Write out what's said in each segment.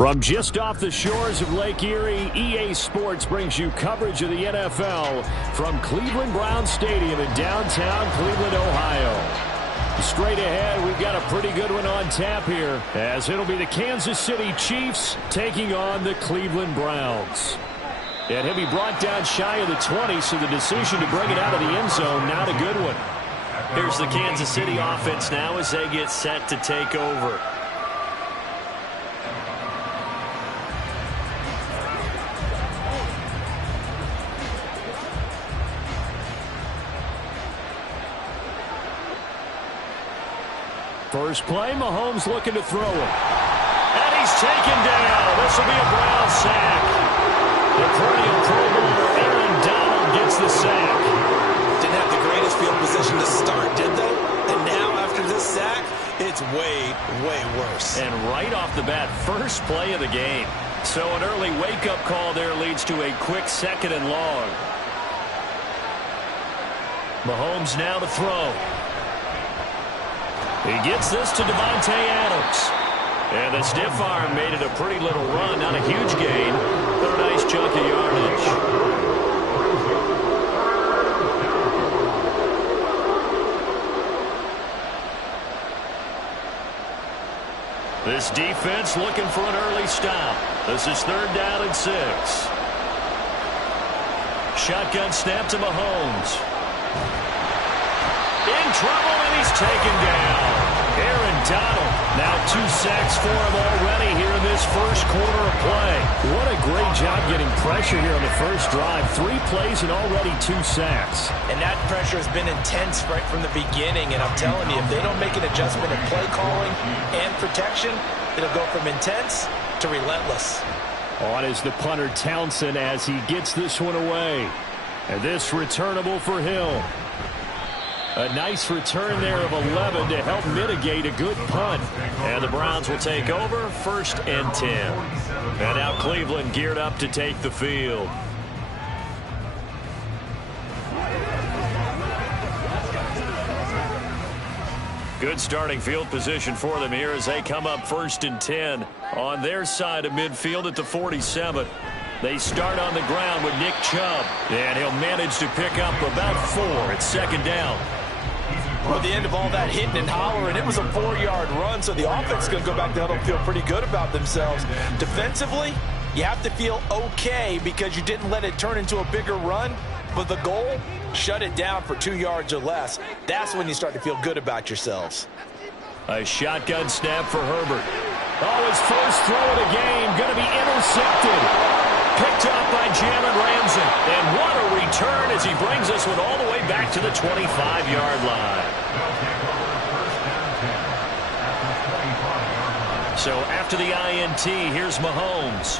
From just off the shores of Lake Erie, EA Sports brings you coverage of the NFL from Cleveland Browns Stadium in downtown Cleveland, Ohio. Straight ahead, we've got a pretty good one on tap here, as it'll be the Kansas City Chiefs taking on the Cleveland Browns. And he'll be brought down shy of the 20, so the decision to bring it out of the end zone, not a good one. Here's the Kansas City offense now as they get set to take over. First play, Mahomes looking to throw it. And he's taken down. This will be a Brown sack. The perennial Pro Bowler Aaron Donald gets the sack. Didn't have the greatest field position to start, did they? And now after this sack, it's way, way worse. And right off the bat, first play of the game. So an early wake-up call there leads to a quick 2nd and long. Mahomes now to throw. He gets this to Davante Adams. And the stiff arm made it a pretty little run. Not a huge gain, but a nice chunk of yardage. This defense looking for an early stop. This is 3rd down and 6. Shotgun snap to Mahomes. In trouble, and he's taken down. Aaron Donald, now 2 sacks for him already here in this first quarter of play. What a great job getting pressure here on the first drive. 3 plays and already 2 sacks. And that pressure has been intense right from the beginning. And I'm telling you, if they don't make an adjustment in play calling and protection, it'll go from intense to relentless. On is the punter Townsend as he gets this one away. And this returnable for Hill. A nice return there of 11 to help mitigate a good punt. And the Browns will take over 1st and 10. And now Cleveland geared up to take the field. Good starting field position for them here as they come up 1st and 10 on their side of midfield at the 47. They start on the ground with Nick Chubb, and he'll manage to pick up about 4 at 2nd down. Well, at the end of all that hitting and hollering, it was a 4-yard run, so the offense is going to go back down and feel pretty good about themselves. Defensively, you have to feel okay because you didn't let it turn into a bigger run, but the goal, shut it down for 2 yards or less. That's when you start to feel good about yourselves. A shotgun snap for Herbert. Oh, his first throw of the game going to be intercepted. Picked up by Jalen Ramsey. And what a return as he brings this one all the way back to the 25-yard line. So after the INT, here's Mahomes.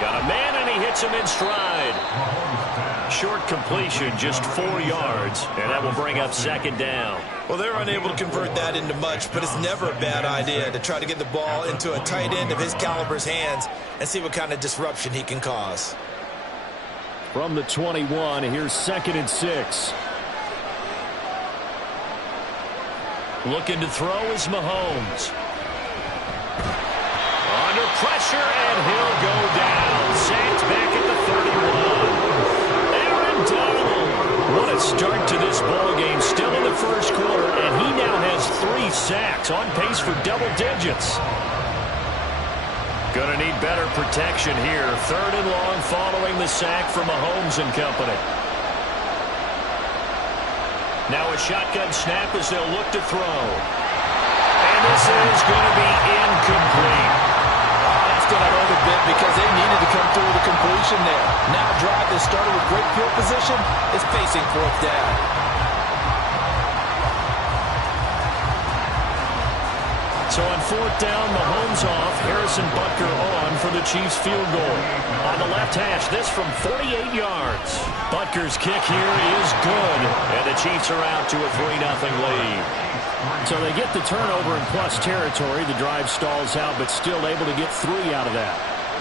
Got a man, and he hits him in stride. Short completion, just 4 yards, and that will bring up 2nd down. Well, they're unable to convert that into much, but it's never a bad idea to try to get the ball into a tight end of his caliber's hands and see what kind of disruption he can cause. From the 21, here's 2nd and 6. Looking to throw is Mahomes. Under pressure, and he'll go down. Saints back at the 31. Aaron Donald. What a start to this ball game. Still in the first quarter, and he now has 3 sacks, on pace for double digits. Going to need better protection here. 3rd and long following the sack from Mahomes and company. Now a shotgun snap as they'll look to throw. And this is going to be incomplete. Stood out a little bit because they needed to come through with a completion there. Now a drive that started with great field position is facing 4th down. So on 4th down, Mahomes off, Harrison Butker on for the Chiefs field goal. On the left hash, this from 48 yards. Butker's kick here is good, and the Chiefs are out to a 3-0 lead. So they get the turnover in plus territory. The drive stalls out, but still able to get 3 out of that.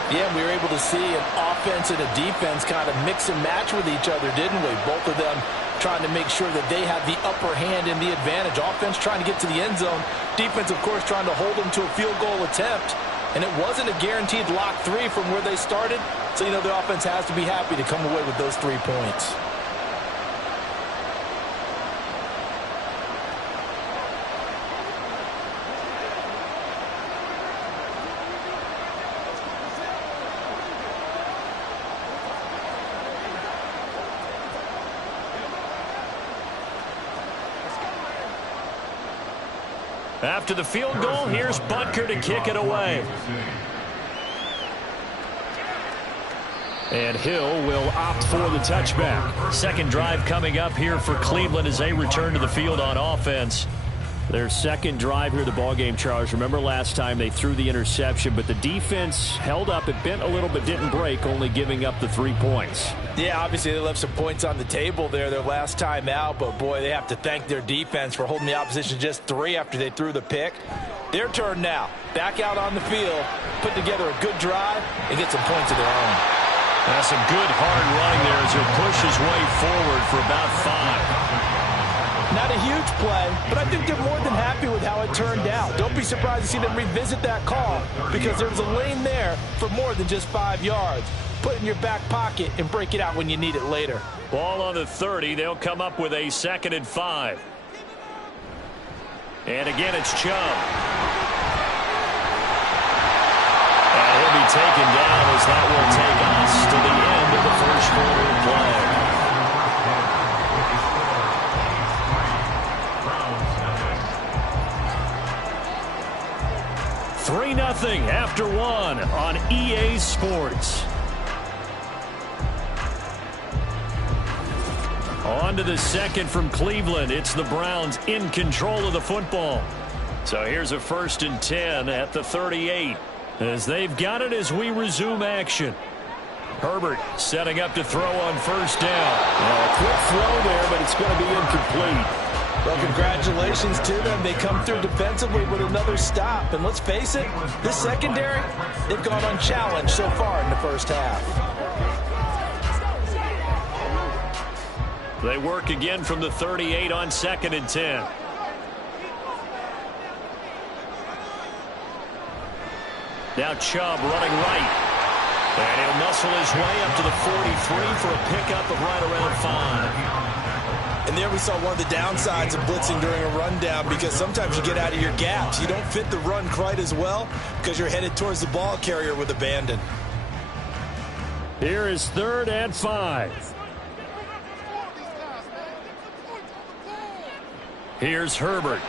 Yeah, we were able to see an offense and a defense kind of mix and match with each other, didn't we? Both of them trying to make sure that they have the upper hand and the advantage. Offense trying to get to the end zone. Defense, of course, trying to hold them to a field goal attempt. And it wasn't a guaranteed lock 3 from where they started. So, you know, the offense has to be happy to come away with those 3 points. After the field goal, here's Butker to kick it away. And Hill will opt for the touchback. Second drive coming up here for Cleveland as they return to the field on offense. Their second drive here, the ballgame, Charles. Remember last time they threw the interception, but the defense held up. It bent a little but didn't break, only giving up the 3 points. Yeah, obviously they left some points on the table there their last time out, but boy, they have to thank their defense for holding the opposition just 3 after they threw the pick. Their turn now. Back out on the field, put together a good drive, and get some points of their own. That's some good hard running there as he'll push his way forward for about 5. Not a huge play, but I think they're more than happy with how it turned out. Don't be surprised to see them revisit that call because there was a lane there for more than just 5 yards. Put it in your back pocket and break it out when you need it later. Ball on the 30. They'll come up with a 2nd and 5. And again, it's Chubb. He'll be taken down as that will take us to the end of the first quarter of play. 3-0 after one on EA Sports. On to the second from Cleveland. It's the Browns in control of the football. So here's a 1st and 10 at the 38 as they've got it as we resume action. Herbert setting up to throw on 1st down. A quick throw there, but it's going to be incomplete. Well, congratulations to them. They come through defensively with another stop. And let's face it, this secondary, they've gone unchallenged so far in the first half. They work again from the 38 on 2nd and 10. Now Chubb running right. And he'll muscle his way up to the 43 for a pickup of right around 5. And there we saw one of the downsides of blitzing during a rundown, because sometimes you get out of your gaps. You don't fit the run quite as well because you're headed towards the ball carrier with abandon. Here is 3rd and 5. Here's Herbert.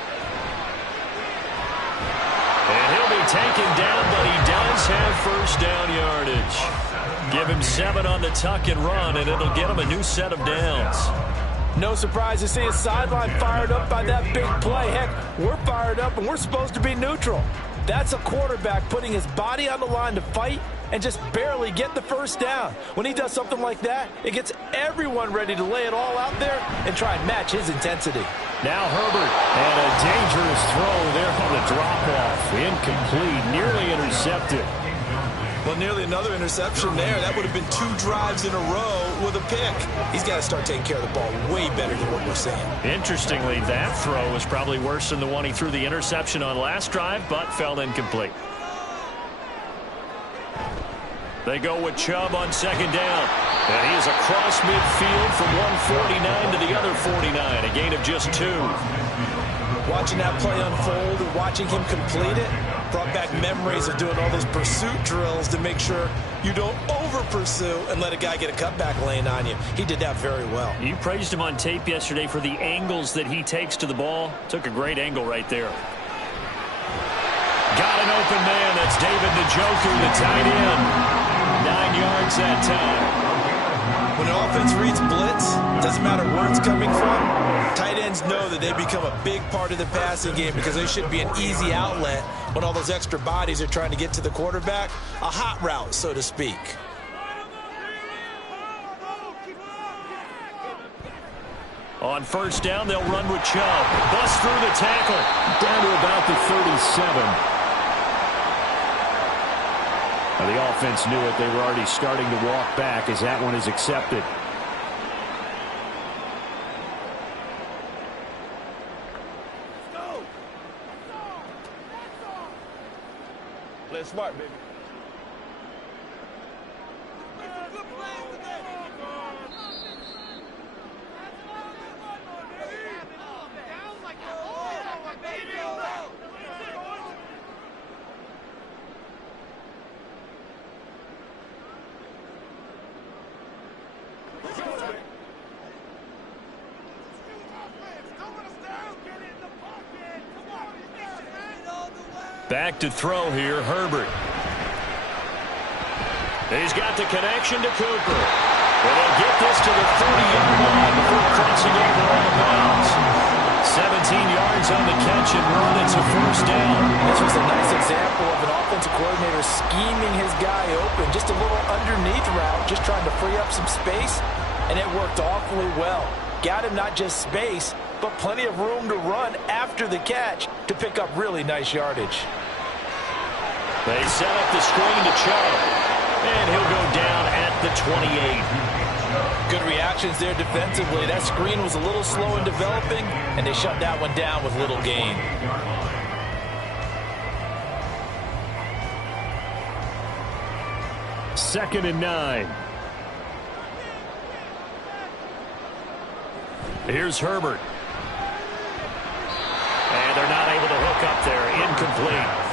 And he'll be taken down, but he does have 1st down yardage. Give him 7 on the tuck and run, and it'll get him a new set of downs. No surprise to see his sideline fired up by that big play. Heck, we're fired up, and we're supposed to be neutral. That's a quarterback putting his body on the line to fight and just barely get the 1st down. When he does something like that, it gets everyone ready to lay it all out there and try and match his intensity. Now Herbert, and a dangerous throw there on the drop-off. Incomplete, nearly intercepted. Well, nearly another interception there. That would have been 2 drives in a row with a pick. He's got to start taking care of the ball way better than what we're seeing. Interestingly, that throw was probably worse than the one he threw the interception on last drive, but fell incomplete. They go with Chubb on 2nd down. And he is across midfield from 149 to the other 49, a gain of just 2. Watching that play unfold and watching him complete it brought back memories of doing all those pursuit drills to make sure you don't over-pursue and let a guy get a cutback lane on you. He did that very well. You praised him on tape yesterday for the angles that he takes to the ball. Took a great angle right there. Got an open man. That's David Njoku, the tight end. 9 yards that time. When an offense reads blitz, doesn't matter where it's coming from, tight ends know that they become a big part of the passing game because they should be an easy outlet when all those extra bodies are trying to get to the quarterback. A hot route, so to speak. On 1st down, they'll run with Chubb. Bust through the tackle. Down to about the 37. Now, the offense knew it. They were already starting to walk back as that one is accepted. Play smart, baby. Back to throw here, Herbert. He's got the connection to Cooper. And they'll get this to the 30-yard line before crossing over on the bounds. 17 yards on the catch and run. It's a 1st down. This was a nice example of an offensive coordinator scheming his guy open. Just a little underneath route, just trying to free up some space, and it worked awfully well. Got him not just space, but plenty of room to run after the catch to pick up really nice yardage. They set up the screen to Chubb, and he'll go down at the 28. Good reactions there defensively. That screen was a little slow in developing, and they shut that one down with little gain. Second and 9. Here's Herbert. And they're not able to hook up there. Incomplete.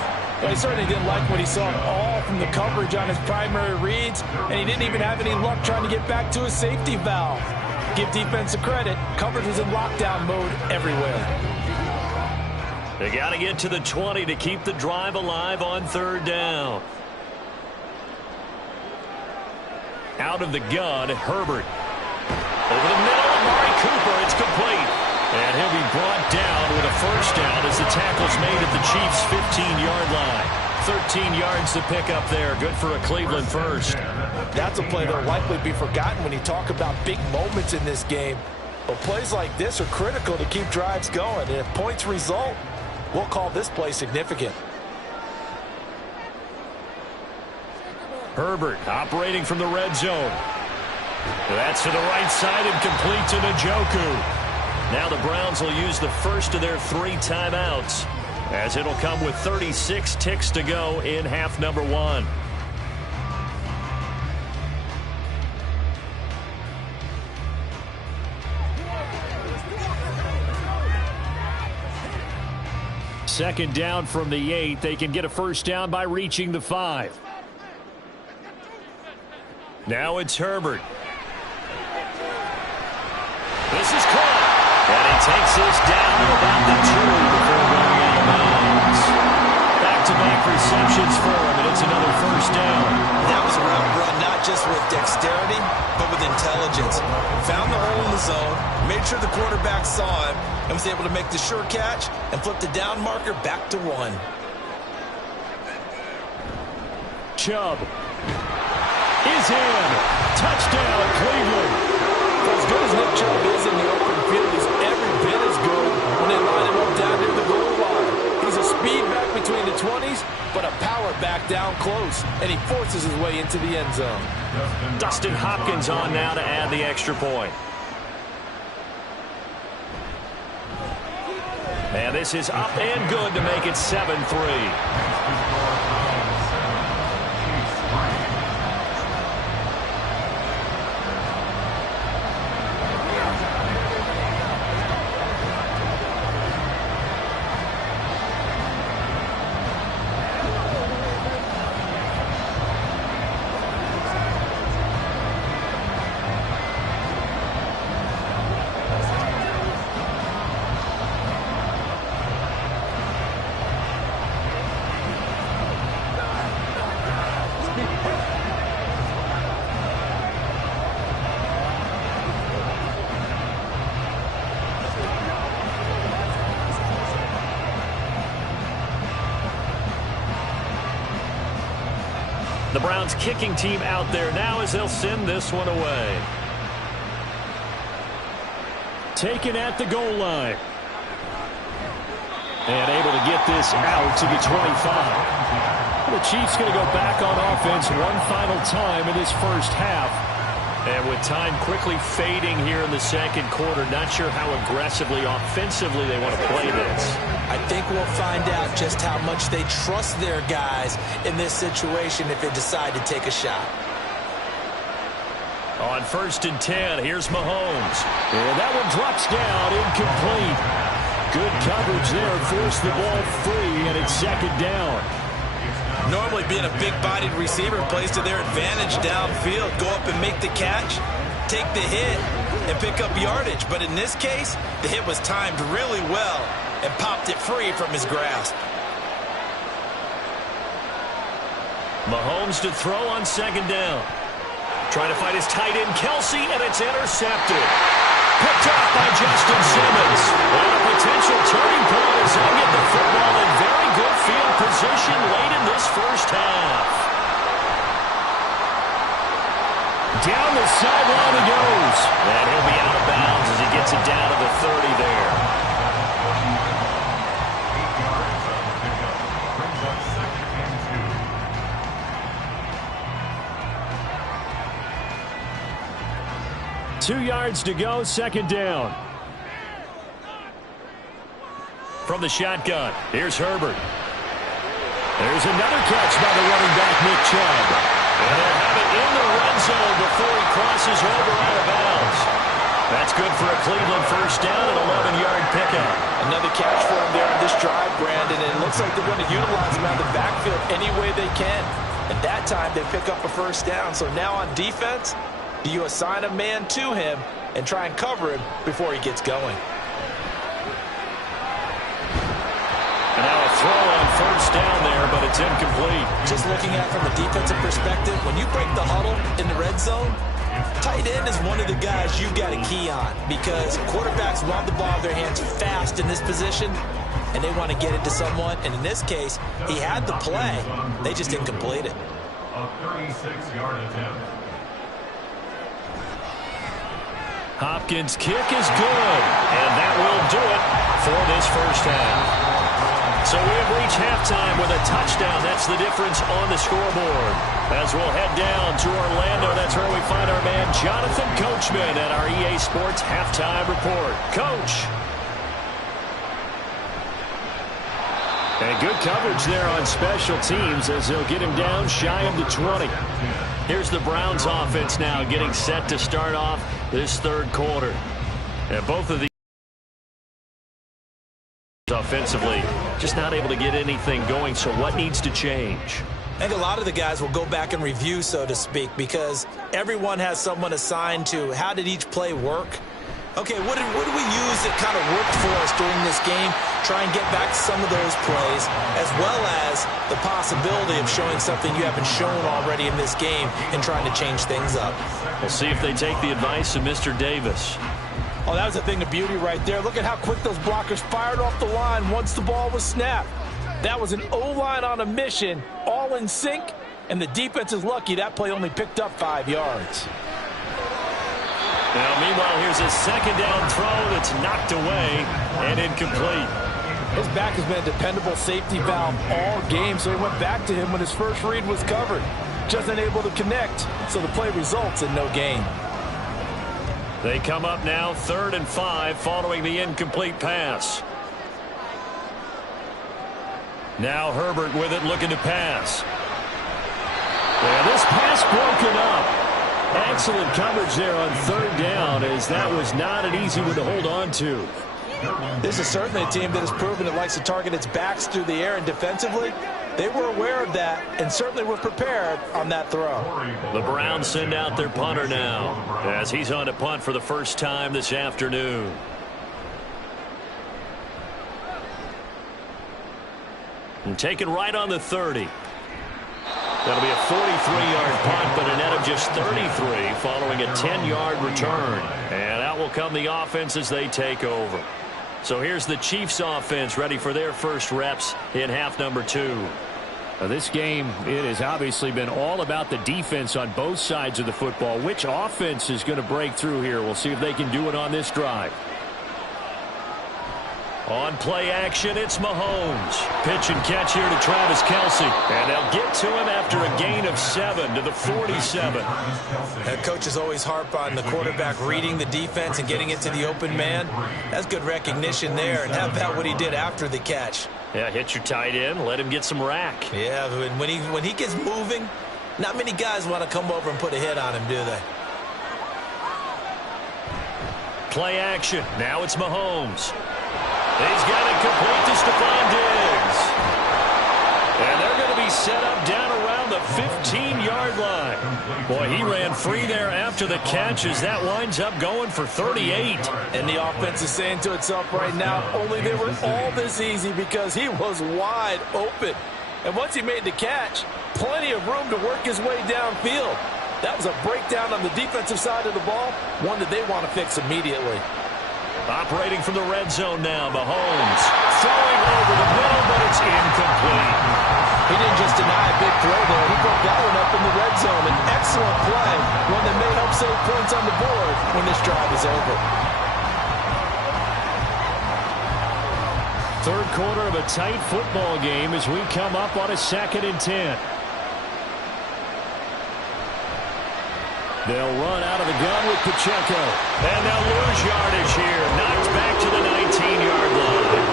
Well, he certainly didn't like what he saw at all from the coverage on his primary reads, and he didn't even have any luck trying to get back to his safety valve. Give defense a credit. Coverage was in lockdown mode everywhere. They got to get to the 20 to keep the drive alive on 3rd down. Out of the gun, Herbert. Over the middle, Amari Cooper. It's complete. And he'll be brought down with a 1st down as the tackle's made at the Chiefs' 15-yard line. 13 yards to pick up there. Good for a Cleveland 1st. That's a play that'll likely be forgotten when you talk about big moments in this game. But plays like this are critical to keep drives going. And if points result, we'll call this play significant. Herbert operating from the red zone. That's to the right side and complete to Njoku. Now the Browns will use the first of their 3 timeouts, as it'll come with 36 ticks to go in half number 1. Second down from the 8. They can get a 1st down by reaching the 5. Now it's Herbert. This is caught. And he takes this down to about the 2 before going out of bounds. Back-to-back receptions for him, and it's another 1st down. That was a route run not just with dexterity, but with intelligence. Found the hole in the zone, made sure the quarterback saw him, and was able to make the sure catch and flip the down marker back to 1. Chubb is in. Touchdown, Cleveland. For as good as Nick Chubb is in the open field, he's every bit as good when they line him up down near the goal line. He's a speed back between the 20s, but a power back down close, and he forces his way into the end zone. Dustin Hopkins on now to add the extra point. And this is up and good to make it 7-3. The Browns kicking team out there now as they'll send this one away. Taken at the goal line. And able to get this out to the 25. The Chiefs going to go back on offense one final time in this 1st half. And with time quickly fading here in the 2nd quarter, not sure how aggressively, offensively they want to play this. I think we'll find out just how much they trust their guys in this situation if they decide to take a shot. On 1st and 10, here's Mahomes. And that one drops down, incomplete. Good coverage there, forced the ball free, and it's 2nd down. Normally being a big-bodied receiver plays to their advantage downfield. Go up and make the catch, take the hit, and pick up yardage. But in this case, the hit was timed really well and popped it free from his grasp. Mahomes to throw on 2nd down. Trying to find his tight end, Kelsey, and it's intercepted. Picked off by Justin Simmons. Well, a potential turning point as they get the football in very good field position late in this 1st half. Down the sideline he goes. And he'll be out of bounds as he gets it down to the 30 there. Two yards to go, 2nd down. From the shotgun, here's Herbert. There's another catch by the running back, Nick Chubb. And they'll have it in the red zone before he crosses over out of bounds. That's good for a Cleveland first down and 11-yard pickup. Another catch for him there on this drive, Brandon, and it looks like they're going to utilize him out of the backfield any way they can. At that time, they pick up a first down. So now on defense, do you assign a man to him and try and cover him before he gets going? And now a throw on first down there, but it's incomplete. Just looking at it from a defensive perspective, when you break the huddle in the red zone, tight end is one of the guys you've got to key on because quarterbacks want the ball in their hands fast in this position, and they want to get it to someone. And in this case, he had the play. They just didn't complete it. A 36-yard attempt. Hopkins' kick is good, and that will do it for this first half. So we have reached halftime with a touchdown. That's the difference on the scoreboard. As we'll head down to Orlando, that's where we find our man Jonathan Coachman at our EA Sports Halftime Report. Coach. And good coverage there on special teams as they'll get him down shy of the 20. Here's the Browns offense now getting set to start off this third quarter. And both of these offensively just not able to get anything going, so what needs to change? I think a lot of the guys will go back and review, so to speak, because everyone has someone assigned to how did each play work. Okay, what did we use that kind of worked for us during this game? Try and get back to some of those plays, as well as the possibility of showing something you haven't shown already in this game and trying to change things up. We'll see if they take the advice of Mr. Davis. Oh, that was a thing of beauty right there. Look at how quick those blockers fired off the line once the ball was snapped. That was an O-line on a mission, all in sync, and the defense is lucky that play only picked up 5 yards. Now, meanwhile, here's a second down throw that's knocked away and incomplete. His back has been a dependable safety valve all game, so he went back to him when his first read was covered. Just unable to connect, so the play results in no gain. They come up now 3rd and 5 following the incomplete pass. Now Herbert with it, looking to pass. And this pass broken up. Excellent coverage there on 3rd down, as that was not an easy one to hold on to. This is certainly a team that has proven it likes to target its backs through the air, and defensively, they were aware of that and certainly were prepared on that throw. The Browns send out their punter now as he's on to punt for the first time this afternoon. And taken right on the 30. That'll be a 43-yard punt, but a net of just 33 following a 10-yard return. And out will come the offense as they take over. So here's the Chiefs offense ready for their first reps in half number 2. Now this game, it has obviously been all about the defense on both sides of the football. Which offense is going to break through here? We'll see if they can do it on this drive. On play action, it's Mahomes. Pitch and catch here to Travis Kelce. And they'll get to him after a gain of 7 to the 47. That coach is always harp on the quarterback reading the defense and getting it to the open man. That's good recognition there. And how about what he did after the catch? Yeah, hit your tight end, let him get some rack. Yeah, when he gets moving, not many guys want to come over and put a hit on him, do they? Play action. Now it's Mahomes. He's got it complete to Stephon Diggs. And they're going to be set up down around the 15-yard line. Boy, he ran free there after the catch as that winds up going for 38. And the offense is saying to itself right now, only they were all this easy because he was wide open. And once he made the catch, plenty of room to work his way downfield. That was a breakdown on the defensive side of the ball, one that they want to fix immediately. Operating from the red zone now, Mahomes throwing over the middle, but it's incomplete. He didn't just deny a big throw there. He broke that one up in the red zone. An excellent play, one that may help save points on the board when this drive is over. Third quarter of a tight football game as we come up on a 2nd and 10. They'll run out of the gun with Pacheco. And they'll lose yardage here. Knocked back to the 19-yard line.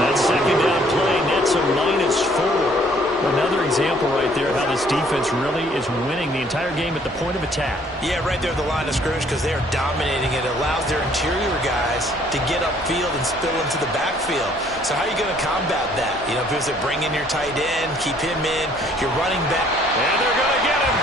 That second down play nets a -4. Another example right there of how this defense really is winning the entire game at the point of attack. Yeah, right there at the line of scrimmage, because they are dominating it. It allows their interior guys to get upfield and spill into the backfield. So how are you going to combat that? You know, if it's bring in your tight end, keep him in, your running back. And they're going to get him.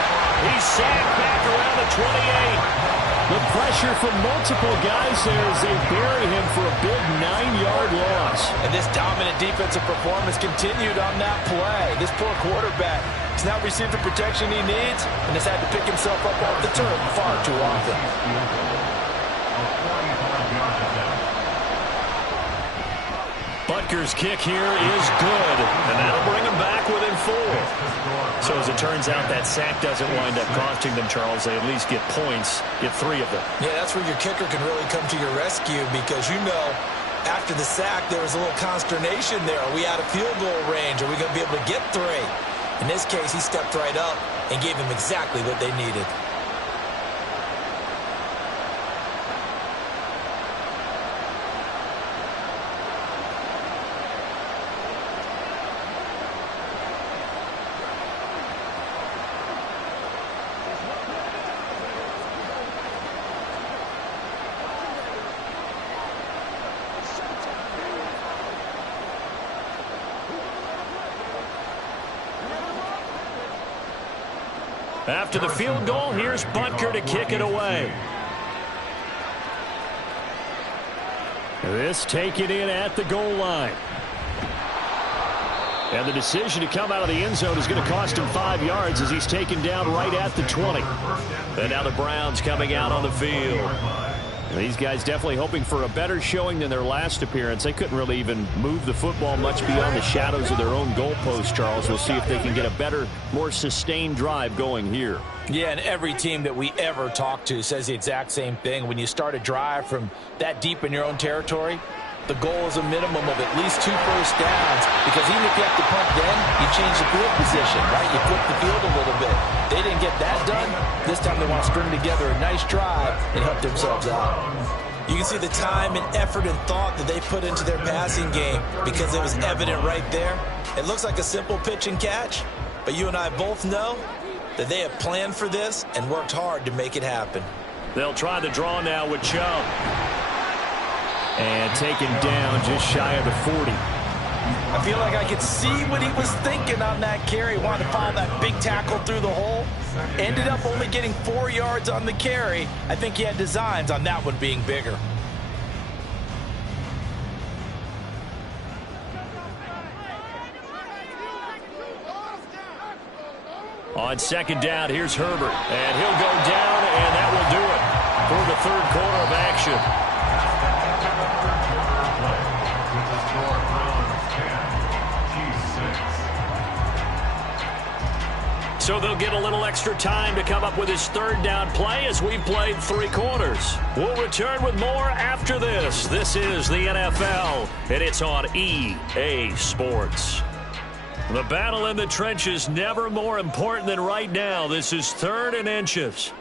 He's sacked back around the 28. The pressure from multiple guys there as they bury him for a big 9-yard loss. And this dominant defensive performance continued on that play. This poor quarterback has not received the protection he needs and has had to pick himself up off the turf far too often. Butker's kick here is good, and that'll bring him back within 4. So as it turns out, that sack doesn't wind up costing them, Charles. They at least get points, get 3 of them. Yeah, that's where your kicker can really come to your rescue, because you know after the sack there was a little consternation there. Are we out of field goal range? Are we going to be able to get 3? In this case, he stepped right up and gave them exactly what they needed. After the field goal, here's Butker to kick it away. This taken in at the goal line. And the decision to come out of the end zone is going to cost him 5 yards as he's taken down right at the 20. And now the Browns coming out on the field. These guys definitely hoping for a better showing than their last appearance. They couldn't really even move the football much beyond the shadows of their own goalpost, Charles. We'll see if they can get a better, more sustained drive going here. Yeah, and every team that we ever talk to says the exact same thing. When you start a drive from that deep in your own territory, the goal is a minimum of at least 2 first downs, because even if you have to punt then, you change the field position, right? You flip the field a little bit. They didn't get that done. This time they want to string together a nice drive and help themselves out. You can see the time and effort and thought that they put into their passing game, because it was evident right there. It looks like a simple pitch and catch, but you and I both know that they have planned for this and worked hard to make it happen. They'll try the draw now with Chubb. And taken down just shy of the 40. I feel like I could see what he was thinking on that carry. Wanted to follow that big tackle through the hole. Ended up only getting 4 yards on the carry. I think he had designs on that one being bigger. On second down, here's Herbert. And he'll go down, and that will do it for the third quarter of action. So they'll get a little extra time to come up with his third down play as we've played 3 quarters. We'll return with more after this. This is the NFL, and it's on EA Sports. The battle in the trenches never more important than right now. This is 3rd and inches.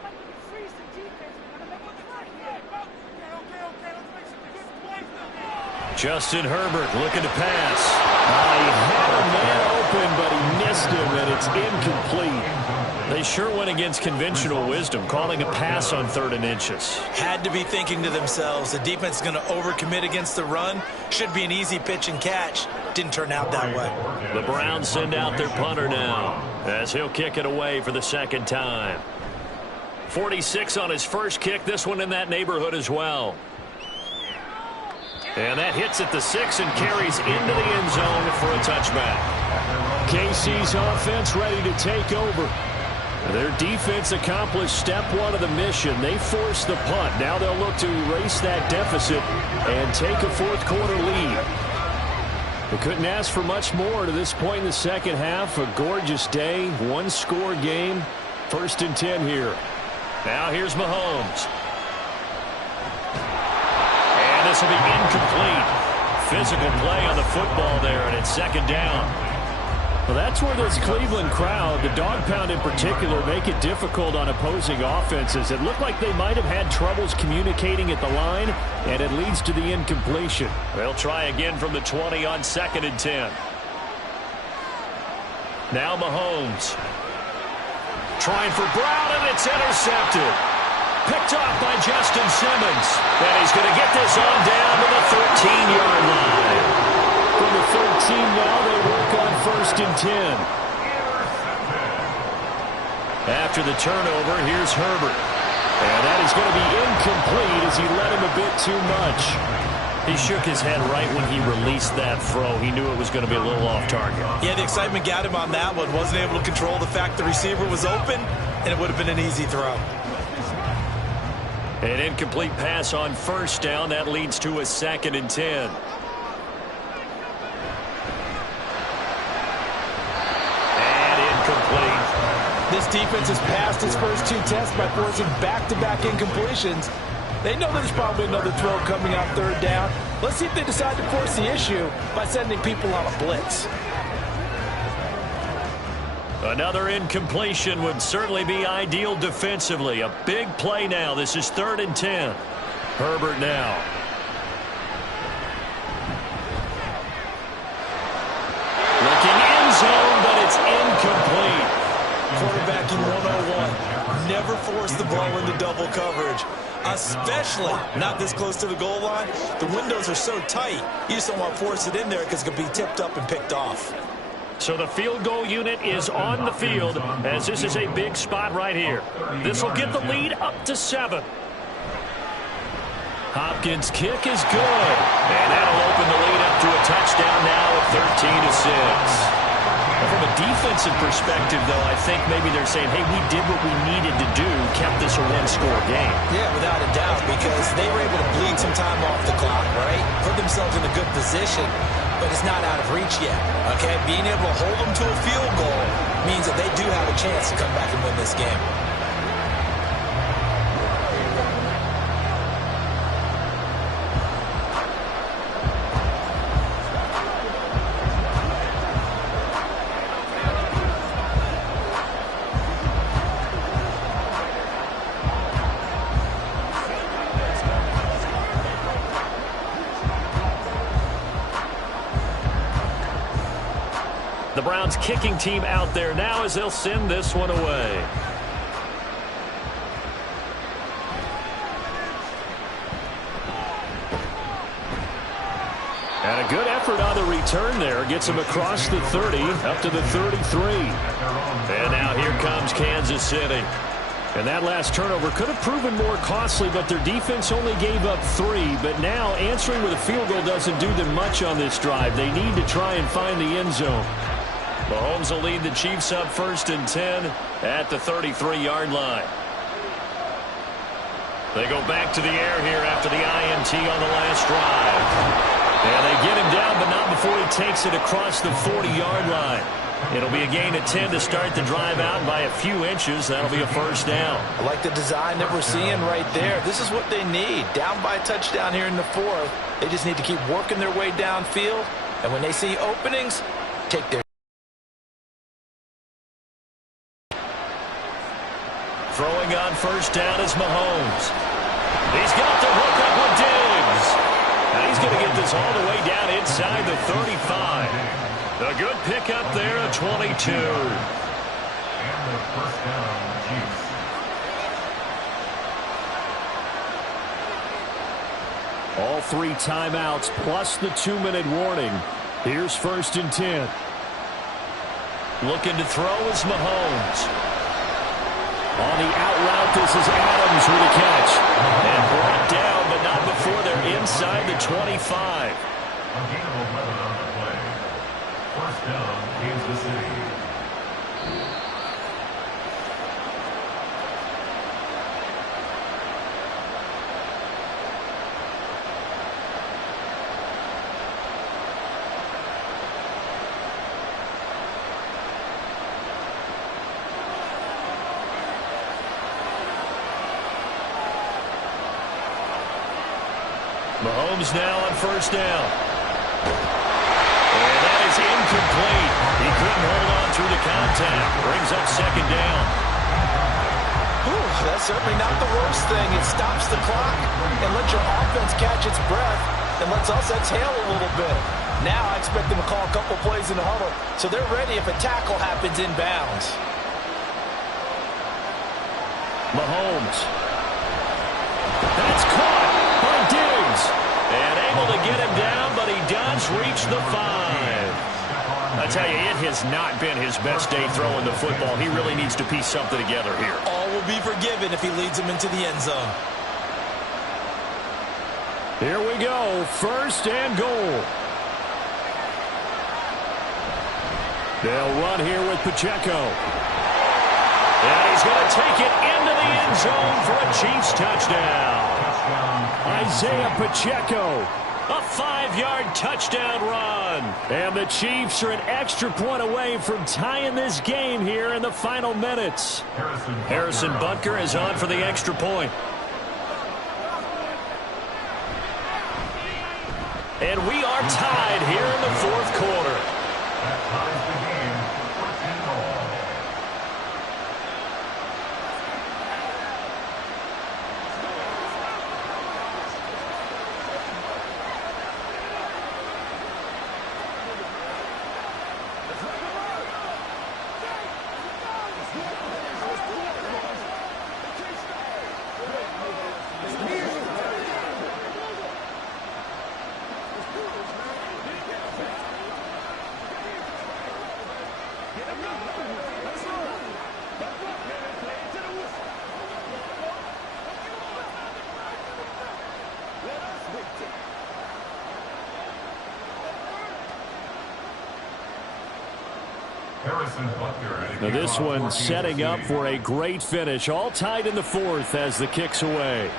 Justin Herbert looking to pass. He had a man open, but he missed him, and it's incomplete. They sure went against conventional wisdom, calling a pass on 3rd and inches. Had to be thinking to themselves, the defense is going to overcommit against the run. Should be an easy pitch and catch. Didn't turn out that way. The Browns send out their punter now as he'll kick it away for the second time. 46 on his first kick, this one in that neighborhood as well. And that hits at the 6 and carries into the end zone for a touchback. KC's offense ready to take over. Their defense accomplished step 1 of the mission. They forced the punt. Now they'll look to erase that deficit and take a fourth quarter lead. They couldn't ask for much more to this point in the second half. A gorgeous day, 1-score game. 1st and 10 here. Now here's Mahomes. And this will be incomplete. Physical play on the football there, and it's 2nd down. Well, that's where this Cleveland crowd, the dog pound in particular, make it difficult on opposing offenses. It looked like they might have had troubles communicating at the line, and it leads to the incompletion. They'll try again from the 20 on 2nd and 10. Now Mahomes. Trying for Brown, and it's intercepted. Picked off by Justin Simmons. And he's going to get this on down to the 13-yard line. From the 13 now, they work on 1st and 10. After the turnover, here's Herbert. And that is going to be incomplete as he let him a bit too much. He shook his head right when he released that throw. He knew it was going to be a little off target. Yeah, the excitement got him on that one. Wasn't able to control the fact the receiver was open, and it would have been an easy throw. An incomplete pass on 1st down. That leads to a 2nd and 10. And incomplete. This defense has passed its first 2 tests by forcing back-to-back incompletions. They know there's probably another throw coming on 3rd down. Let's see if they decide to force the issue by sending people on a blitz. Another incompletion would certainly be ideal defensively. A big play now. This is 3rd and 10. Herbert now. Looking end zone, but it's incomplete. Quarterbacking 101. Never force the ball into double coverage, especially not this close to the goal line. The windows are so tight, you just don't want to force it in there because it could be tipped up and picked off. So the field goal unit is on the field as this is a big spot right here. This will get the lead up to 7. Hopkins' kick is good. And that'll open the lead up to a touchdown now at 13-6. From a defensive perspective, though, I think maybe they're saying, hey, we did what we needed to do, kept this a one-score game. Yeah, without a doubt, because they were able to bleed some time off the clock, right? Put themselves in a good position, but it's not out of reach yet, okay? Being able to hold them to a field goal means that they do have a chance to come back and win this game. The Browns kicking team out there now as they'll send this one away. And a good effort on the return there. Gets him across the 30, up to the 33. And now here comes Kansas City. And that last turnover could have proven more costly, but their defense only gave up 3. But now answering with a field goal doesn't do them much on this drive. They need to try and find the end zone. Mahomes will lead the Chiefs up 1st and 10 at the 33-yard line. They go back to the air here after the INT on the last drive. And they get him down, but not before he takes it across the 40-yard line. It'll be a gain of 10 to start the drive out, and by a few inches, that'll be a 1st down. I like the design that we're seeing right there. This is what they need. Down by a touchdown here in the 4th. They just need to keep working their way downfield, and when they see openings, take their Throwing on 1st down is Mahomes. He's got the hook up with Diggs. And he's going to get this all the way down inside the 35. A good pickup there at 22. And the 1st down, Chiefs. All 3 timeouts plus the 2-minute warning. Here's 1st and 10. Looking to throw is Mahomes. On the out route, this is Adams with a catch. And brought down, but not before they're inside the 25. A gain of 11 on the play. 1st down, Kansas City. Mahomes now on 1st down. And that is incomplete. He couldn't hold on through the contact. Brings up 2nd down. Whew, that's certainly not the worst thing. It stops the clock and lets your offense catch its breath and lets us exhale a little bit. Now I expect them to call a couple plays in the huddle, so they're ready if a tackle happens inbounds. Mahomes. That's caught by Diggs. And able to get him down, but he does reach the 5. I tell you, it has not been his best day throwing the football. He really needs to piece something together here. All will be forgiven if he leads them into the end zone. Here we go, 1st and goal. They'll run here with Pacheco. And he's going to take it into the end zone for a Chiefs touchdown. Isaiah Pacheco, a 5-yard touchdown run. And the Chiefs are an extra point away from tying this game here in the final minutes. Harrison Butker is on for the extra point. And we are tied here in the 4th quarter. That ties the game for 10 all. Now this one setting up for a great finish. All tied in the 4th as the kick's away.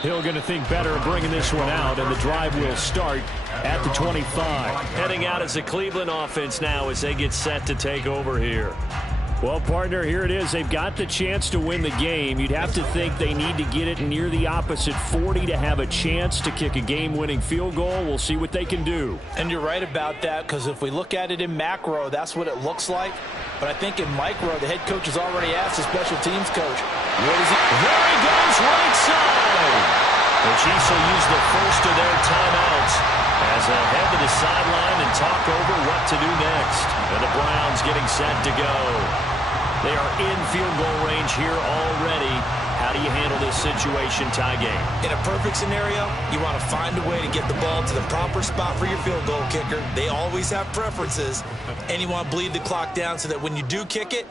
Hill going to think better of bringing this one out, and the drive will start at the 25. Heading out as the Cleveland offense now as they get set to take over here. Well, partner, here it is. They've got the chance to win the game. You'd have to think they need to get it near the opposite 40 to have a chance to kick a game-winning field goal. We'll see what they can do. And you're right about that, because if we look at it in macro, that's what it looks like. But I think in micro, the head coach has already asked the special teams coach, what is he? There he goes, right side. The Chiefs will use the first of their timeouts as they'll head to the sideline and talk over what to do next. And the Browns getting set to go. They are in field goal range here already. How do you handle this situation, tie game? In a perfect scenario, you want to find a way to get the ball to the proper spot for your field goal kicker. They always have preferences. And you want to bleed the clock down so that when you do kick it,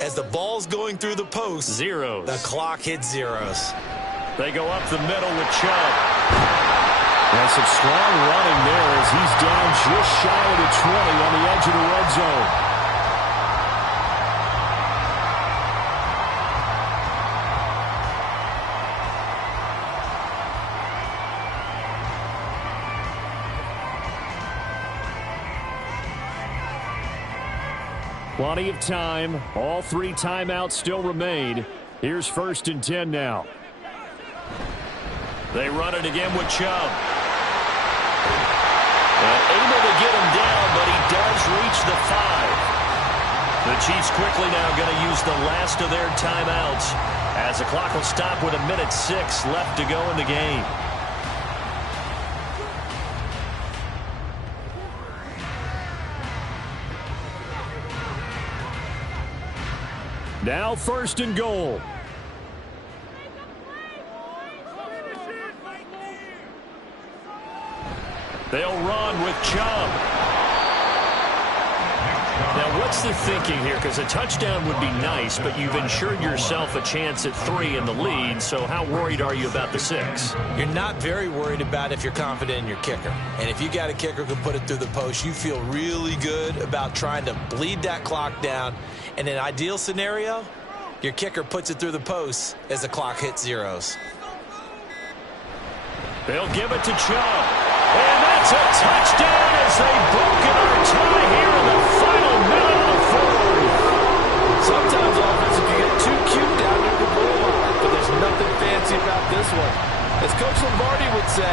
as the ball's going through the post, zeros. The clock hits zeros. They go up the middle with Chubb. That's some strong running there as he's down just shy of the 20 on the edge of the red zone. Plenty of time. All 3 timeouts still remain. Here's 1st and 10 now. They run it again with Chubb. And able to get him down, but he does reach the 5. The Chiefs quickly now going to use the last of their timeouts as the clock will stop with 1:06 left to go in the game. Now 1st and goal. They'll run with Chubb. Now, what's the thinking here? Because a touchdown would be nice, but you've ensured yourself a chance at 3 in the lead, so how worried are you about the 6? You're not very worried about if you're confident in your kicker. And if you got a kicker who can put it through the post, you feel really good about trying to bleed that clock down. In an ideal scenario, your kicker puts it through the post as the clock hits zeros. They'll give it to Chubb. And that's a touchdown as they've broken our tie here in the final minute of the 4th. Sometimes offenses can get too cute down near the goal line, but there's nothing fancy about this one. As Coach Lombardi would say,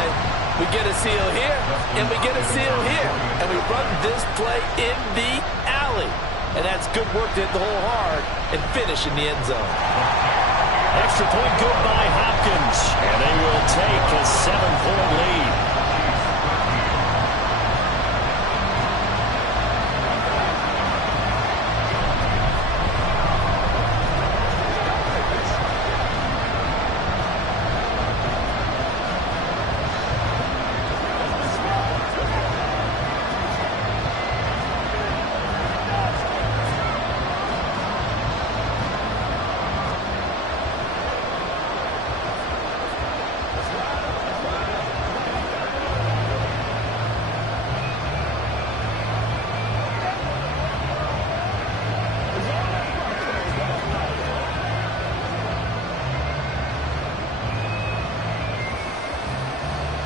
we get a seal here, and we get a seal here, and we run this play in the alley. And that's good work to hit the hole hard and finish in the end zone. Extra point good by Hopkins, and they will take a 7-point lead.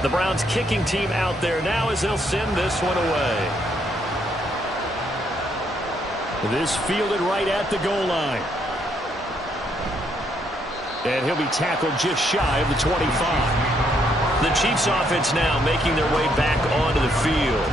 The Browns kicking team out there now as they'll send this one away. This fielded right at the goal line. And he'll be tackled just shy of the 25. The Chiefs offense now making their way back onto the field.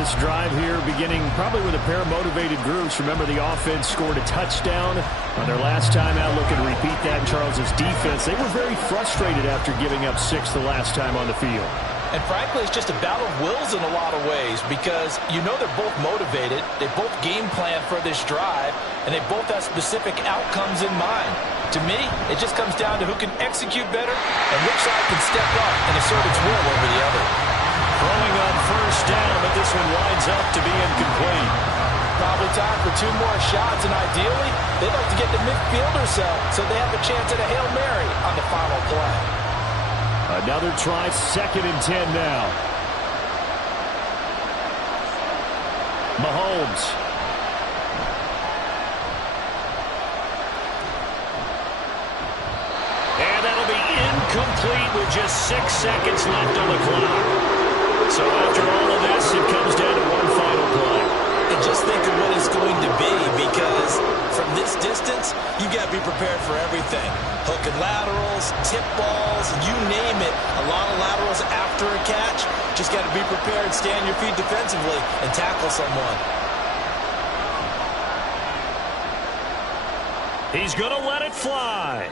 This drive here beginning probably with a pair of motivated groups. Remember, the offense scored a touchdown on their last time out. Looking to repeat that in Charles's defense. They were very frustrated after giving up 6 the last time on the field. And frankly, it's just a battle of wills in a lot of ways because you know they're both motivated. They both game plan for this drive, and they both have specific outcomes in mind. To me, it just comes down to who can execute better and which side can step up and assert its will over the other. Throwing on first down, but this one winds up to be incomplete. Probably time for 2 more shots, and ideally, they'd like to get the midfield or so they have a chance at a Hail Mary on the final play. Another try, 2nd and 10 now. Mahomes. And that'll be incomplete with just 6 seconds left on the clock. So after all of this, it comes down to one final play. And just think of what it's going to be because from this distance, you got to be prepared for everything. Hook and laterals, tip balls, you name it. A lot of laterals after a catch. Just got to be prepared, stand your feet defensively, and tackle someone. He's going to let it fly.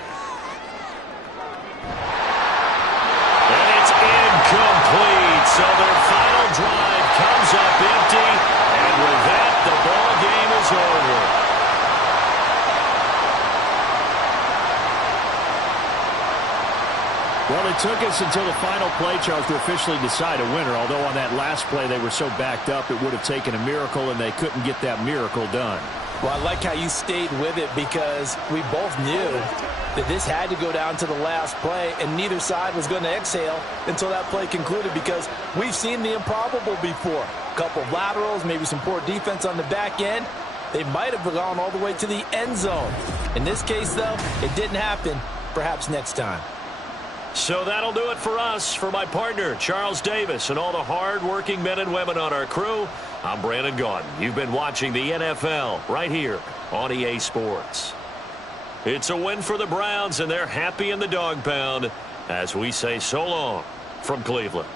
And it's incomplete. So their final drive comes up empty. And with that, the ball game is over. Well, it took us until the final play, Charles, to officially decide a winner. Although on that last play they were so backed up, it would have taken a miracle, and they couldn't get that miracle done. Well, I like how you stayed with it because we both knew that this had to go down to the last play, and neither side was going to exhale until that play concluded because we've seen the improbable before. A couple of laterals, maybe some poor defense on the back end. They might have gone all the way to the end zone. In this case, though, it didn't happen. Perhaps next time. So that'll do it for us. For my partner, Charles Davis, and all the hard-working men and women on our crew, I'm Brandon Gaudin. You've been watching the NFL right here on EA Sports. It's a win for the Browns, and they're happy in the dog pound as we say so long from Cleveland.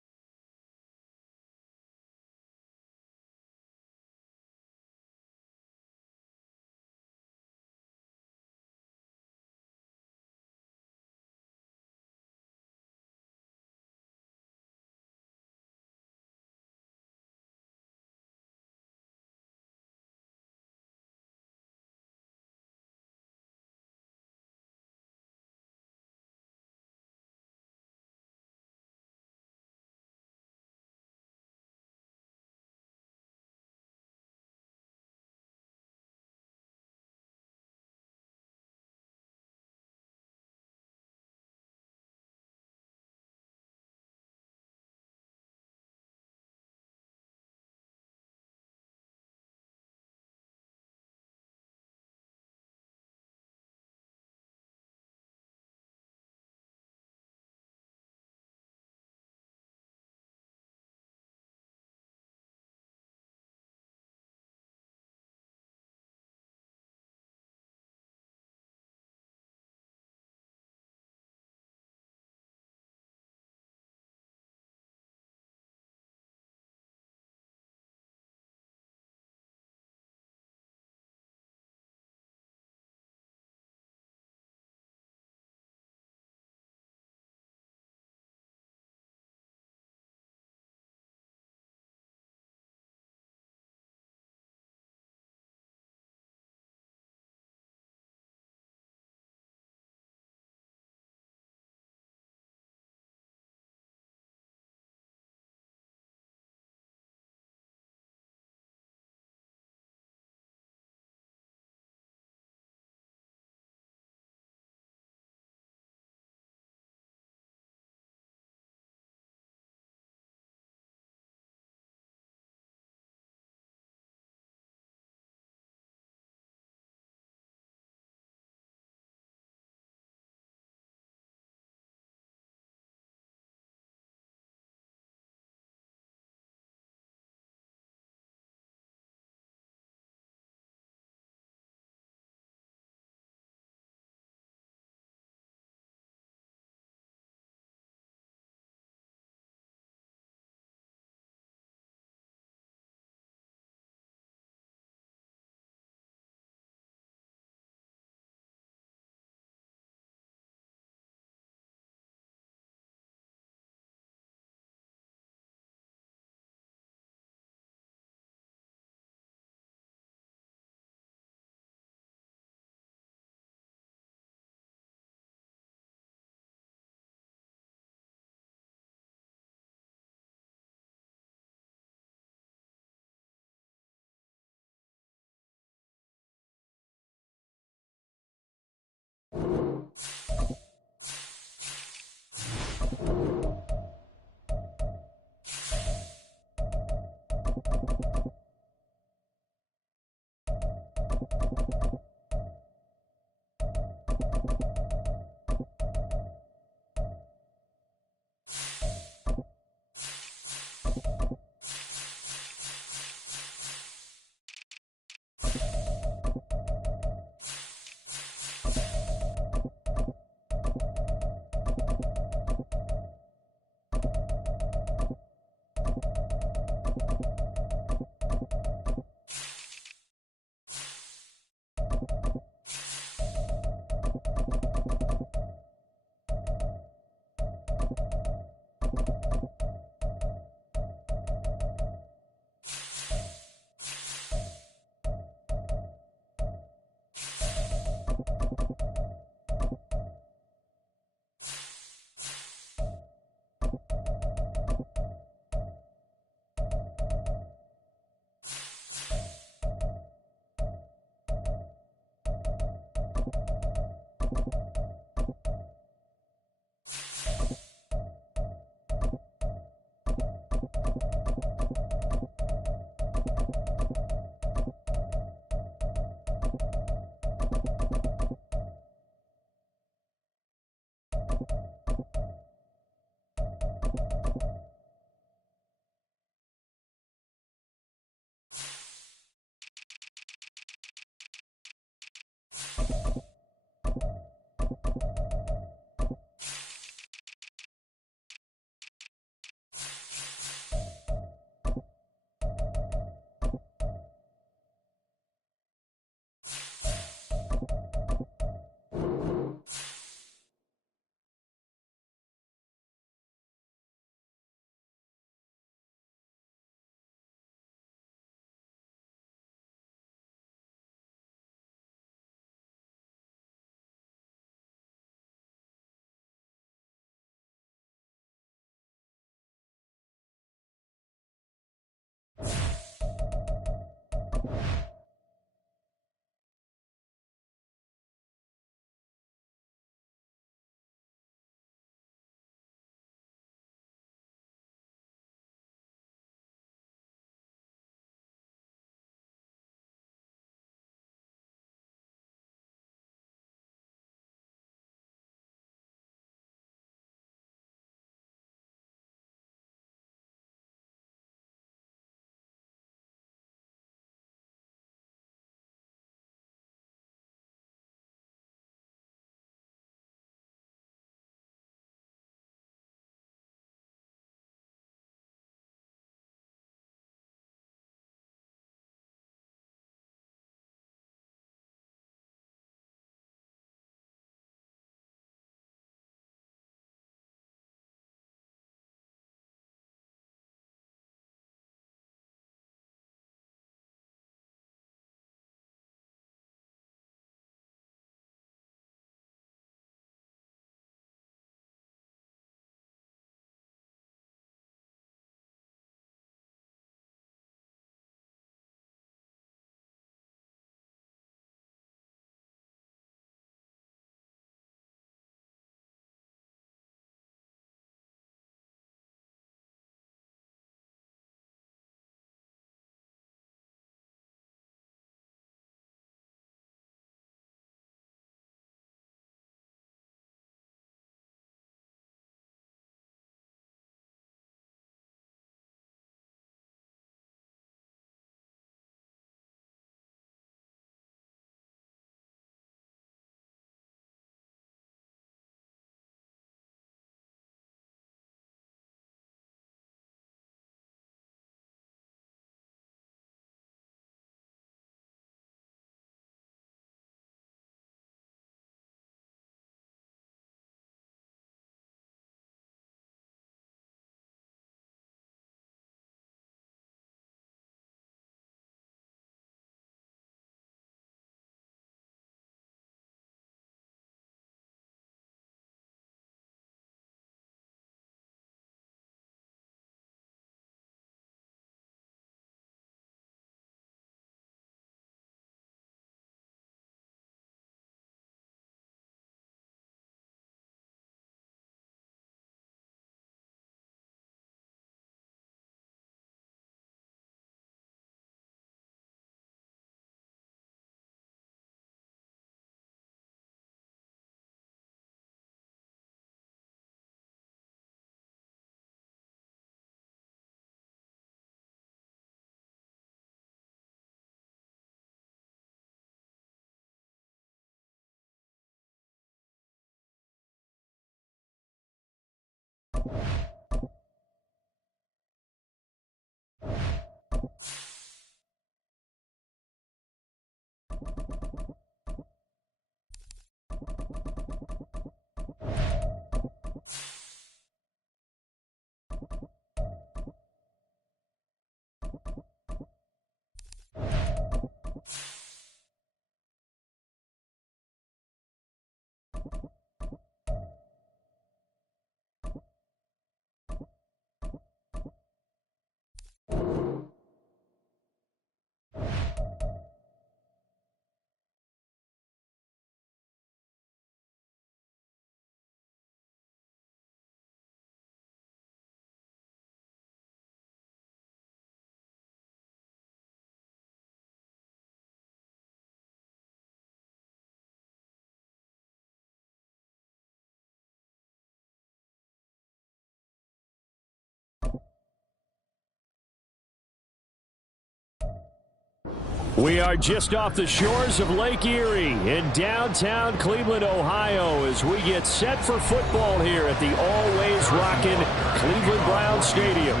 We are just off the shores of Lake Erie in downtown Cleveland, Ohio, as we get set for football here at the always rockin' Cleveland Browns Stadium.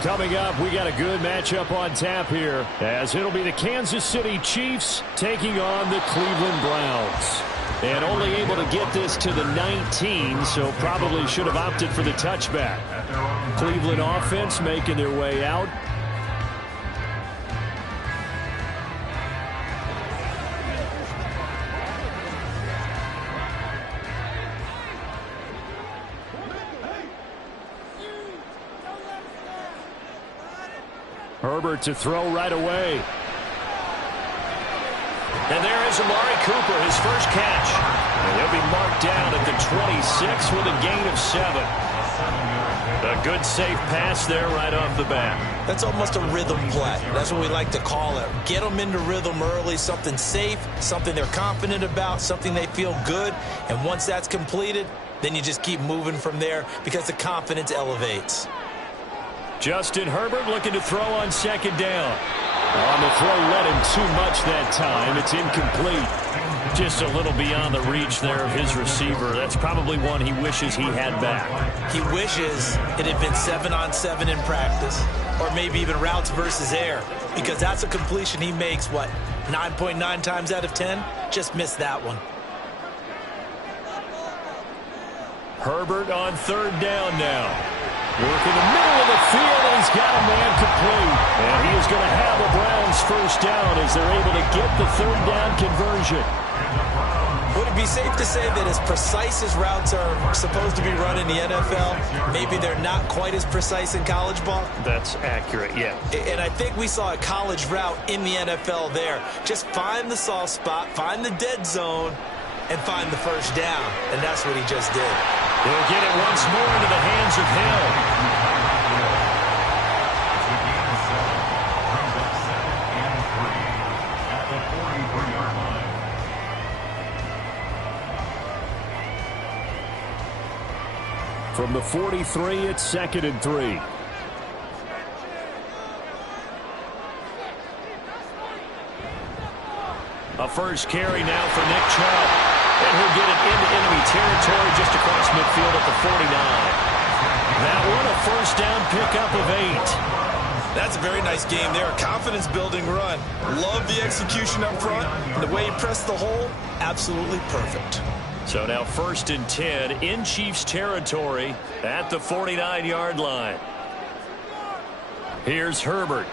Coming up, we got a good matchup on tap here, as it'll be the Kansas City Chiefs taking on the Cleveland Browns. And only able to get this to the 19, so probably should have opted for the touchback. Cleveland offense making their way out. Herbert to throw right away. And there is Amari Cooper, his first catch. And he'll be marked down at the 26 with a gain of 7. A good safe pass there right off the bat. That's almost a rhythm play. That's what we like to call it. Get them into rhythm early, something safe, something they're confident about, something they feel good. And once that's completed, then you just keep moving from there because the confidence elevates. Justin Herbert looking to throw on second down. On the throw, led him too much that time. It's incomplete. Just a little beyond the reach there of his receiver. That's probably one he wishes he had back. He wishes it had been 7-on-7 in practice, or maybe even routes versus air, because that's a completion he makes, 9.9 times out of 10? Just missed that one. Herbert on third down now. Working the middle of the field, and he's got a man complete. And he is going to have a Browns first down as they're able to get the third down conversion. Would it be safe to say that as precise as routes are supposed to be run in the NFL, maybe they're not quite as precise in college ball? That's accurate, yeah. And I think we saw a college route in the NFL there. Just find the soft spot, find the dead zone, and find the first down. And that's what he just did. He'll get it once more into the hands of Hill. From the 43, it's 2nd and 3. A first carry now for Nick Chubb. And he'll get it into enemy territory just across midfield at the 49. That one, a first down pickup of 8. That's a very nice game there. A confidence-building run. Love the execution up front. And the way he pressed the hole, absolutely perfect. So now 1st and 10 in Chiefs territory at the 49-yard line. Here's Herbert.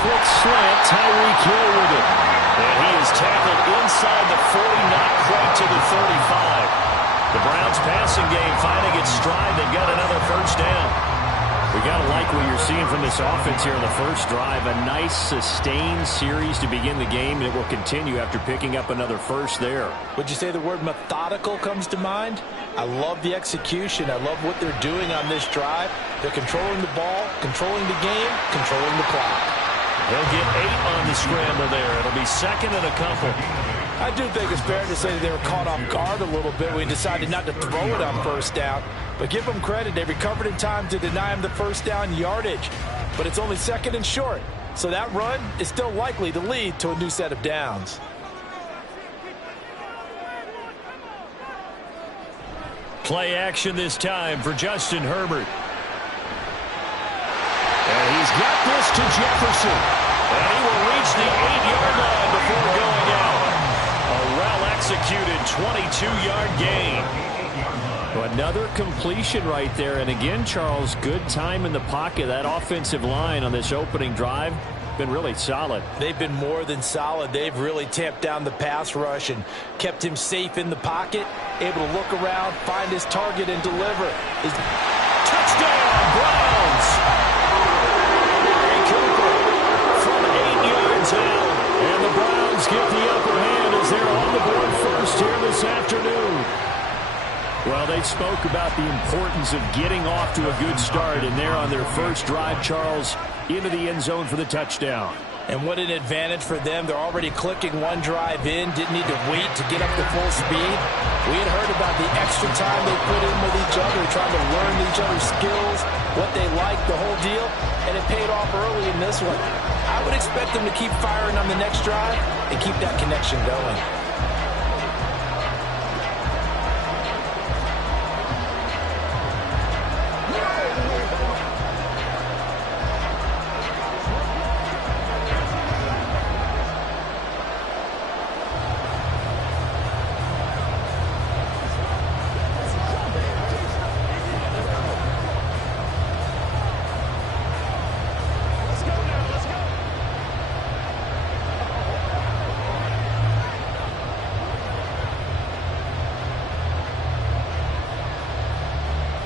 Quick slant, Tyreek Hill with it. And he is tackled inside the 40, not quite to the 35. The Browns passing game finding its stride. They've got another first down. We got to like what you're seeing from this offense here in the first drive. A nice, sustained series to begin the game, and it will continue after picking up another first there. Would you say the word methodical comes to mind? I love the execution. I love what they're doing on this drive. They're controlling the ball, controlling the game, controlling the clock. They'll get 8 on the scramble there. It'll be 2nd and a couple. I do think it's fair to say that they were caught off guard a little bit. We decided not to throw it on first down. But give them credit. They recovered in time to deny him the first down yardage. But it's only 2nd and short. So that run is still likely to lead to a new set of downs. Play action this time for Justin Herbert. And he's got this to Jefferson. And he will reach the 8-yard line before going out. A well-executed 22-yard gain. Another completion right there. And again, Charles, good time in the pocket. That offensive line on this opening drive been really solid. They've been more than solid. They've really tamped down the pass rush and kept him safe in the pocket, able to look around, find his target, and deliver. Touchdown, Browns! Amari Cooper from 8 yards out. And the Browns get the upper hand as they're on the board first here this afternoon. Well, they spoke about the importance of getting off to a good start, and they're on their first drive, Charles, into the end zone for the touchdown. And what an advantage for them. They're already clicking one drive in, didn't need to wait to get up to full speed. We had heard about the extra time they put in with each other, trying to learn each other's skills, what they like, the whole deal, and it paid off early in this one. I would expect them to keep firing on the next drive and keep that connection going.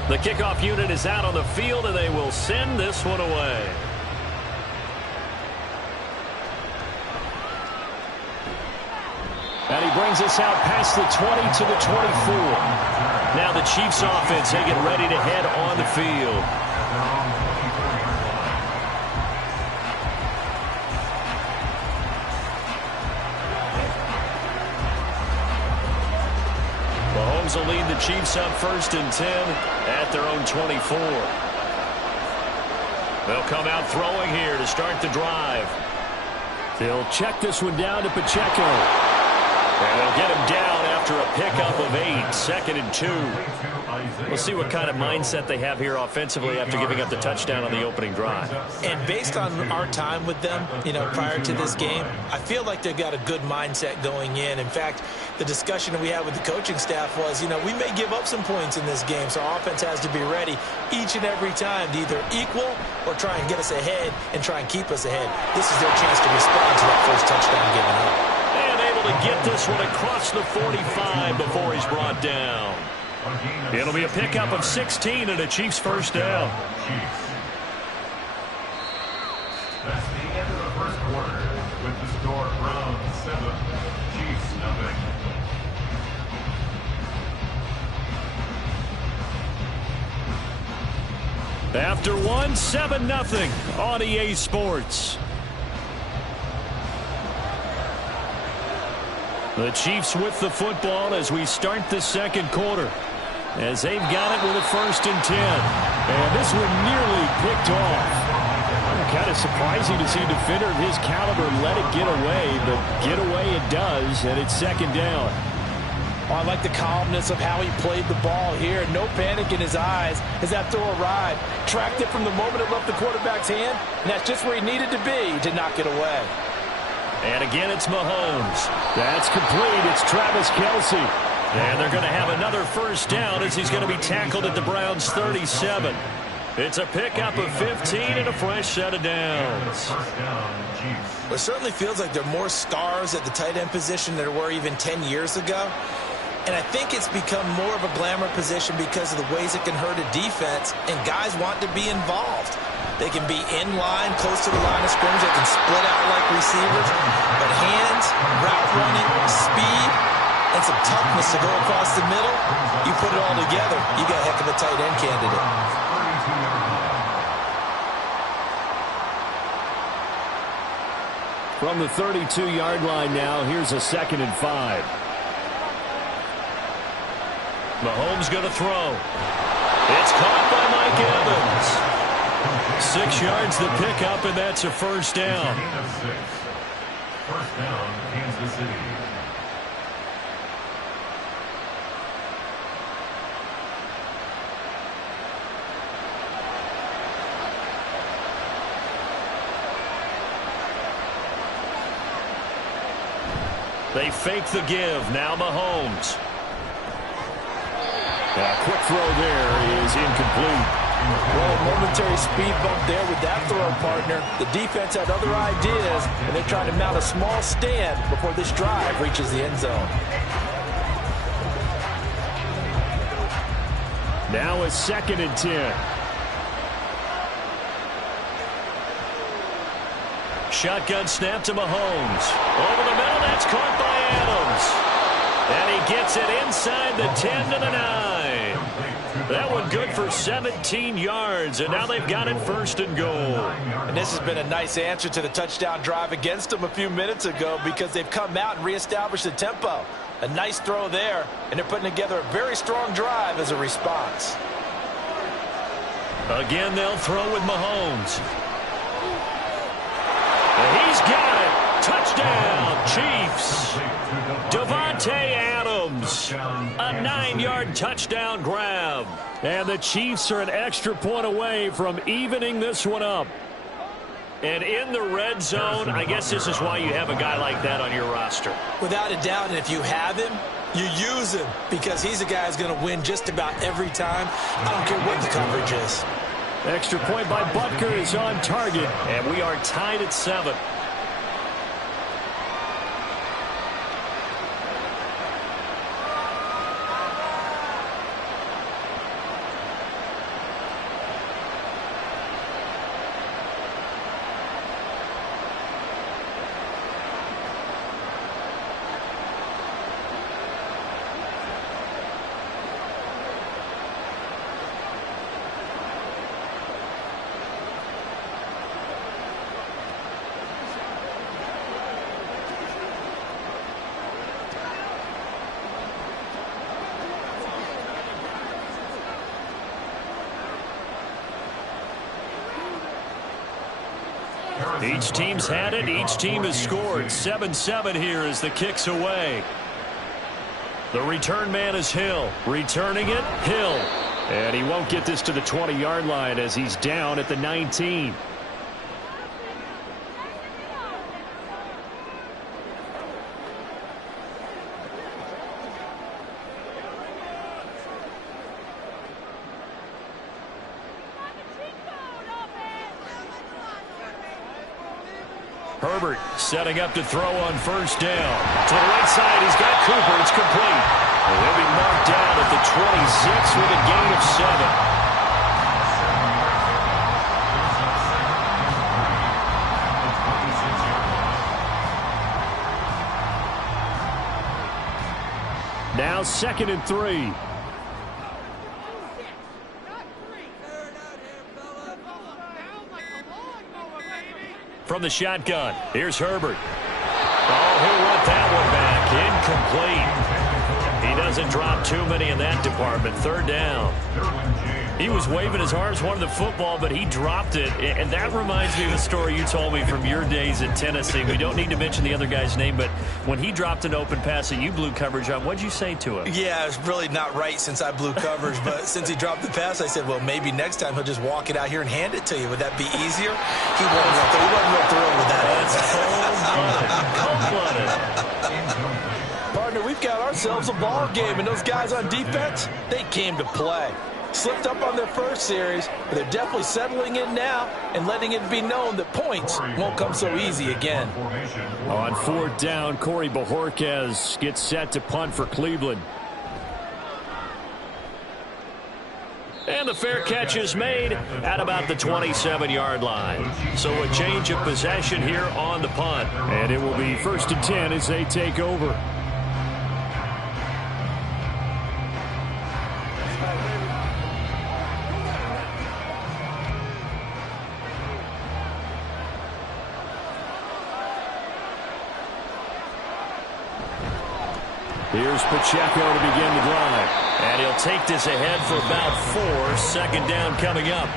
The kickoff unit is out on the field, and they will send this one away. And he brings us out past the 20 to the 24. Now the Chiefs offense, they get ready to head on the field. Mahomes will lead the Chiefs up 1st and 10 at their own 24. They'll come out throwing here to start the drive. They'll check this one down to Pacheco. And they'll get him down after a pickup of 8, 2nd and 2. We'll see what kind of mindset they have here offensively after giving up the touchdown on the opening drive. And based on our time with them, prior to this game, I feel like they've got a good mindset going in. In fact, the discussion that we had with the coaching staff was, we may give up some points in this game, so our offense has to be ready each and every time to either equal or try and get us ahead and try and keep us ahead. This is their chance to respond to that first touchdown given up. And able to get this one across the 45 before he's brought down. It'll be a pickup of 16 and a Chiefs first down. That's the end of the first quarter with the score Browns 7, Chiefs 0. After 1, 7-0 on EA Sports. The Chiefs with the football as we start the second quarter. As they've got it with a 1st and 10. And this one nearly picked off. Kind of surprising to see a defender of his caliber let it get away, but get away it does, and it's 2nd down. I like the calmness of how he played the ball here. No panic in his eyes as that throw arrived. Tracked it from the moment it left the quarterback's hand, and that's just where he needed to be to knock it away. And again, it's Mahomes. That's complete. It's Travis Kelce. And they're going to have another first down as he's going to be tackled at the Browns' 37. It's a pickup of 15 and a fresh set of downs. It certainly feels like there are more stars at the tight end position than there were even 10 years ago. And I think it's become more of a glamour position because of the ways it can hurt a defense, and guys want to be involved. They can be in line, close to the line of scrimmage. They can split out like receivers. But hands, route running, speed, and some toughness to go across the middle, you put it all together, you got a heck of a tight end candidate. From the 32-yard line now, here's a 2nd and 5. Mahomes going to throw. It's caught by Mike Evans. 6 yards the pickup, and that's a first down. First down, Kansas City. They fake the give. Now Mahomes. A quick throw there is incomplete. Well, a momentary speed bump there with that throw, partner. The defense had other ideas, and they're trying to mount a small stand before this drive reaches the end zone. Now a 2nd and 10. Shotgun snap to Mahomes. Over the middle, that's caught by Adams. And he gets it inside the 10 to the 9. That one good for 17 yards, and now they've got it 1st and goal. And this has been a nice answer to the touchdown drive against them a few minutes ago because they've come out and reestablished the tempo. A nice throw there, and they're putting together a very strong drive as a response. Again, they'll throw with Mahomes. And he's got it. Touchdown, Chiefs. Davante Adams. A 9-yard touchdown grab. And the Chiefs are an extra point away from evening this one up. And in the red zone, I guess this is why you have a guy like that on your roster. Without a doubt, and if you have him, you use him because he's a guy who's going to win just about every time. I don't care what the coverage is. Extra point by Butker is on target. And we are tied at 7. Each team's had it. Each team has scored. 7-7 here as the kick's away. The return man is Hill. Returning it, Hill. And he won't get this to the 20-yard line as he's down at the 19. Herbert setting up to throw on 1st down. To the right side, he's got Cooper. It's complete. And he'll be marked down at the 26 with a gain of 7. Now 2nd and 3. From the shotgun, here's Herbert. Oh, he'll want that one back. Incomplete. He doesn't drop too many in that department. 3rd down. He was waving his arms, wanted the football, but he dropped it. And that reminds me of a story you told me from your days at Tennessee. We don't need to mention the other guy's name, but when he dropped an open pass that you blew coverage on, what'd you say to him? Yeah, it's really not right since I blew coverage, but since he dropped the pass, I said, well, maybe next time he'll just walk it out here and hand it to you. Would that be easier? He wasn't real thrilled with that answer. Partner, we've got ourselves a ball game, and those guys on defense, they came to play. Slipped up on their first series, but they're definitely settling in now and letting it be known that points won't come so easy again. On 4th down, Corey Bojorquez gets set to punt for Cleveland. And the fair catch is made at about the 27-yard line. So a change of possession here on the punt. And it will be 1st and 10 as they take over. Here's Pacheco to begin the drive. And he'll take this ahead for about 4. 2nd down coming up.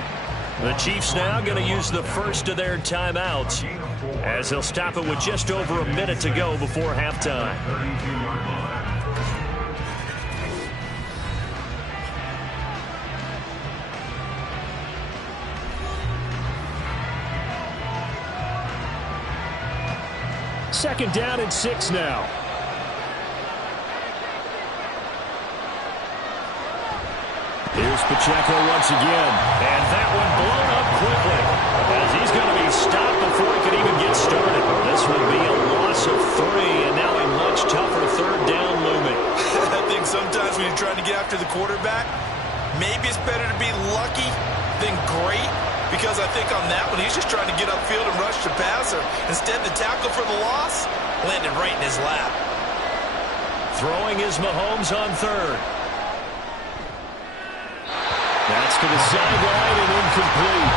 The Chiefs now going to use the first of their timeouts as they'll stop it with just over a minute to go before halftime. Second down and 6 now. Here's Pacheco once again. And that one blown up quickly, as he's going to be stopped before he could even get started. This will be a loss of 3, and now a much tougher third down looming. I think sometimes when you're trying to get after the quarterback, maybe it's better to be lucky than great, because I think on that one, he's just trying to get upfield and rush the passer. Instead, the tackle for the loss landed right in his lap. Throwing is Mahomes on third. That's to the sideline and incomplete.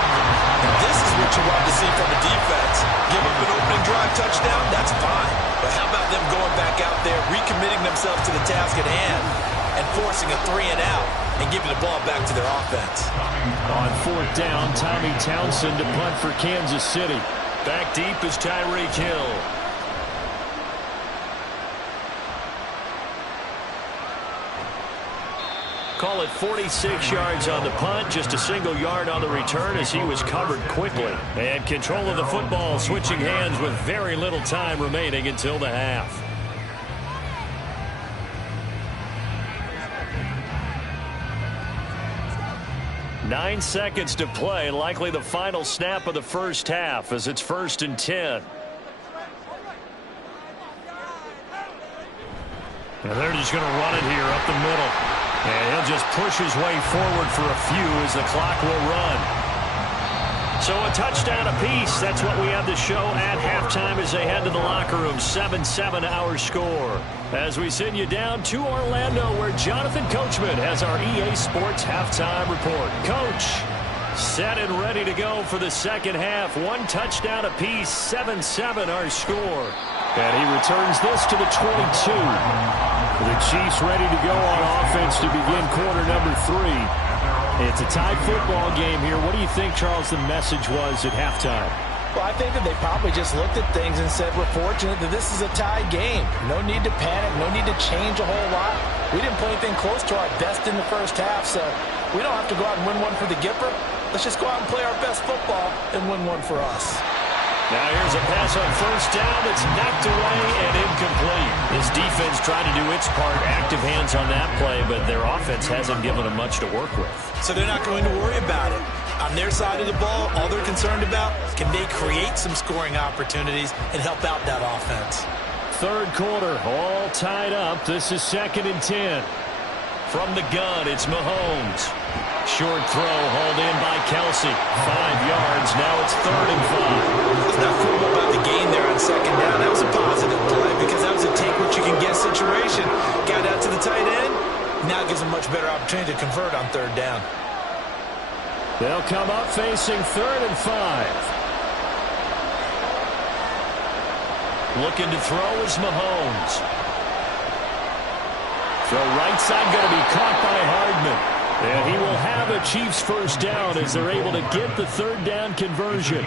This is what you want to see from a defense. Give up an opening drive touchdown, that's fine. But how about them going back out there, recommitting themselves to the task at hand, and forcing a 3-and-out and giving the ball back to their offense. On fourth down, Tommy Townsend to punt for Kansas City. Back deep is Tyreek Hill. Call it 46 yards on the punt, just a single yard on the return as he was covered quickly. And control of the football switching hands with very little time remaining until the half. Nine seconds to play, likely the final snap of the first half as it's 1st and 10. And they're just going to run it here up the middle. And he'll just push his way forward for a few as the clock will run. So a touchdown apiece. That's what we have to show at halftime as they head to the locker room. 7-7 our score. As we send you down to Orlando, where Jonathan Coachman has our EA Sports halftime report. Coach, set and ready to go for the second half. One touchdown apiece. 7-7 our score. And he returns this to the 22. The Chiefs ready to go on offense to begin quarter number 3. It's a tied football game here. What do you think, Charles, the message was at halftime? Well, I think that they probably just looked at things and said, we're fortunate that this is a tied game. No need to panic, no need to change a whole lot. We didn't play anything close to our best in the first half, so we don't have to go out and win one for the Gipper. Let's just go out and play our best football and win one for us. Now here's a pass on first down that's knocked away and incomplete. This defense tried to do its part, active hands on that play, but their offense hasn't given them much to work with. So they're not going to worry about it. On their side of the ball, all they're concerned about, can they create some scoring opportunities and help out that offense? Third quarter, all tied up. This is 2nd and 10. From the gun, it's Mahomes. Short throw hauled in by Kelsey. 5 yards. Now it's 3rd and 5. It's not cool about the gain there on second down. That was a positive play because that was a take-what-you-can-get situation. Got out to the tight end. Now gives a much better opportunity to convert on 3rd down. They'll come up facing 3rd and 5. Looking to throw is Mahomes. Throw right side going to be caught by Hardman. And he will have a Chiefs first down as they're able to get the 3rd down conversion.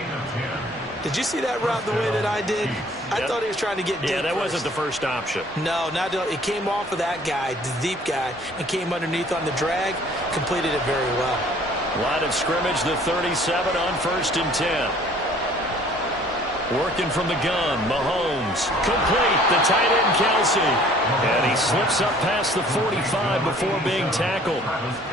Did you see that route the way that I did? I thought he was trying to get deep. Yeah, that first. wasn't the first option. No, it came off of that guy, the deep guy, and came underneath on the drag. Completed it very well. Line of scrimmage, the 37 on 1st and 10. Working from the gun, Mahomes. Complete, the tight end, Kelsey. And he slips up past the 45 before being tackled.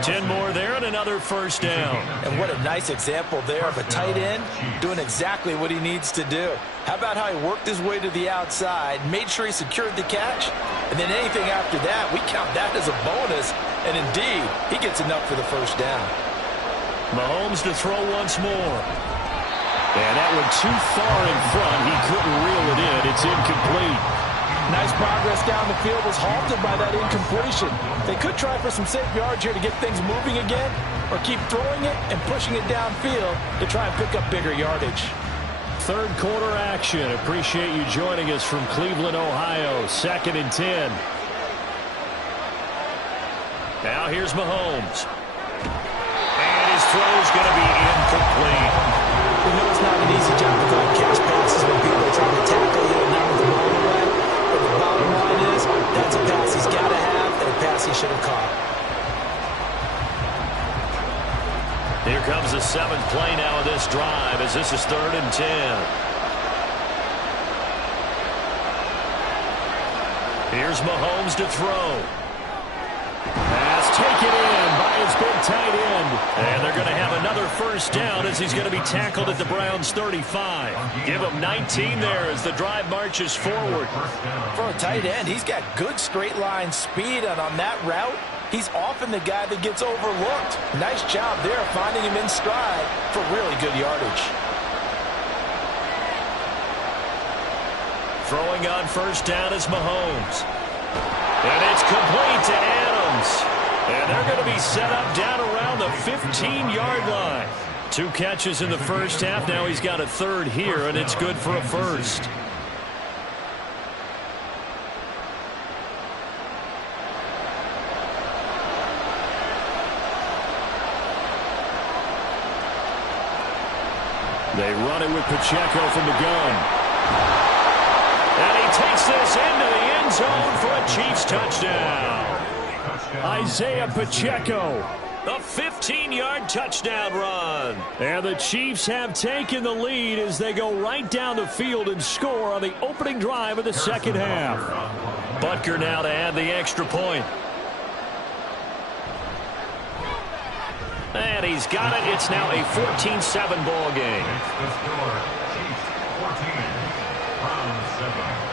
10 more there and another first down. And what a nice example there of a tight end doing exactly what he needs to do. How about how he worked his way to the outside, made sure he secured the catch, and then anything after that, we count that as a bonus. And indeed, he gets enough for the first down. Mahomes to throw once more. And that one too far in front. He couldn't reel it in. It's incomplete. Nice progress down the field was halted by that incompletion. They could try for some safe yards here to get things moving again, or keep throwing it and pushing it downfield to try and pick up bigger yardage. Third quarter action. Appreciate you joining us from Cleveland, Ohio. 2nd and 10. Now here's Mahomes. And his throw's going to be incomplete. We know it's not an easy job to throw catch passes when people are trying to tackle you and knock the ball away. But the bottom line is, that's a pass he's got to have and a pass he should have caught. Here comes the 7th play now of this drive as this is 3rd and 10. Here's Mahomes to throw. Pass taken in by his big tight end. And they're going to have another first down as he's going to be tackled at the Browns' 35. Give him 19 there as the drive marches forward. For a tight end, he's got good straight line speed, and on that route, he's often the guy that gets overlooked. Nice job there finding him in stride for really good yardage. Throwing on first down is Mahomes. And it's complete to Adams. And they're going to be set up down around the 15-yard line. 2 catches in the first half. Now he's got a third here, and it's good for a first. They run it with Pacheco from the gun. And he takes this into the end zone for a Chiefs touchdown. Isaiah Pacheco. A 15-yard touchdown run. And the Chiefs have taken the lead as they go right down the field and score on the opening drive of the second half. Butker now to add the extra point. And he's got it. It's now a 14-7 ball game. The score, Chiefs 14, Browns 7.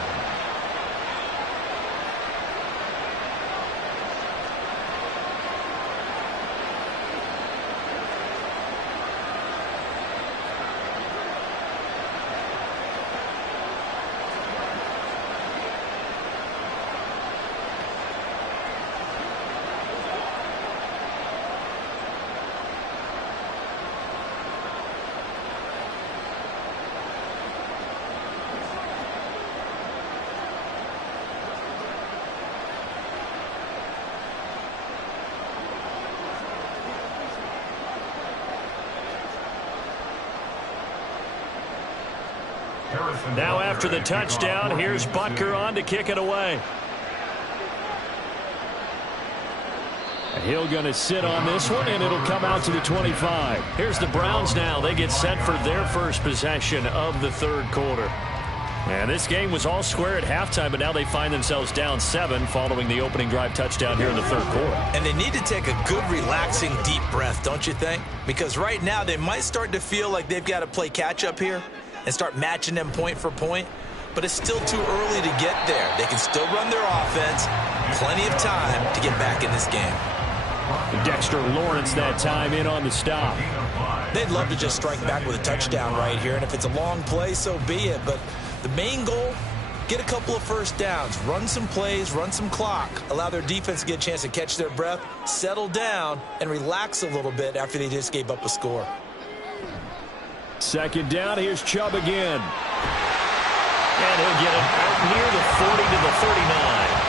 Now after the touchdown, here's Butker on to kick it away. Hill going to sit on this one, and it'll come out to the 25. Here's the Browns now. They get set for their first possession of the third quarter. And this game was all square at halftime, but now they find themselves down 7 following the opening drive touchdown here in the third quarter. And they need to take a good, relaxing, deep breath, don't you think? Because right now they might start to feel like they've got to play catch-up here and start matching them point for point. But it's still too early to get there. They can still run their offense. Plenty of time to get back in this game. Dexter Lawrence that time in on the stop. They'd love to just strike back with a touchdown right here. And if it's a long play, so be it. But the main goal, get a couple of first downs. Run some plays, run some clock. Allow their defense to get a chance to catch their breath, settle down, and relax a little bit after they just gave up a score. Second down, here's Chubb again. And he'll get it out near the 40 to the 39.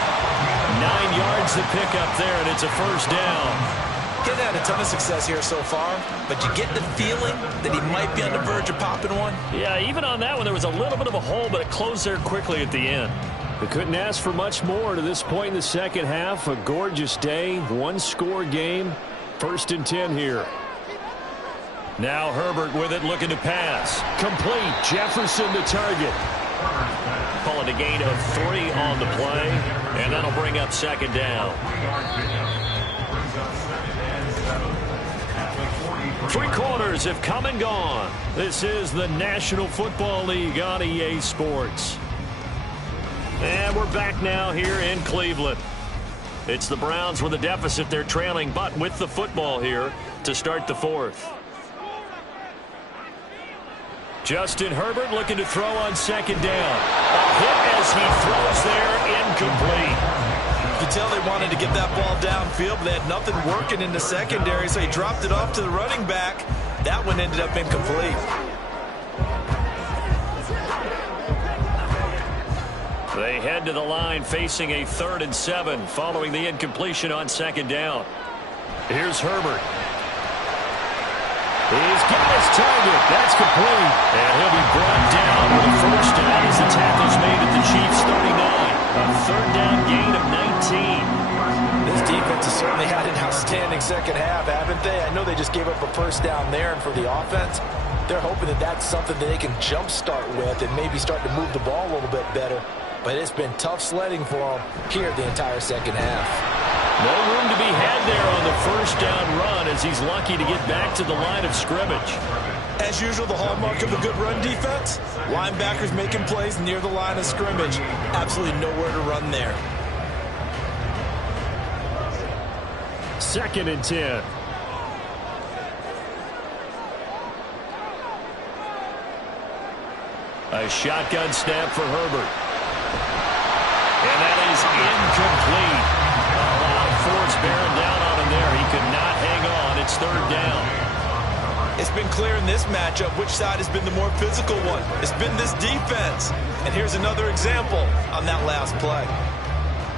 9 yards to pick up there, and it's a first down. Getting had a ton of success here so far, but you get the feeling that he might be on the verge of popping one. Yeah, even on that one, there was a little bit of a hole, but it closed there quickly at the end. They couldn't ask for much more to this point in the second half. A gorgeous day, one-score game. 1st and 10 here. Now Herbert with it, looking to pass. Complete. Jefferson the target. Call it a gain of 3 on the play, and that'll bring up second down. 3 quarters have come and gone. This is the National Football League on EA Sports. And we're back now here in Cleveland. It's the Browns with a deficit. They're trailing, but with the football here to start the 4th. Justin Herbert looking to throw on second down. A hit as he throws there, incomplete. You can tell they wanted to get that ball downfield, but they had nothing working in the secondary, so he dropped it off to the running back. That one ended up incomplete. They head to the line facing a 3rd and 7 following the incompletion on second down. Here's Herbert. He's got his target. That's complete. And he'll be brought down with a first down as the tackle's made at the Chiefs' 39. A 3rd down gain of 19. This defense has certainly had an outstanding second half, haven't they? I know they just gave up a first down there, and for the offense, they're hoping that that's something that they can jumpstart with and maybe start to move the ball a little bit better. But it's been tough sledding for them here the entire second half. No room to be had there on the first down run as he's lucky to get back to the line of scrimmage. As usual, the hallmark of a good run defense, linebackers making plays near the line of scrimmage. Absolutely nowhere to run there. 2nd and 10. A shotgun snap for Herbert. And that is incomplete. A lot of force bearing down on him there. He could not hang on. It's 3rd down. It's been clear in this matchup which side has been the more physical one. It's been this defense. And here's another example on that last play.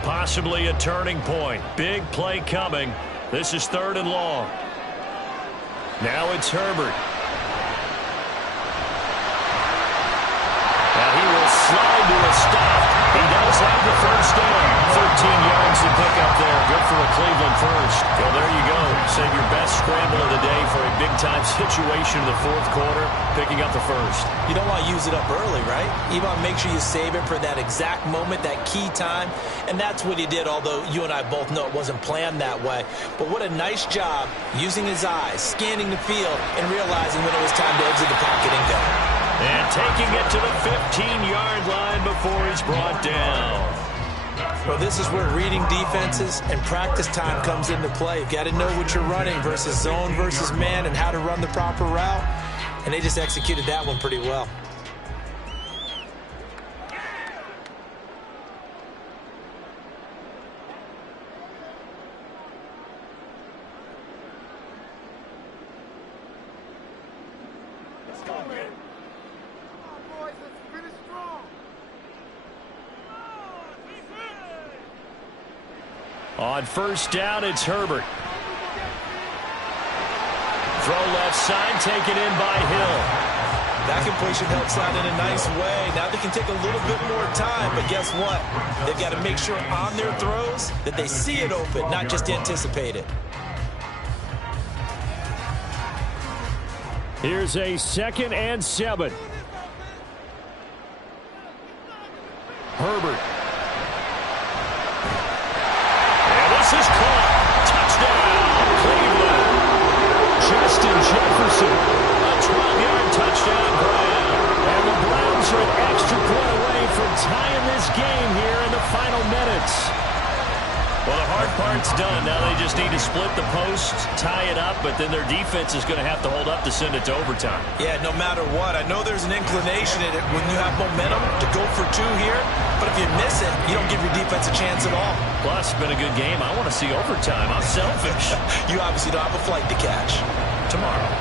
Possibly a turning point. Big play coming. This is 3rd and long. Now it's Herbert. Now he will slide to a stop. He does have the first down. 13 yards to pick up there. Good for a Cleveland first. Well, there you go. Save your best scramble of the day for a big-time situation in the 4th quarter, picking up the first. You don't want to use it up early, right? You want to make sure you save it for that exact moment, that key time. And that's what he did, although you and I both know it wasn't planned that way. But what a nice job using his eyes, scanning the field, and realizing when it was time to exit the pocket and go. And taking it to the 15-yard line before he's brought down. Well, this is where reading defenses and practice time comes into play. You've got to know what you're running versus zone versus man and how to run the proper route. And they just executed that one pretty well. On 1st down, it's Herbert. Throw left side, taken in by Hill. That completion helps out in a nice way. Now they can take a little bit more time, but guess what? They've got to make sure on their throws that they see it open, not just anticipate it. Here's a 2nd and 7. Herbert. This is caught. Touchdown, Cleveland. Justin Jefferson. A 12-yard touchdown grab. And the Browns are an extra point away from tying this game here in the final minutes. Well, the hard part's done. Now they just need to split the post, tie it up, but then their defense is going to have to hold up to send it to overtime. Yeah, no matter what. I know there's an inclination in it when you have momentum to go for 2 here, but if you miss it, you don't give your defense a chance at all. Plus, it's been a good game. I want to see overtime. I'm selfish. You obviously don't have a flight to catch. Tomorrow.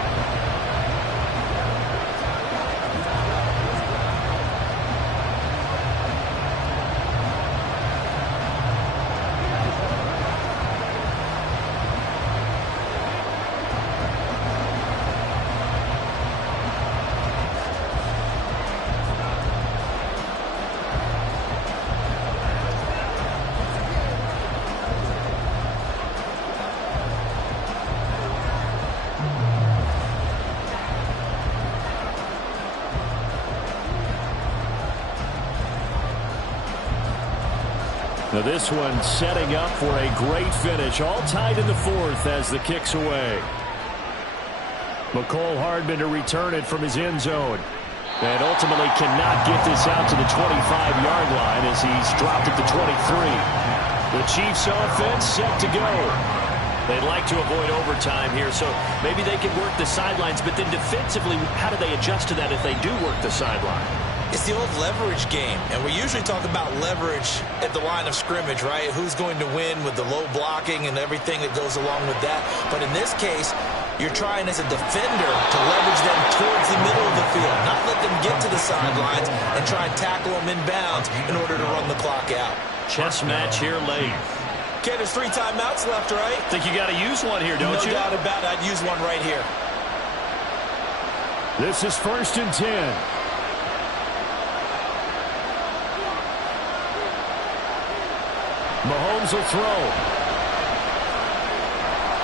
Now this one setting up for a great finish. All tied in the 4th as the kick's away. Mecole Hardman to return it from his end zone. And ultimately cannot get this out to the 25-yard line as he's dropped at the 23. The Chiefs offense set to go. They'd like to avoid overtime here, so maybe they can work the sidelines. But then defensively, how do they adjust to that if they do work the sideline? It's the old leverage game, and we usually talk about leverage at the line of scrimmage, right? Who's going to win with the low blocking and everything that goes along with that. But in this case, you're trying as a defender to leverage them towards the middle of the field, not let them get to the sidelines and try and tackle them inbounds in order to run the clock out. Chess match here late. Okay, there's 3 timeouts left, right? Think you got to use one here, don't you? No doubt about it. I'd use one right here. This is 1st and 10. Mahomes will throw.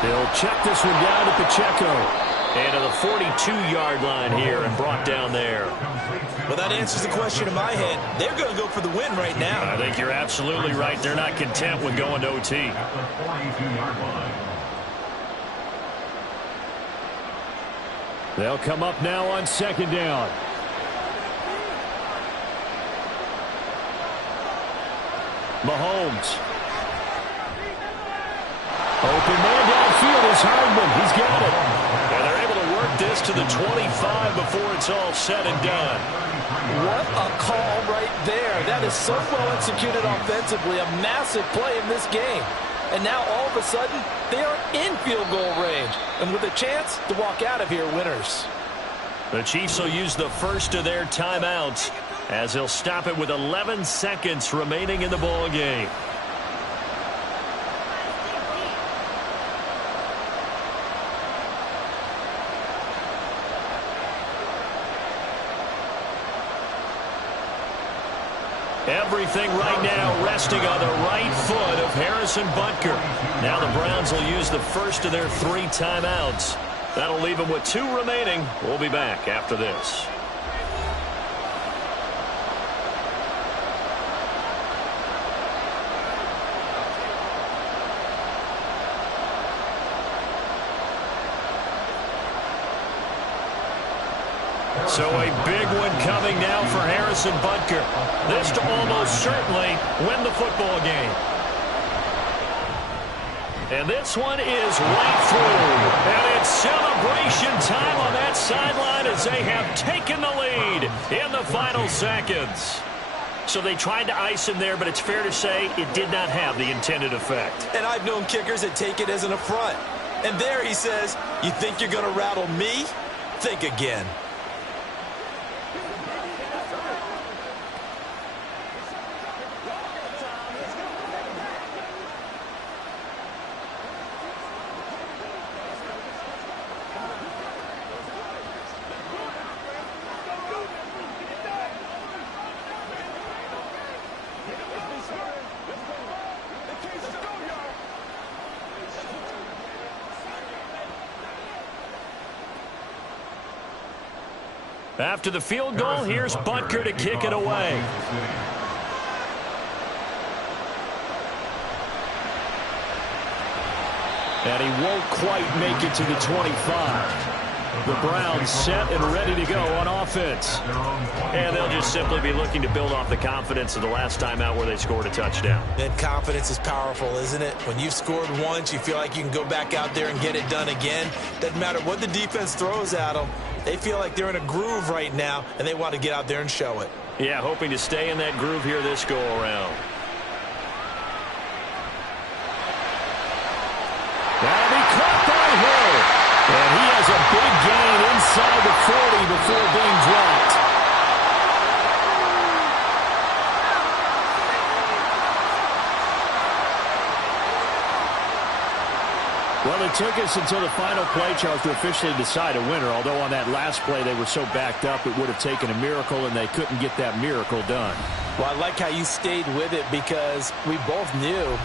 He'll check this one down to Pacheco. And to the 42-yard line here and brought down there. Well, that answers the question in my head. They're going to go for the win right now. I think you're absolutely right. They're not content with going to OT. At the 42-yard line. They'll come up now on second down. Mahomes. Open man downfield is Hardman. He's got it. And they're able to work this to the 25 before it's all said and done. What a call right there. That is so well executed offensively. A massive play in this game. And now all of a sudden, they are in field goal range. And with a chance to walk out of here winners. The Chiefs will use the first of their timeouts as they'll stop it with 11 seconds remaining in the ball game. Everything right now resting on the right foot of Harrison Butker. Now the Browns will use the first of their 3 timeouts. That'll leave them with 2 remaining. We'll be back after this. So a big one coming now for Harrison Butker. This to almost certainly win the football game. And this one is right through. And it's celebration time on that sideline as they have taken the lead in the final seconds. So they tried to ice him there, but it's fair to say it did not have the intended effect. And I've known kickers that take it as an affront. And there he says, you think you're going to rattle me? Think again. After the field goal, here's Butker to kick it away. And he won't quite make it to the 25. The Browns set and ready to go on offense. And they'll just simply be looking to build off the confidence of the last time out where they scored a touchdown. And confidence is powerful, isn't it? When you've scored once, you feel like you can go back out there and get it done again. Doesn't matter what the defense throws at them. They feel like they're in a groove right now, and they want to get out there and show it. Yeah, hoping to stay in that groove here this go-around. That'll be caught by Hill. And he has a big gain inside the 40 before being dropped. Well, it took us until the final play, Charles, to officially decide a winner. Although on that last play they were so backed up, it would have taken a miracle, and they couldn't get that miracle done. Well, I like how you stayed with it because we both knew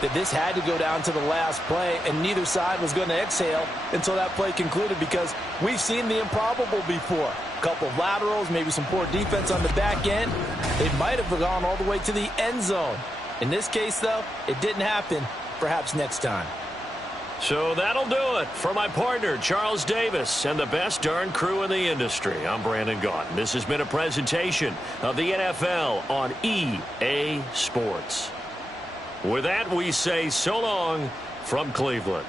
that this had to go down to the last play, and neither side was going to exhale until that play concluded because we've seen the improbable before. A couple of laterals, maybe some poor defense on the back end. They might have gone all the way to the end zone. In this case, though, it didn't happen. Perhaps next time. So that'll do it for my partner, Charles Davis, and the best darn crew in the industry. I'm Brandon Gaudin. This has been a presentation of the NFL on EA Sports. With that, we say so long from Cleveland.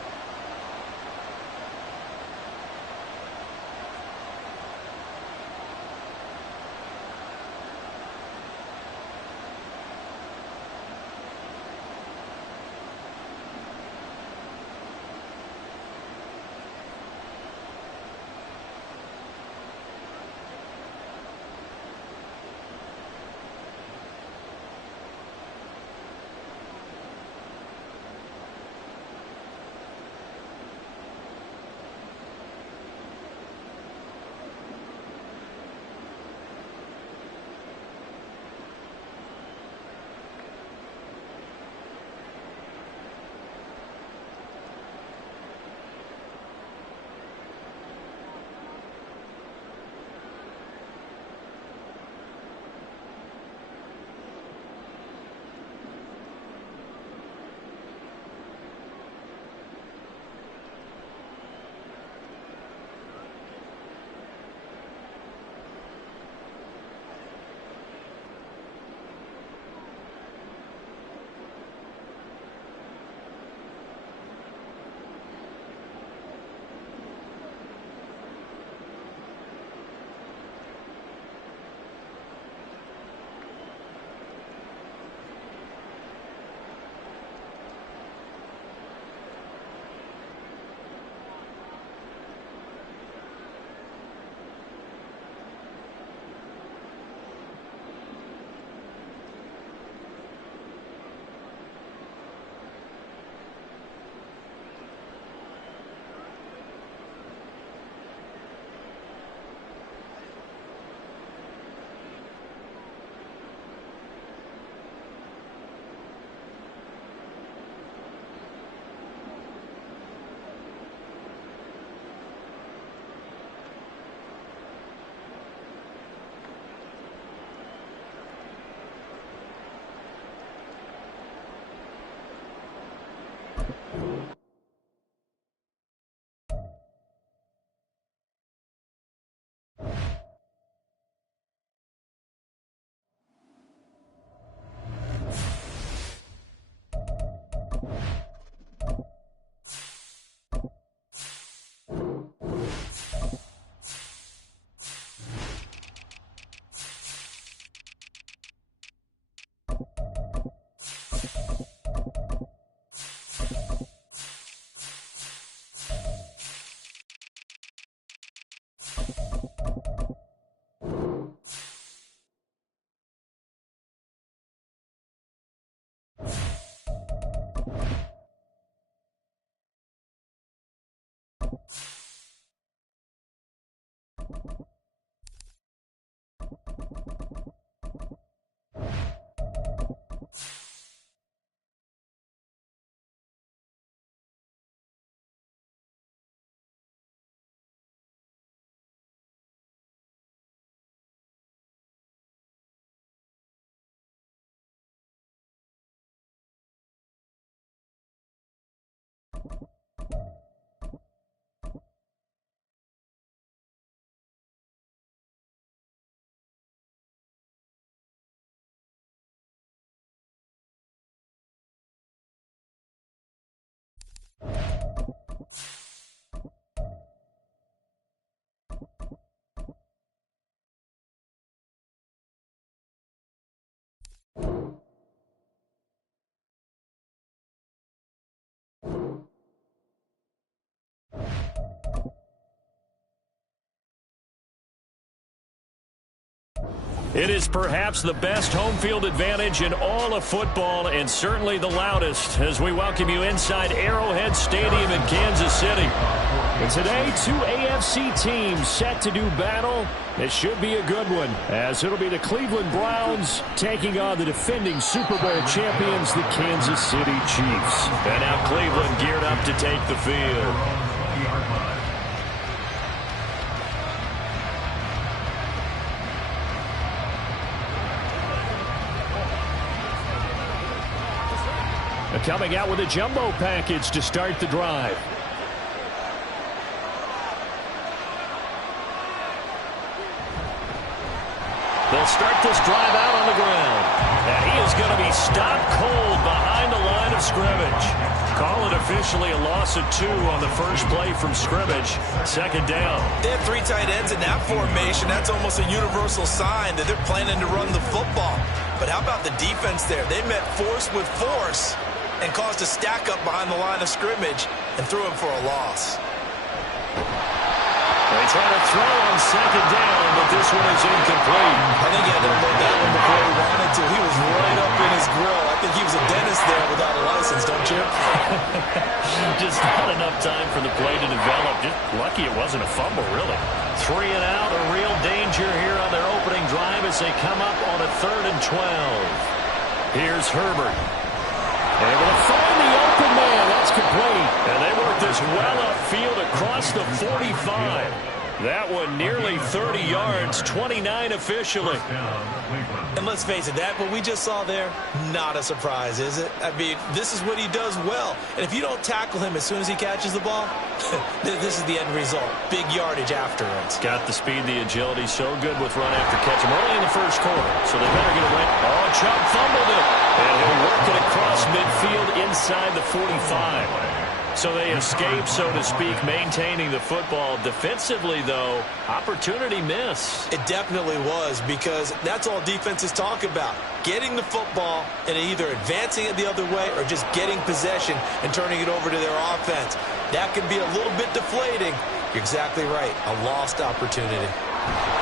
It is perhaps the best home field advantage in all of football, and certainly the loudest, as we welcome you inside Arrowhead Stadium in Kansas City. And today, two AFC teams set to do battle. It should be a good one, as it'll be the Cleveland Browns taking on the defending Super Bowl champions, the Kansas City Chiefs. And now Cleveland geared up to take the field. Coming out with a jumbo package to start the drive. They'll start this drive out on the ground. And he is going to be stopped cold behind the line of scrimmage. Call it officially a loss of 2 on the first play from scrimmage. Second down. They have 3 tight ends in that formation. That's almost a universal sign that they're planning to run the football. But how about the defense there? They met force with force and caused a stack up behind the line of scrimmage and threw him for a loss. They try to throw on second down, but this one is incomplete. I think he had to load that one before he wanted to. He was right up in his grill. I think he was a dentist there without a license, don't you? Just not enough time for the play to develop. Just lucky it wasn't a fumble, really. 3 and out, a real danger here on their opening drive as they come up on a 3rd and 12. Here's Herbert. Able to find the open man. That's complete. And they work this well upfield across the 45. That one nearly 30 yards, 29 officially. And let's face it, that what we just saw there, not a surprise, is it? I mean, this is what he does well. And if you don't tackle him as soon as he catches the ball, this is the end result. Big yardage afterwards. Got the speed, the agility, so good with run after catch. I'm early in the first quarter, so they better get away. Oh, Chubb fumbled it. And he'll work it across midfield inside the 45. So they escape, so to speak, maintaining the football. Defensively, though, opportunity miss. It definitely was, because that's all defenses talk about. Getting the football and either advancing it the other way or just getting possession and turning it over to their offense. That can be a little bit deflating. You're exactly right. A lost opportunity.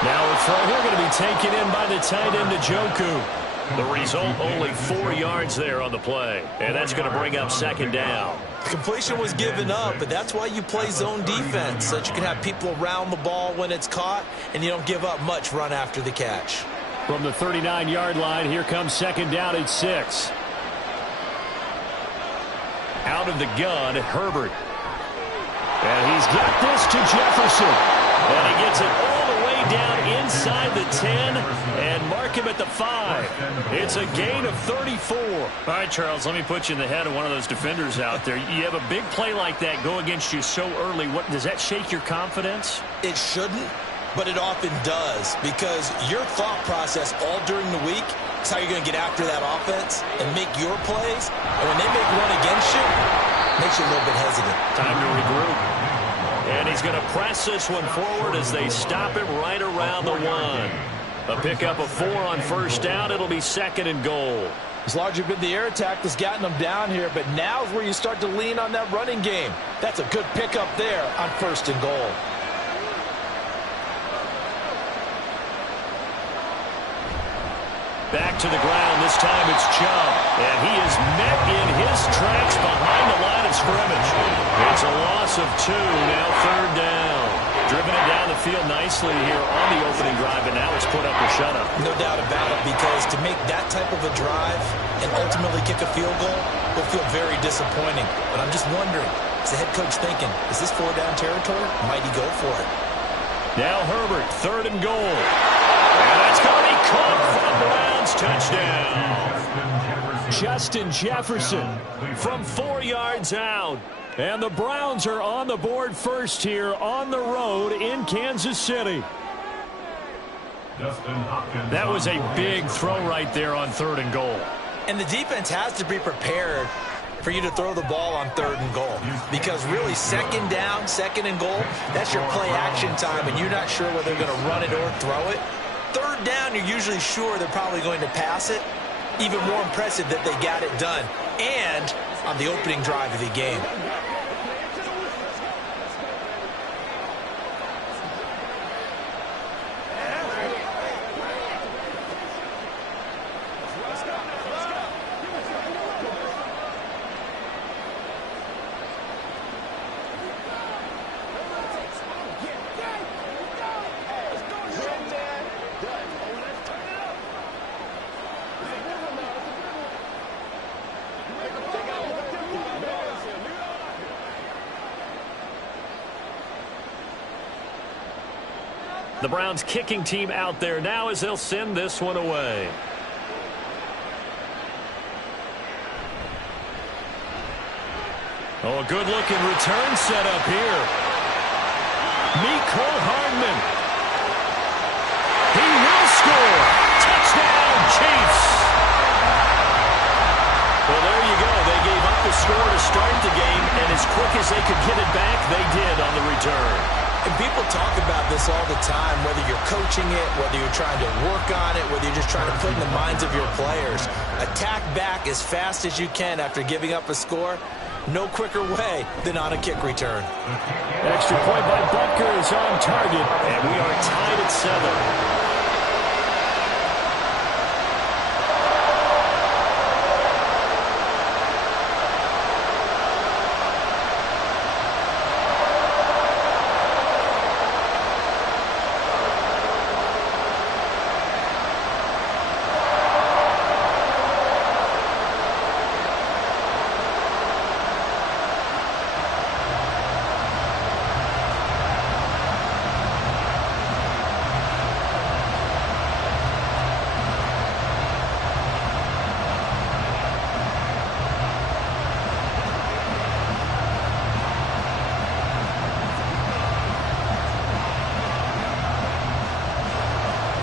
Now a throw here going to be taken in by the tight end, Njoku. The result, only 4 yards there on the play. And that's going to bring up second down. The completion was given up, but that's why you play zone defense, so that you can have people around the ball when it's caught, and you don't give up much run after the catch. From the 39-yard line, here comes second down at 6. Out of the gun, Herbert. And he's got this to Jefferson. And he gets it all the way down inside the 10 and mark him at the 5. It's a gain of 34. All right, Charles, let me put you in the head of one of those defenders out there. You have a big play like that go against you so early. What does that shake your confidence? It shouldn't, but it often does, because your thought process all during the week is how you're going to get after that offense and make your plays. And when they make one against you, it makes you a little bit hesitant. Time to regroup. And he's going to press this one forward as they stop him right around the 1. A pickup of 4 on first down. It'll be second and goal. It's largely been the air attack that's gotten them down here, but now is where you start to lean on that running game. That's a good pickup there on first and goal. Back to the ground. This time it's Chubb. And he is met in his tracks behind the line of scrimmage. It's a loss of 2. Now 3rd down. Driven it down the field nicely here on the opening drive, and now it's put up or shut up. No doubt about it, because to make that type of a drive and ultimately kick a field goal will feel very disappointing. But I'm just wondering, is the head coach thinking, is this 4-down territory? Might he go for it? Now Herbert, 3rd and goal. And that's going to be caught for the Browns. Touchdown. Justin Jefferson from 4 yards out. And the Browns are on the board first here on the road in Kansas City. That was a big throw right there on 3rd and goal. And the defense has to be prepared for you to throw the ball on 3rd and goal. Because really, 2nd down, 2nd and goal, that's your play action time, and you're not sure whether they're going to run it or throw it. 3rd down, you're usually sure they're probably going to pass it. Even more impressive that they got it done. And on the opening drive of the game. The Browns kicking team out there now as they'll send this one away. Oh, a good-looking return set up here. Mecole Hardman. He will score. Touchdown, Chiefs. Well, there you go. They gave up the score to start the game, and as quick as they could get it back, they did on the return. And people talk about this all the time, whether you're coaching it, whether you're trying to work on it, whether you're just trying to put in the minds of your players. Attack back as fast as you can after giving up a score. No quicker way than on a kick return. Extra point by Butker is on target, and we are tied at 7.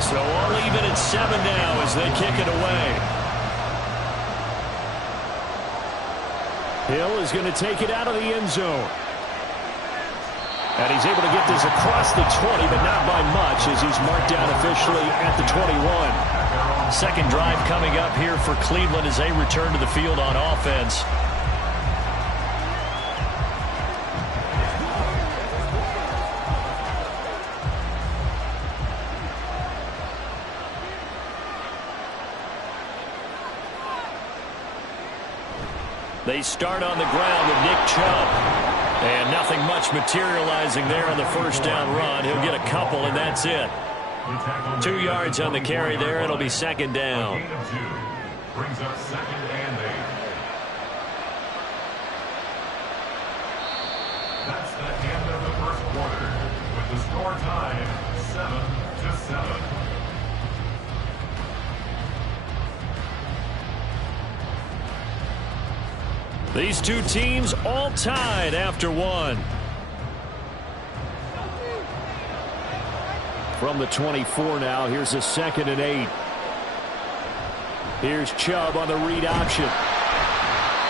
So all even at 7 now as they kick it away. Hill is going to take it out of the end zone. And he's able to get this across the 20, but not by much as he's marked down officially at the 21. Second drive coming up here for Cleveland as they return to the field on offense. They start on the ground with Nick Chubb. And nothing much materializing there on the first down run. He'll get a couple, and that's it. 2 yards on the carry there. It'll be 2nd down. Brings up 2nd and 8. That's the end of the first quarter, with the score tied 7-7. These two teams all tied after one. From the 24 now, here's a 2nd and 8. Here's Chubb on the read option.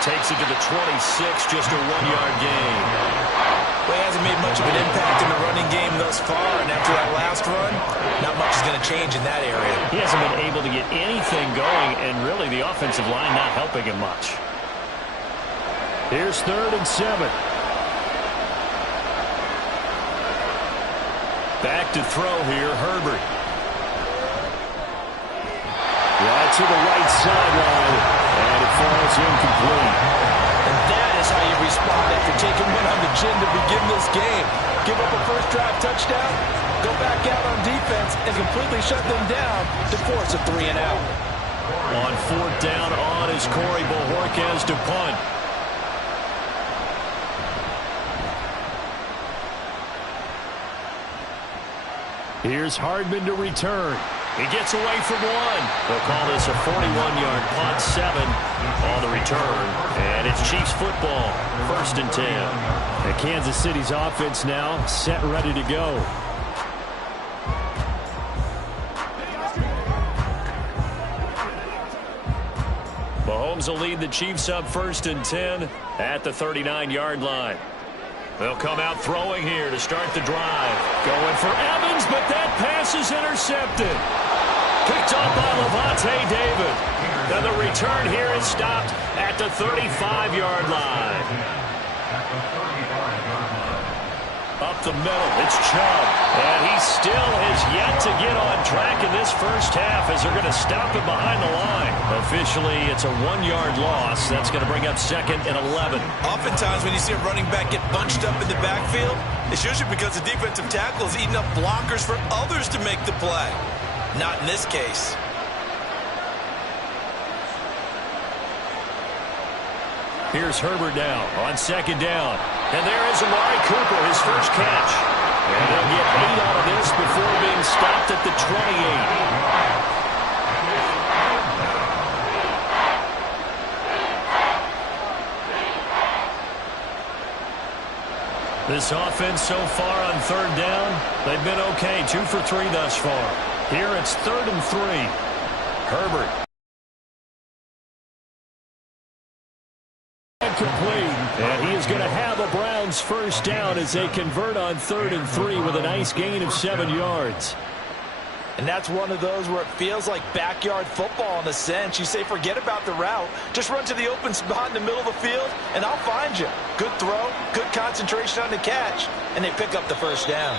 Takes it to the 26, just a 1-yard gain. Well, he hasn't made much of an impact in the running game thus far, and after that last run, not much is going to change in that area. He hasn't been able to get anything going, and really the offensive line not helping him much. Here's 3rd and 7. Back to throw here, Herbert. That's to the right sideline, and it falls incomplete. And that is how you respond after taking one on the chin to begin this game. Give up a first drive touchdown, go back out on defense, and completely shut them down to force a 3-and-out. On fourth down on is Corey Bojorquez to punt. Here's Hardman to return. He gets away from one. They'll call this a 41-yard punt, 7 on the return. And it's Chiefs football, 1st and 10. And Kansas City's offense now set, ready to go. Mahomes will lead the Chiefs up 1st and 10 at the 39-yard line. They'll come out throwing here to start the drive. Going for Evans, but that pass is intercepted. Picked up by Lavonte David. And the return here is stopped at the 35-yard line. Up the middle, it's Chubb. And he still has yet to get on track in this first half as they're going to stop him behind the line. Officially, it's a 1-yard loss. That's going to bring up 2nd and 11. Oftentimes, when you see a running back get bunched up in the backfield, it's usually because the defensive tackle is eating up blockers for others to make the play. Not in this case. Here's Herbert now on 2nd down. And there is Amari Cooper, his first catch. And they'll get 8 out of this before being stopped at the 28. This offense so far on 3rd down, they've been okay. 2 for 3 thus far. Here it's 3rd and 3. Herbert. Complete. And he is going to have a Browns first down as they convert on 3rd and 3 with a nice gain of 7 yards. And that's one of those where it feels like backyard football in a sense. You say forget about the route. Just run to the open spot in the middle of the field, and I'll find you. Good throw, good concentration on the catch, and they pick up the first down.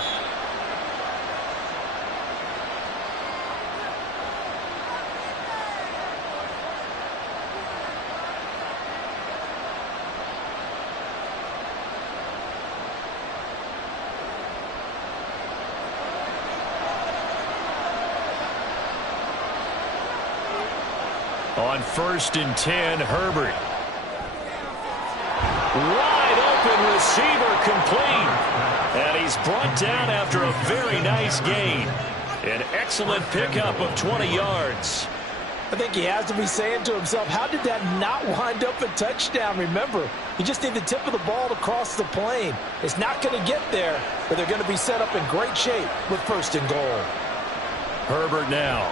On 1st and 10, Herbert. Wide open receiver complete. And he's brought down after a very nice gain. An excellent pickup of 20 yards. I think he has to be saying to himself, how did that not wind up a touchdown? Remember, you just need the tip of the ball to cross the plane. It's not going to get there, but they're going to be set up in great shape with 1st and goal. Herbert now.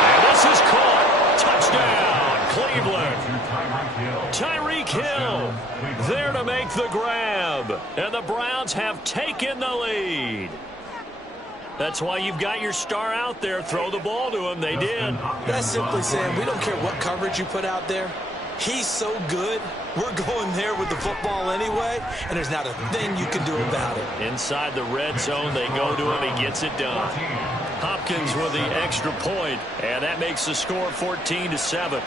And this is caught. Touchdown, Cleveland. Tyreek Hill there to make the grab. And the Browns have taken the lead. That's why you've got your star out there. Throw the ball to him. They did. That's simply saying we don't care what coverage you put out there. He's so good. We're going there with the football anyway, and there's not a thing you can do about it. Inside the red zone, they go to him. He gets it done. Hopkins with the extra point, and that makes the score 14-7.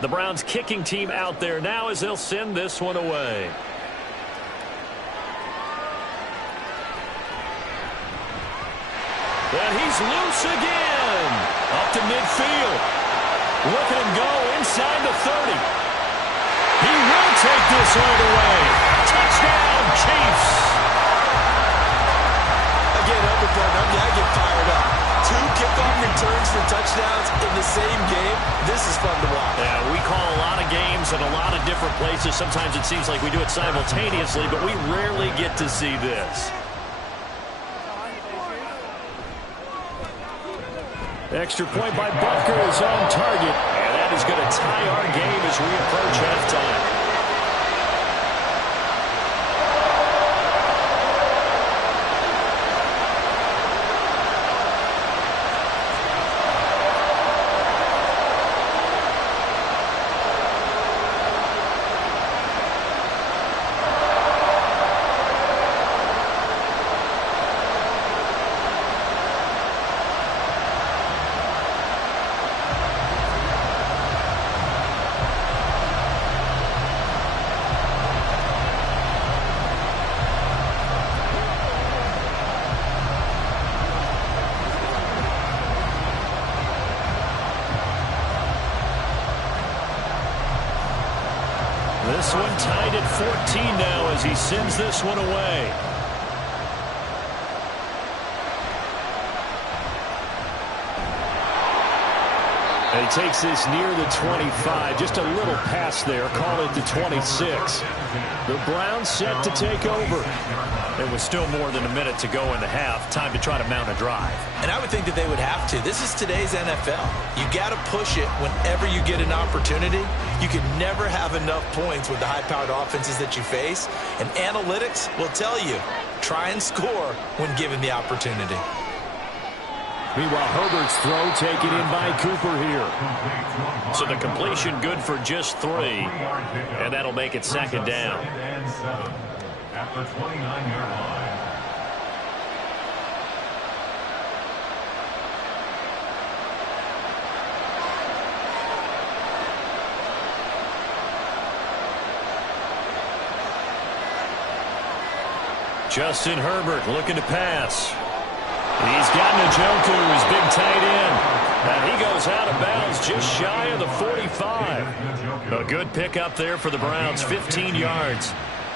The Browns kicking team out there now as they'll send this one away. And he's loose again. Up to midfield. Look at him go inside the 30. He will take this all the way. Touchdown, Chiefs. Again, I get fired up. 2 kickoff returns for touchdowns in the same game. This is fun to watch. Yeah, we call a lot of games in a lot of different places. Sometimes it seems like we do it simultaneously, but we rarely get to see this. Extra point by Butker is on target, and that is going to tie our game as we approach halftime. This one tied at 14 now as he sends this one away. And he takes this near the 25. Just a little pass there. Call it the 26. The Browns set to take over. There was still more than a minute to go in the half. Time to try to mount a drive. And I would think that they would have to. This is today's NFL. You got to push it whenever you get an opportunity. You can never have enough points with the high-powered offenses that you face. And analytics will tell you, try and score when given the opportunity. Meanwhile, Herbert's throw taken in by Cooper here. So the completion good for just 3. And that'll make it second down. At the 29-yard line. Justin Herbert looking to pass. He's got Njoku, his big tight end. And he goes out of bounds just shy of the 45. A good pickup there for the Browns, 15 yards.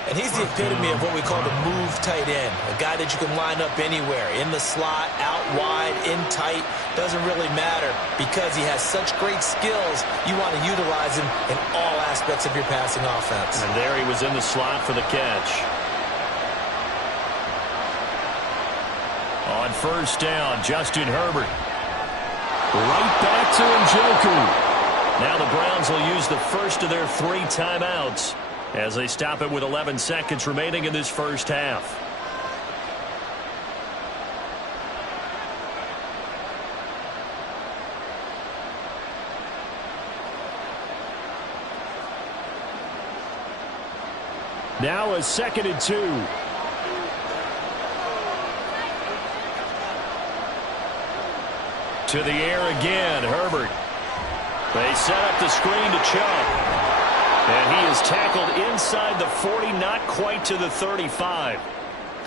And he's the epitome of what we call the move tight end. A guy that you can line up anywhere. In the slot, out wide, in tight. Doesn't really matter because he has such great skills. You want to utilize him in all aspects of your passing offense. And there he was in the slot for the catch. On first down, Justin Herbert. Right back to Njoku. Now the Browns will use the first of their 3 timeouts as they stop it with 11 seconds remaining in this first half. Now a 2nd and 2. To the air again, Herbert. They set up the screen to Chubb. And he is tackled inside the 40, not quite to the 35.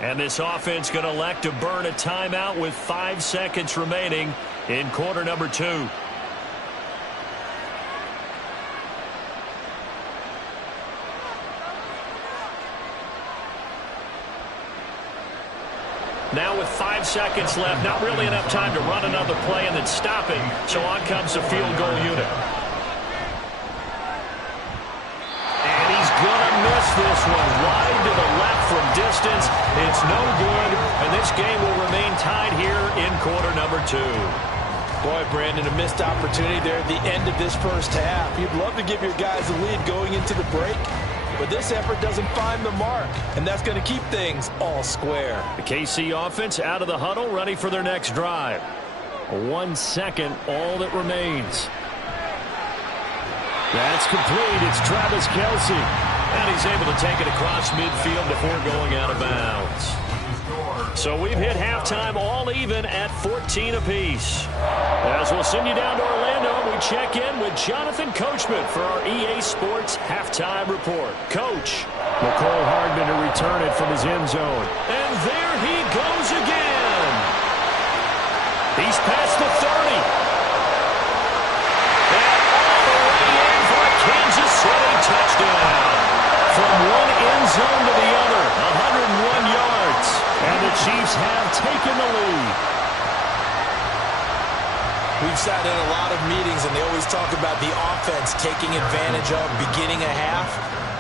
And this offense going to elect to burn a timeout with 5 seconds remaining in quarter number 2. Now with 5 seconds left, not really enough time to run another play and then stop it. So on comes the field goal unit. And he's going to miss this one wide to the left from distance. It's no good, and this game will remain tied here in quarter number 2. Boy, Brandon, a missed opportunity there at the end of this first half. You'd love to give your guys a lead going into the break. But this effort doesn't find the mark, and that's going to keep things all square. The KC offense out of the huddle, ready for their next drive. 1 second, all that remains. That's complete. It's Travis Kelce. And he's able to take it across midfield before going out of bounds. So we've hit halftime all even at 14 apiece. As we'll send you down to Orlando, we check in with Jonathan Coachman for our EA Sports Halftime Report. Coach. McCole Hardman to return it from his end zone. And there he goes again. He's past the 30. And all the way in for a Kansas City touchdown. From one end zone to the other, 101 yards. And the Chiefs have taken the lead. We've sat in a lot of meetings, and they always talk about the offense taking advantage of beginning a half.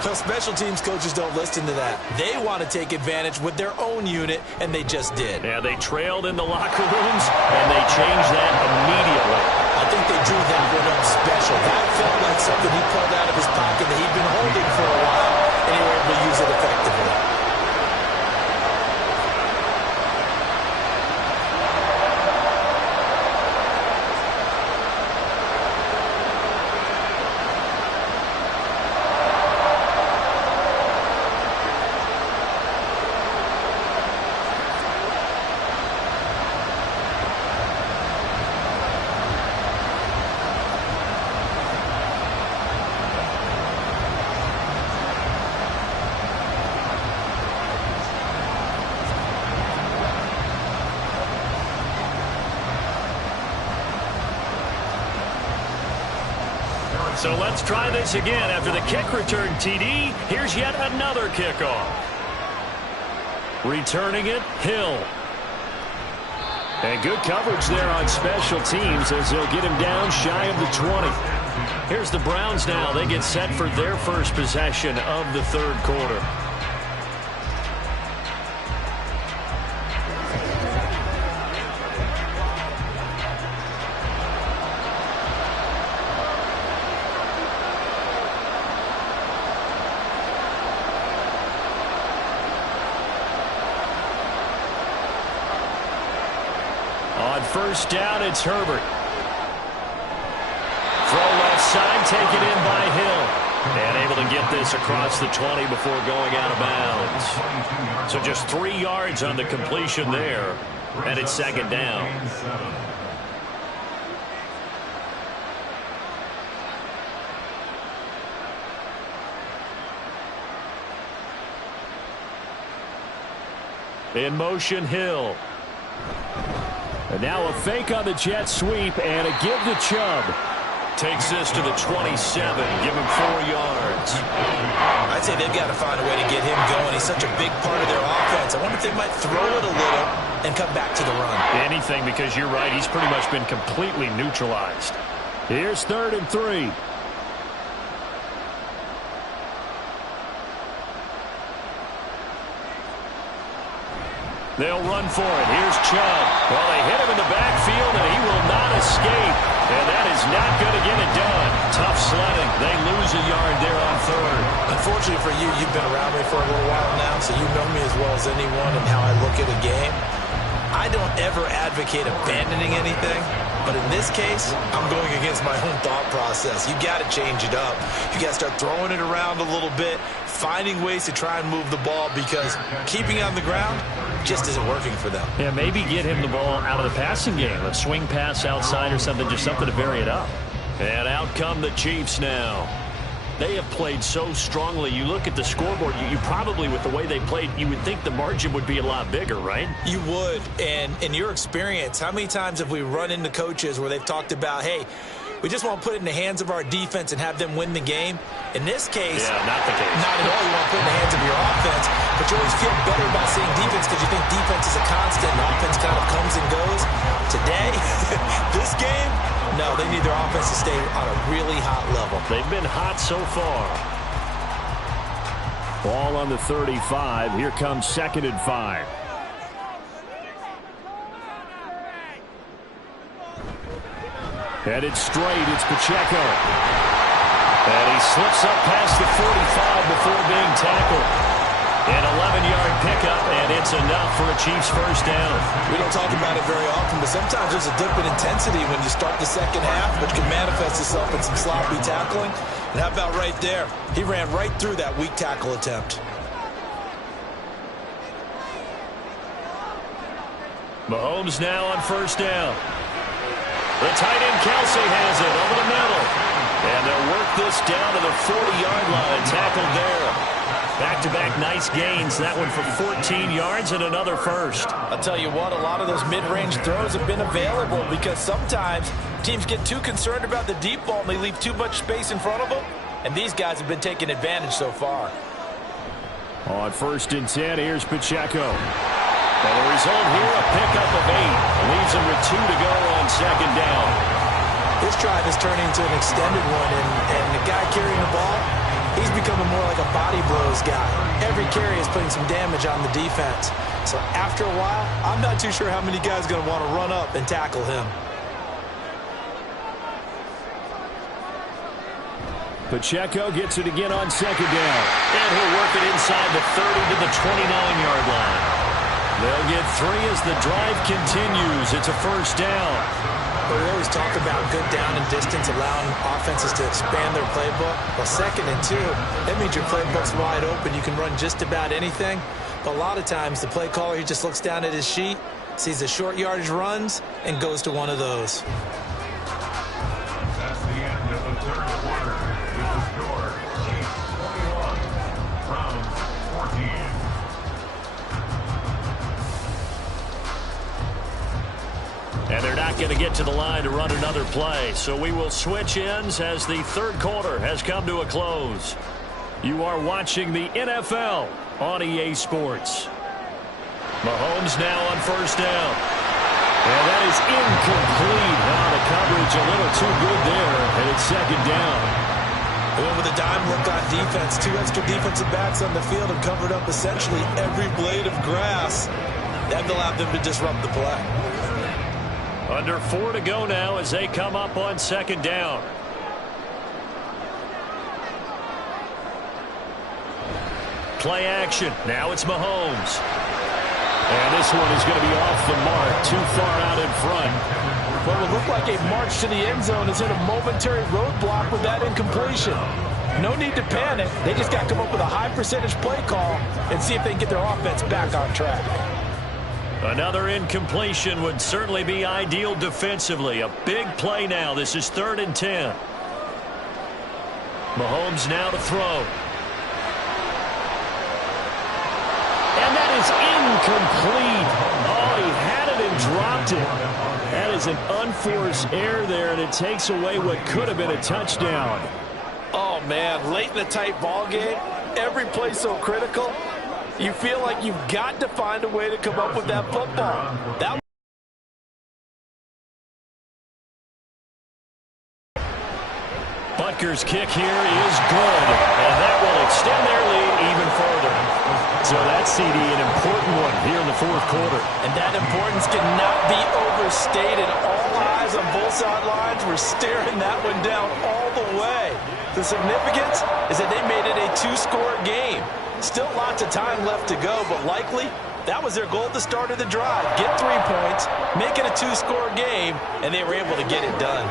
Well, special teams coaches don't listen to that. They want to take advantage with their own unit, and they just did. Yeah, they trailed in the locker rooms, and they changed that immediately. I think they drew that one up special. That felt like something he pulled out of his pocket that he'd been holding for a while, and he were able to use it effectively. So let's try this again. After the kick return TD, here's yet another kickoff. Returning it, Hill. And good coverage there on special teams as they'll get him down shy of the 20. Here's the Browns now. They get set for their first possession of the third quarter. On first down, it's Herbert. Throw left side, taken in by Hill. And able to get this across the 20 before going out of bounds. So just 3 yards on the completion there. And it's second down. In motion, Hill. And now a fake on the jet sweep and a give to Chubb. Takes this to the 27. Give him 4 yards. I'd say they've got to find a way to get him going. He's such a big part of their offense. I wonder if they might throw it a little and come back to the run. Anything, because you're right. He's pretty much been completely neutralized. Here's 3rd and 3. They'll run for it. Here's Chubb. Well, they hit him in the backfield, and he will not escape. And that is not going to get it done. Tough sledding. They lose a yard there on 3rd. Unfortunately for you, you've been around me for a little while now, so you know me as well as anyone and how I look at a game. I don't ever advocate abandoning anything, but in this case, I'm going against my own thought process. You got to change it up. You got to start throwing it around a little bit, finding ways to try and move the ball, because keeping it on the ground just isn't working for them. Yeah, maybe get him the ball out of the passing game. A swing pass outside or something, just something to vary it up. And out come the Chiefs now. They have played so strongly. You look at the scoreboard, you probably, with the way they played, you would think the margin would be a lot bigger, right? You would. And in your experience, how many times have we run into coaches where they've talked about, hey, we just want to put it in the hands of our defense and have them win the game? In this case, yeah, not the case. Not at all. You want to put it in the hands of your offense, but you always feel better about saying defense because you think defense is a constant and offense kind of comes and goes. Today, this game, no, they need their offense to stay on a really hot level. They've been hot so far. Ball on the 35. Here comes 2nd and 5. And it's straight. It's Pacheco. And he slips up past the 45 before being tackled. An 11-yard pickup, and it's enough for a Chiefs first down. We don't talk about it very often, but sometimes there's a dip in intensity when you start the second half, which can manifest itself in some sloppy tackling. And how about right there? He ran right through that weak tackle attempt. Mahomes now on first down. The tight end Kelsey has it over the middle. And they'll work this down to the 40-yard line. Tackled there. Back-to-back nice gains. That one for 14 yards and another first. I'll tell you what, a lot of those mid-range throws have been available because sometimes teams get too concerned about the deep ball and they leave too much space in front of them. And these guys have been taking advantage so far. On 1st and 10, here's Pacheco. And the result here, a pickup of 8. Leaves him with 2 to go on 2nd down. This drive is turning into an extended one, and the guy carrying the ball, he's becoming more like a body blows guy. Every carry is putting some damage on the defense. So after a while, I'm not too sure how many guys are going to want to run up and tackle him. Pacheco gets it again on second down. And he'll work it inside the 30 to the 29-yard line. They'll get 3 as the drive continues. It's a first down. But we always talk about good down and distance, allowing offenses to expand their playbook. Well, 2nd and 2, that means your playbook's wide open. You can run just about anything. But a lot of times, the play caller, he just looks down at his sheet, sees the short yardage runs, and goes to one of those. That's the end of the third quarter. With the score, Chiefs 21, Browns 14. And they're not going to get to the line to run another play. So we will switch ends as the third quarter has come to a close. You are watching the NFL on EA Sports. Mahomes now on first down. And that is incomplete. Now the coverage a little too good there, and it's second down. And with a dime look on defense, 2 extra defensive backs on the field have covered up essentially every blade of grass. That allowed them to disrupt the play. Under 4 to go now as they come up on second down. Play action. Now it's Mahomes. And this one is going to be off the mark, too far out in front. What would look like a march to the end zone is in a momentary roadblock with that incompletion. No need to panic. They just got to come up with a high percentage play call and see if they can get their offense back on track. Another incompletion would certainly be ideal defensively. A big play now. This is 3rd and 10. Mahomes now to throw. And that is incomplete. Oh, he had it and dropped it. That is an unforced error there, and it takes away what could have been a touchdown. Oh, man, late in the tight ball game, every play so critical. You feel like you've got to find a way to come up with that football. Butker's kick here is good, and that will extend their lead even further. So that's, CD, an important one here in the fourth quarter. And that importance cannot be overstated. All eyes on both sidelines were staring that one down all the way. The significance is that they made it a 2-score game. Still lots of time left to go, but likely that was their goal at the start of the drive. Get 3 points, make it a 2-score game, and they were able to get it done.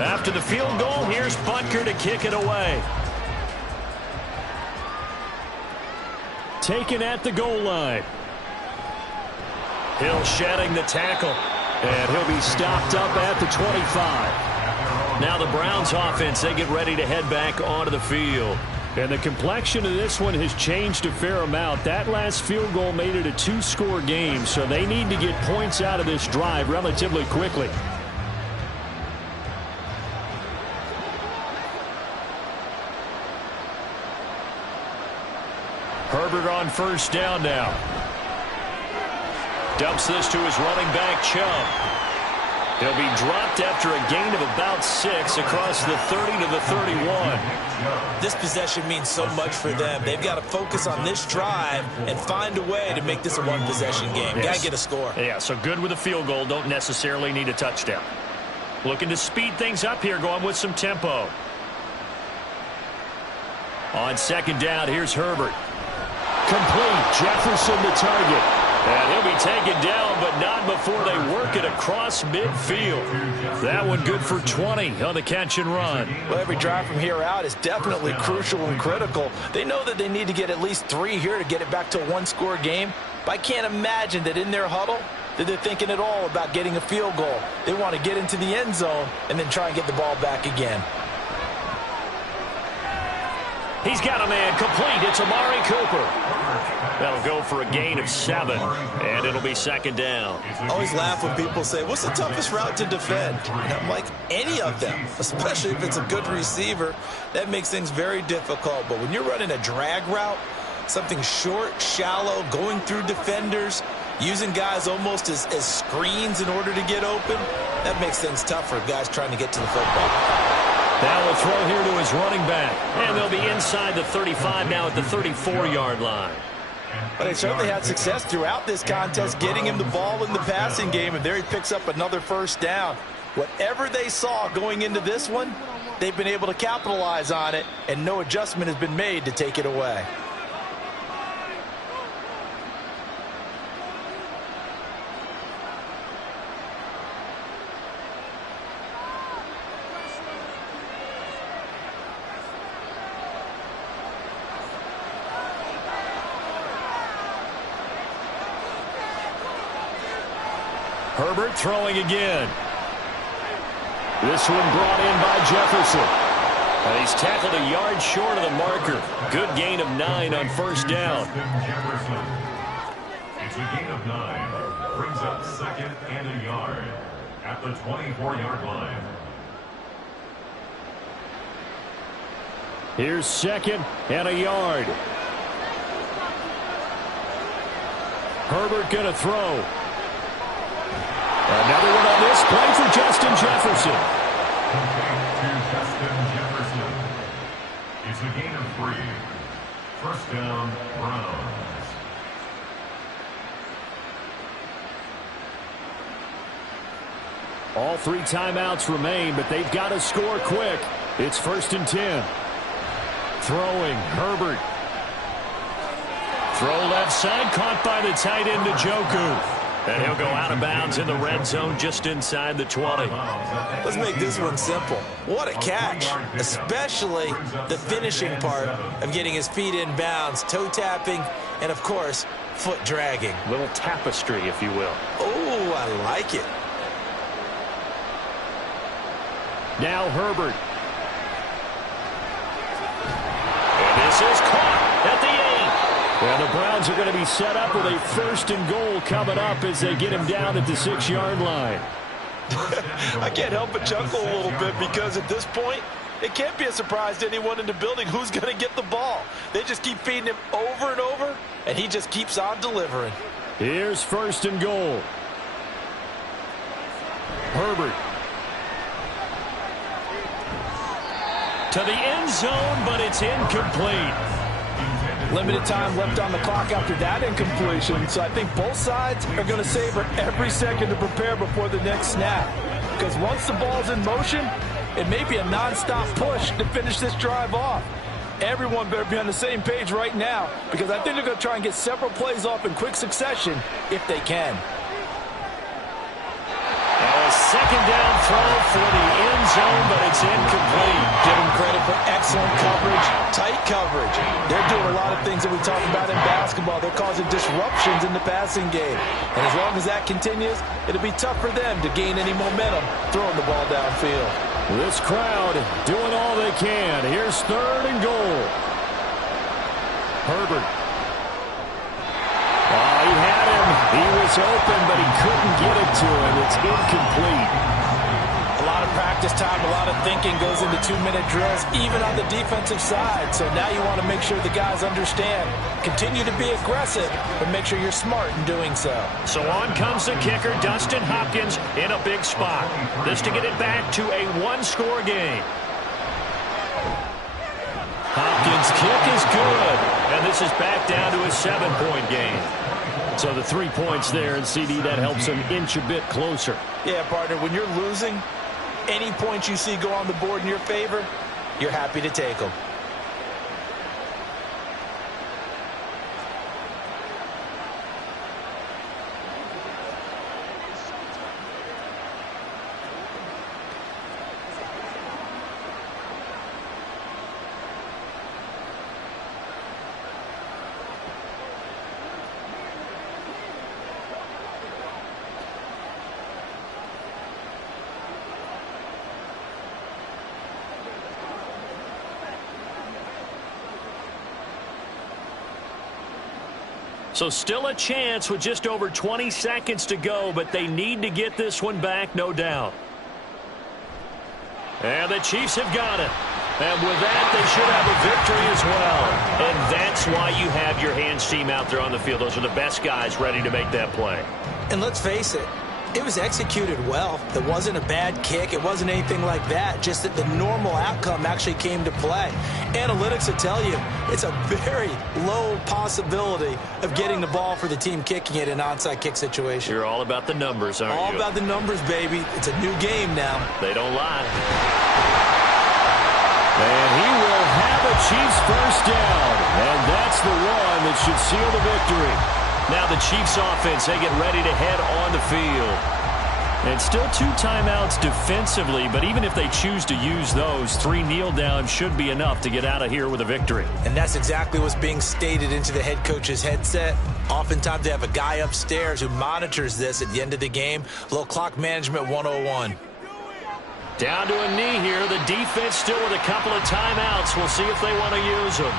After the field goal, here's Butker to kick it away. Taken at the goal line. Hill shedding the tackle. And he'll be stopped up at the 25. Now the Browns offense, they get ready to head back onto the field. And the complexion of this one has changed a fair amount. That last field goal made it a 2-score game, so they need to get points out of this drive relatively quickly. Herbert on first down now. Dumps this to his running back, Chubb. He'll be dropped after a gain of about 6 across the 30 to the 31. This possession means so much for them. They've got to focus on this drive and find a way to make this a one-possession game. Yes. Got to get a score. Yeah, so good with a field goal. Don't necessarily need a touchdown. Looking to speed things up here, going with some tempo. On second down, here's Herbert. Complete. Jefferson the target. And he'll be taken down, but not before they work it across midfield. That one good for 20 on the catch and run. Well, every drive from here out is definitely crucial and critical. They know that they need to get at least 3 here to get it back to a one-score game. But I can't imagine that in their huddle that they're thinking at all about getting a field goal. They want to get into the end zone and then try and get the ball back again. He's got a man complete. It's Amari Cooper. That'll go for a gain of 7, and it'll be second down. I always laugh when people say, what's the toughest route to defend? And I'm like, any of them, especially if it's a good receiver. That makes things very difficult. But when you're running a drag route, something short, shallow, going through defenders, using guys almost as screens in order to get open, that makes things tough for guys trying to get to the football. Now will throw here to his running back. And they'll be inside the 35 now at the 34-yard line. But they certainly had success throughout this contest, getting him the ball in the passing game, and there he picks up another first down. Whatever they saw going into this one, they've been able to capitalize on it, and no adjustment has been made to take it away. Herbert throwing again. This one brought in by Jefferson. And he's tackled a yard short of the marker. Good gain of 9 on first down. Jefferson. It's a gain of 9. Brings up second and a yard at the 24-yard line. Here's second and a yard. Herbert going to throw. Another one on this play for Justin Jefferson. To Justin Jefferson. It's a gain of 3. First down, Browns. All 3 timeouts remain, but they've got to score quick. It's 1st and 10. Throwing, Herbert. Throw left side, caught by the tight end, Njoku. And he'll go out of bounds in the red zone just inside the 20. Let's make this one simple. What a catch, especially the finishing part of getting his feet in bounds, toe tapping, and, of course, foot dragging. Little tapestry, if you will. Oh, I like it. Now Herbert. And this is caught at the 8. And the Browns are going to be set up with a 1st and goal coming up as they get him down at the 6-yard line. I can't help but chuckle a little bit because at this point, it can't be a surprise to anyone in the building who's going to get the ball. They just keep feeding him over and over, and he just keeps on delivering. Here's 1st and goal. Herbert. To the end zone, but it's incomplete. Limited time left on the clock after that incompletion, so I think both sides are going to savor every second to prepare before the next snap. Because once the ball's in motion, it may be a nonstop push to finish this drive off. Everyone better be on the same page right now, because I think they're going to try and get several plays off in quick succession if they can. Second down throw for the end zone, but it's incomplete. Give them credit for excellent coverage, tight coverage. They're doing a lot of things that we talk about in basketball. They're causing disruptions in the passing game. And as long as that continues, it'll be tough for them to gain any momentum throwing the ball downfield. This crowd doing all they can. Here's 3rd and goal. Herbert. Oh, he had him. He was open, but he couldn't get it to him. It's incomplete. A lot of practice time, a lot of thinking goes into 2-minute drills, even on the defensive side. So now you want to make sure the guys understand. Continue to be aggressive, but make sure you're smart in doing so. So on comes the kicker, Dustin Hopkins, in a big spot. This to get it back to a 1-score game. Hopkins' kick is good, and this is back down to a 7-point game. So the 3 points there, and CD, that helps them inch a bit closer. Yeah, partner, when you're losing, any points you see go on the board in your favor, you're happy to take them. So still a chance with just over 20 seconds to go, but they need to get this one back, no doubt. And the Chiefs have got it. And with that, they should have a victory as well. And that's why you have your hands team out there on the field. Those are the best guys ready to make that play. And let's face it, it was executed well. It wasn't a bad kick. It wasn't anything like that. Just that the normal outcome actually came to play. Analytics will tell you it's a very low possibility of getting the ball for the team kicking it in an onside kick situation. You're all about the numbers, aren't you? All about the numbers, baby. It's a new game now. They don't lie. And he will have a Chiefs first down. And that's the one that should seal the victory. Now the Chiefs offense, they get ready to head on the field. And still 2 timeouts defensively, but even if they choose to use those, 3 kneel downs should be enough to get out of here with a victory. And that's exactly what's being stated into the head coach's headset. Oftentimes they have a guy upstairs who monitors this at the end of the game. A little clock management 101. Down to a knee here. The defense still with a couple of timeouts. We'll see if they want to use them.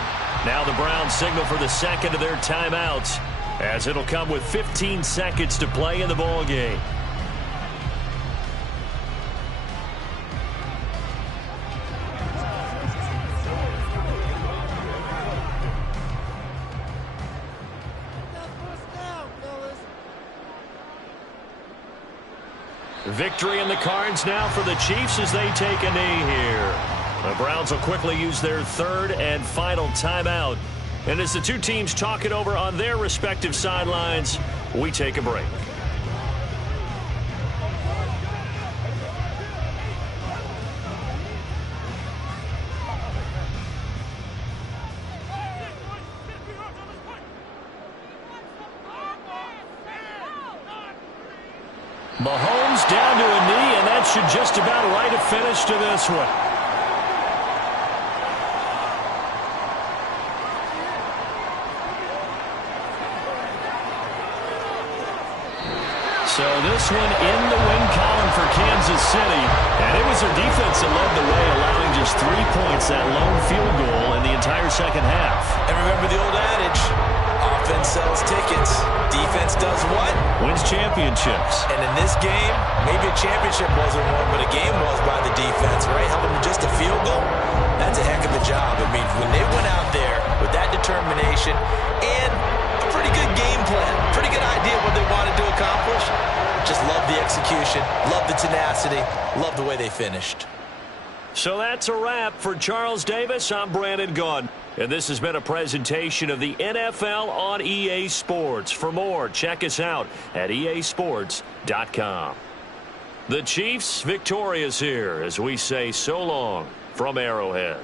Now the Browns signal for the second of their timeouts, as it'll come with 15 seconds to play in the ball game. Victory in the cards now for the Chiefs as they take a knee here. The Browns will quickly use their 3rd and final timeout. And as the 2 teams talk it over on their respective sidelines, we take a break. Mahomes down to a knee, and that should just about write a finish to this one. So this one in the win column for Kansas City. And it was their defense that led the way, allowing just 3 points, that lone field goal in the entire second half. And remember the old adage, offense sells tickets. Defense does what? Wins championships. And in this game, maybe a championship wasn't won, but a game was by the defense, right? Held them to just a field goal. That's a heck of a job. I mean, when they went out there with that determination and a pretty good game plan, pretty good idea what they wanted to accomplish, just love the execution, love the tenacity, love the way they finished. So that's a wrap for Charles Davis. I'm Brandon Gaudin. And this has been a presentation of the NFL on EA Sports. For more, check us out at easports.com. The Chiefs victorious here as we say so long from Arrowhead.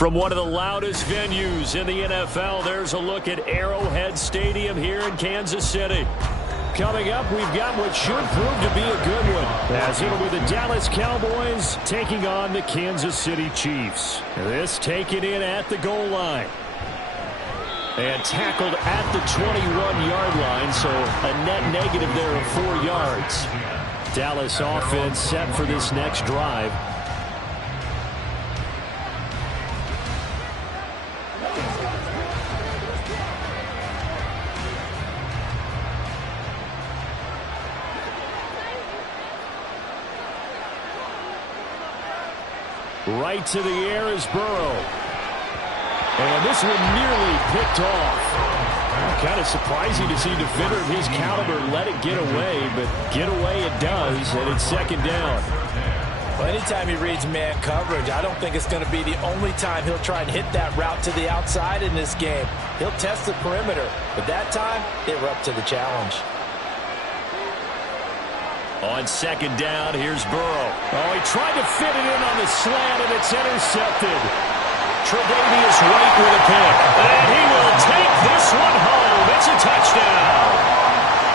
From one of the loudest venues in the NFL, there's a look at Arrowhead Stadium here in Kansas City. Coming up, we've got what should prove to be a good one, as it'll be the Dallas Cowboys taking on the Kansas City Chiefs. This taken in at the goal line. And tackled at the 21-yard line, so a net negative there of 4 yards. Dallas offense set for this next drive. Right to the air is Burrow. And this one nearly picked off. Kind of surprising to see a defender of his caliber let it get away, but get away it does, and it's second down. Well, anytime he reads man coverage, I don't think it's going to be the only time he'll try and hit that route to the outside in this game. He'll test the perimeter, but that time, they were up to the challenge. On second down, here's Burrow. Oh, he tried to fit it in on the slant, and it's intercepted. Tre'Davious White with a pick. And he will take this one home. It's a touchdown.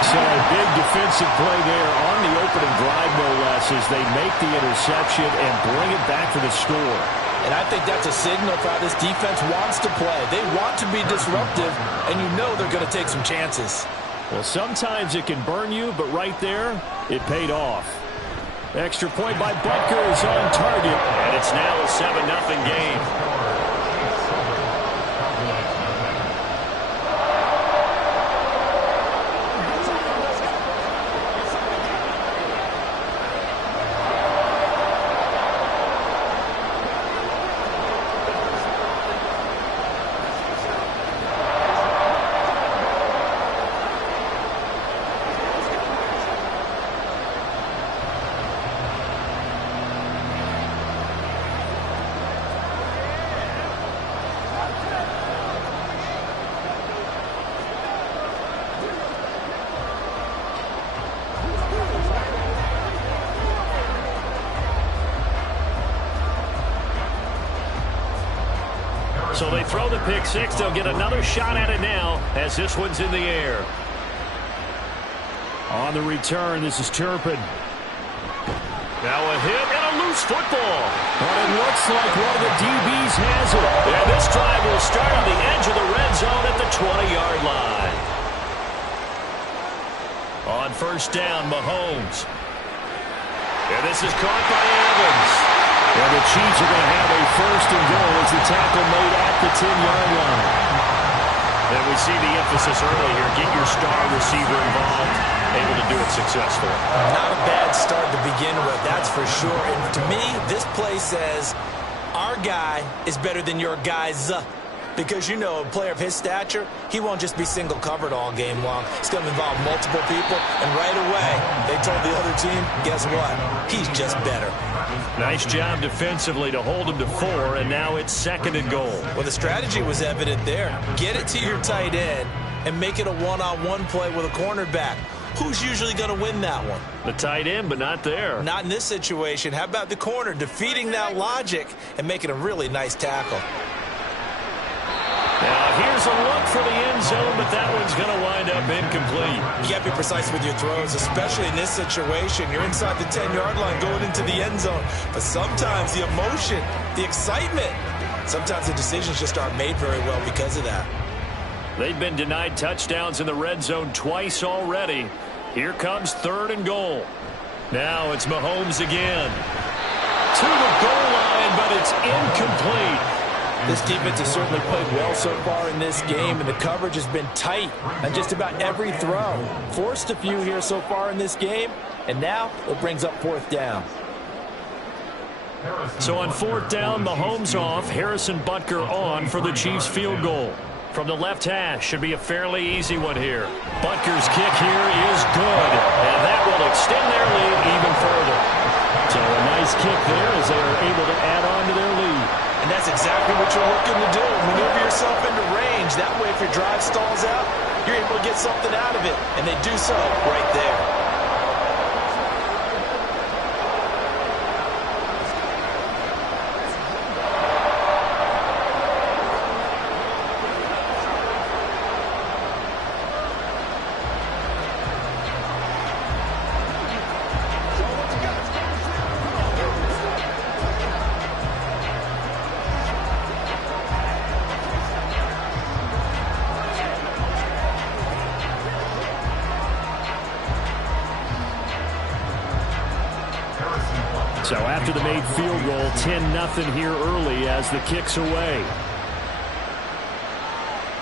So a big defensive play there on the opening drive, no less, as they make the interception and bring it back for the score. And I think that's a signal for how this defense wants to play. They want to be disruptive, and you know they're going to take some chances. Well, sometimes it can burn you, but right there, it paid off. Extra point by Butker is on target, and it's now a 7-0 game. So they throw the pick six. They'll get another shot at it now as this one's in the air. On the return, this is Turpin. Now a hit and a loose football. But it looks like one of the DBs has it. And this drive will start on the edge of the red zone at the 20-yard line. On first down, Mahomes. And this is caught by Evans. And the Chiefs are going to have a first and goal as the tackle made at the 10-yard line. And we see the emphasis early here. Get your star receiver involved, able to do it successfully. Not a bad start to begin with, that's for sure. And to me, this play says our guy is better than your guy's. Because, you know, a player of his stature, he won't just be single covered all game long. It's going to involve multiple people. And right away, they told the other team, guess what? He's just better. Nice job defensively to hold him to 4, and now it's second and goal. Well, the strategy was evident there. Get it to your tight end and make it a one-on-one play with a cornerback. Who's usually going to win that one? The tight end, but not there. Not in this situation. How about the corner defeating that logic and making a really nice tackle? Now, here's a look for the end zone, but that one's going to wind up incomplete. You got to be precise with your throws, especially in this situation. You're inside the 10-yard line going into the end zone. But sometimes the emotion, the excitement, sometimes the decisions just aren't made very well because of that. They've been denied touchdowns in the red zone twice already. Here comes third and goal. Now it's Mahomes again. To the goal line, but it's incomplete. This defense has certainly played well so far in this game, and the coverage has been tight on just about every throw. Forced a few here so far in this game, and now it brings up fourth down. So on fourth down, Mahomes off, Harrison Butker on for the Chiefs field goal. From the left hash, should be a fairly easy one here. Butker's kick here is good, and that will extend their lead even further. So a nice kick there as they are able to add on to their lead. And that's exactly what you're looking to do. Maneuver yourself into range. That way, if your drive stalls out, you're able to get something out of it. And they do so right there. So after the made field goal, 10-0 here early as the kick's away.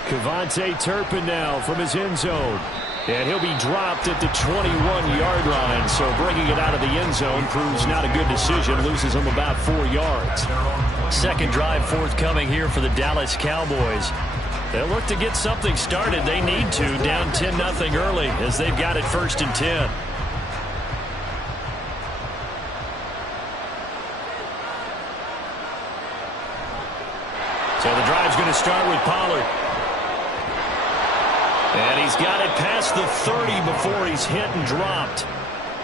KaVontae Turpin now from his end zone. And he'll be dropped at the 21-yard line. So bringing it out of the end zone proves not a good decision. Loses him about 4 yards. Second drive forthcoming here for the Dallas Cowboys. They'll look to get something started. They need to, down 10-0 early as they've got it 1st and 10. So the drive's going to start with Pollard. And he's got it past the 30 before he's hit and dropped.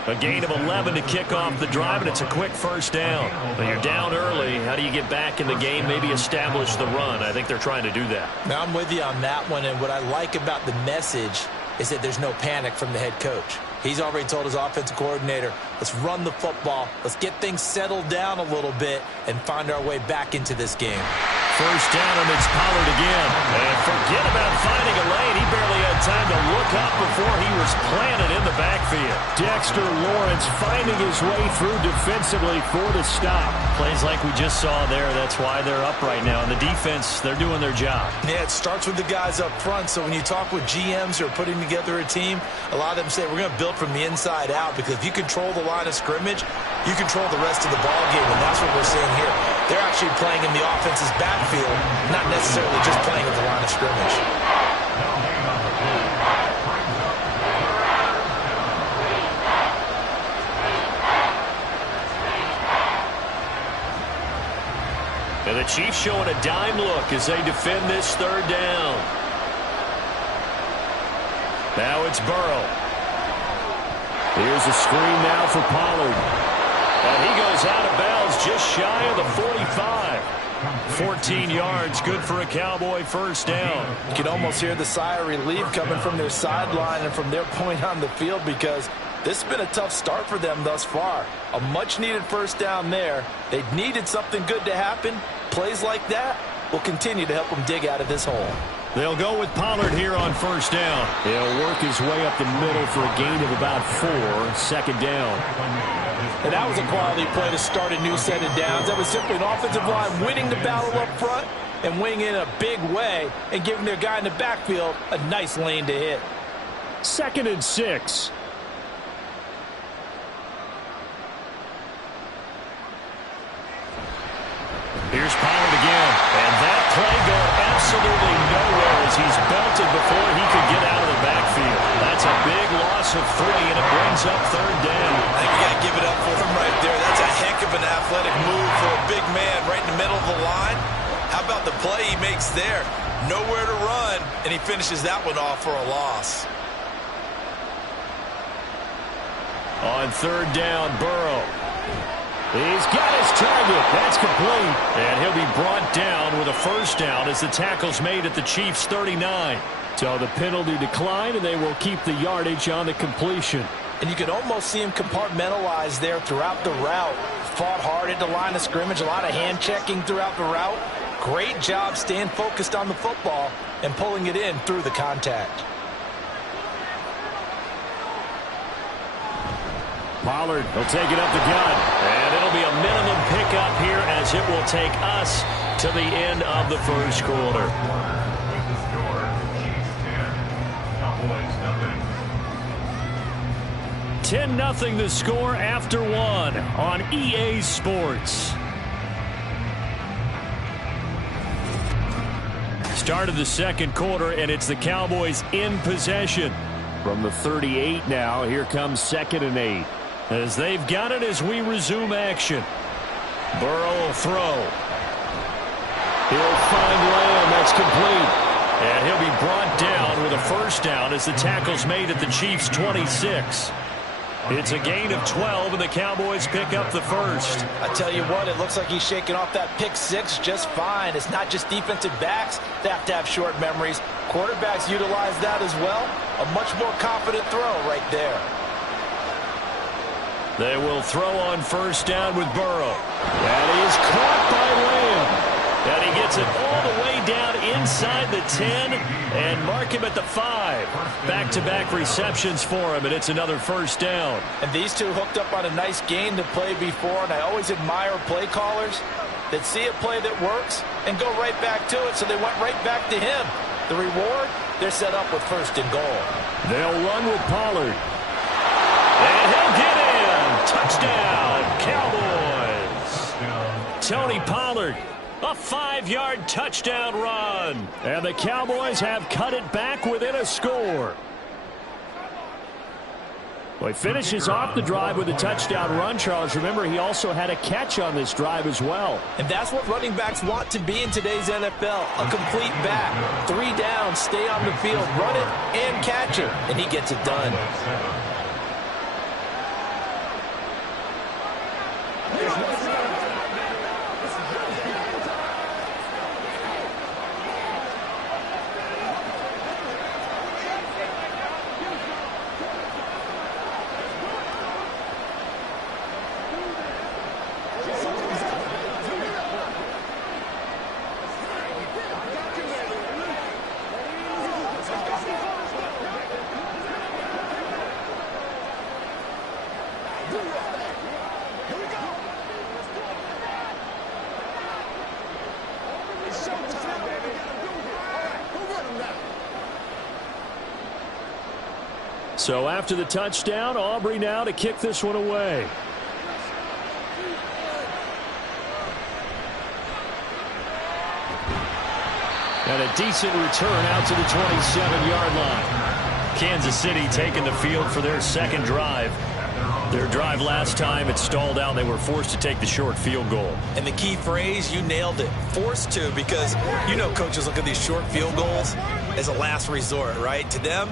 A gain of 11 to kick off the drive, and it's a quick first down. But you're down early. How do you get back in the game, maybe establish the run? I think they're trying to do that. Now, I'm with you on that one, and what I like about the message is that there's no panic from the head coach. He's already told his offensive coordinator, let's run the football, let's get things settled down a little bit, and find our way back into this game. First down, and it's Pollard again. And forget about finding a lane. He barely had time to look up before he was planted in the backfield. Dexter Lawrence finding his way through defensively for the stop. Plays like we just saw there. That's why they're up right now. And the defense, they're doing their job. Yeah, it starts with the guys up front. So when you talk with GMs who are putting together a team, a lot of them say we're going to build from the inside out, because if you control the line of scrimmage, you control the rest of the ball game, and that's what we're seeing here. They're actually playing in the offense's backfield, not necessarily just playing at the line of scrimmage. And the Chiefs showing a dime look as they defend this third down. Now it's Burrow. Here's a screen now for Pollard. And he goes out of bounds just shy of the 45. 14 yards, good for a Cowboy first down. You can almost hear the sigh of relief coming from their sideline and from their point on the field, because this has been a tough start for them thus far. A much-needed first down there. They needed something good to happen. Plays like that will continue to help them dig out of this hole. They'll go with Pollard here on first down. He'll work his way up the middle for a gain of about 4. Second down. And that was a quality play to start a new set of downs. That was simply an offensive line winning the battle up front and winning in a big way and giving their guy in the backfield a nice lane to hit. 2nd and 6. Here's Pollard again. And that play going absolutely nowhere as he's belted before he could get out of the backfield. That's a big loss of 3, and it brings up third down. I think you got to give it up for him right there. That's a heck of an athletic move for a big man right in the middle of the line. How about the play he makes there? Nowhere to run, and he finishes that one off for a loss. On third down, Burrow. He's got his target. That's complete. And he'll be brought down with a first down as the tackle's made at the Chiefs' 39. So the penalty declined, and they will keep the yardage on the completion. And you can almost see him compartmentalize there throughout the route. Fought hard at the line of scrimmage, a lot of hand checking throughout the route. Great job staying focused on the football and pulling it in through the contact. Pollard will take it up the gut. And it'll be a minimum pickup here as it will take us to the end of the first quarter. 10-0 the score after 1 on EA Sports. Start of the second quarter, and it's the Cowboys in possession. From the 38 now, here comes 2nd and 8. As they've got it as we resume action. Burrow will throw. He'll find Lamb. That's complete. And he'll be brought down with a first down as the tackle's made at the Chiefs' 26. It's a gain of 12, and the Cowboys pick up the first. I tell you what, it looks like he's shaking off that pick 6 just fine. It's not just defensive backs that have to have short memories. Quarterbacks utilize that as well. A much more confident throw right there. They will throw on first down with Burrow. That is caught by Lamb. And he gets it all the way down inside the 10 and mark him at the 5. Back-to-back receptions for him, and it's another first down. And these two hooked up on a nice game to play before, and I always admire play callers that see a play that works and go right back to it, so they went right back to him. The reward, they're set up with 1st and goal. They'll run with Pollard. And he'll get in. Touchdown, Cowboys. Tony Pollard, a 5-yard touchdown run. And the Cowboys have cut it back within a score. Well, he finishes off the drive with a touchdown run, Charles. Remember, he also had a catch on this drive as well. And that's what running backs want to be in today's NFL. A complete back. 3 downs, stay on the field, run it, and catch it. And he gets it done. So after the touchdown, Aubrey now to kick this one away. And a decent return out to the 27-yard line. Kansas City taking the field for their second drive. Their drive last time, it stalled out. They were forced to take the short field goal. And the key phrase, you nailed it. Forced to, because you know coaches look at these short field goals as a last resort, right? To them,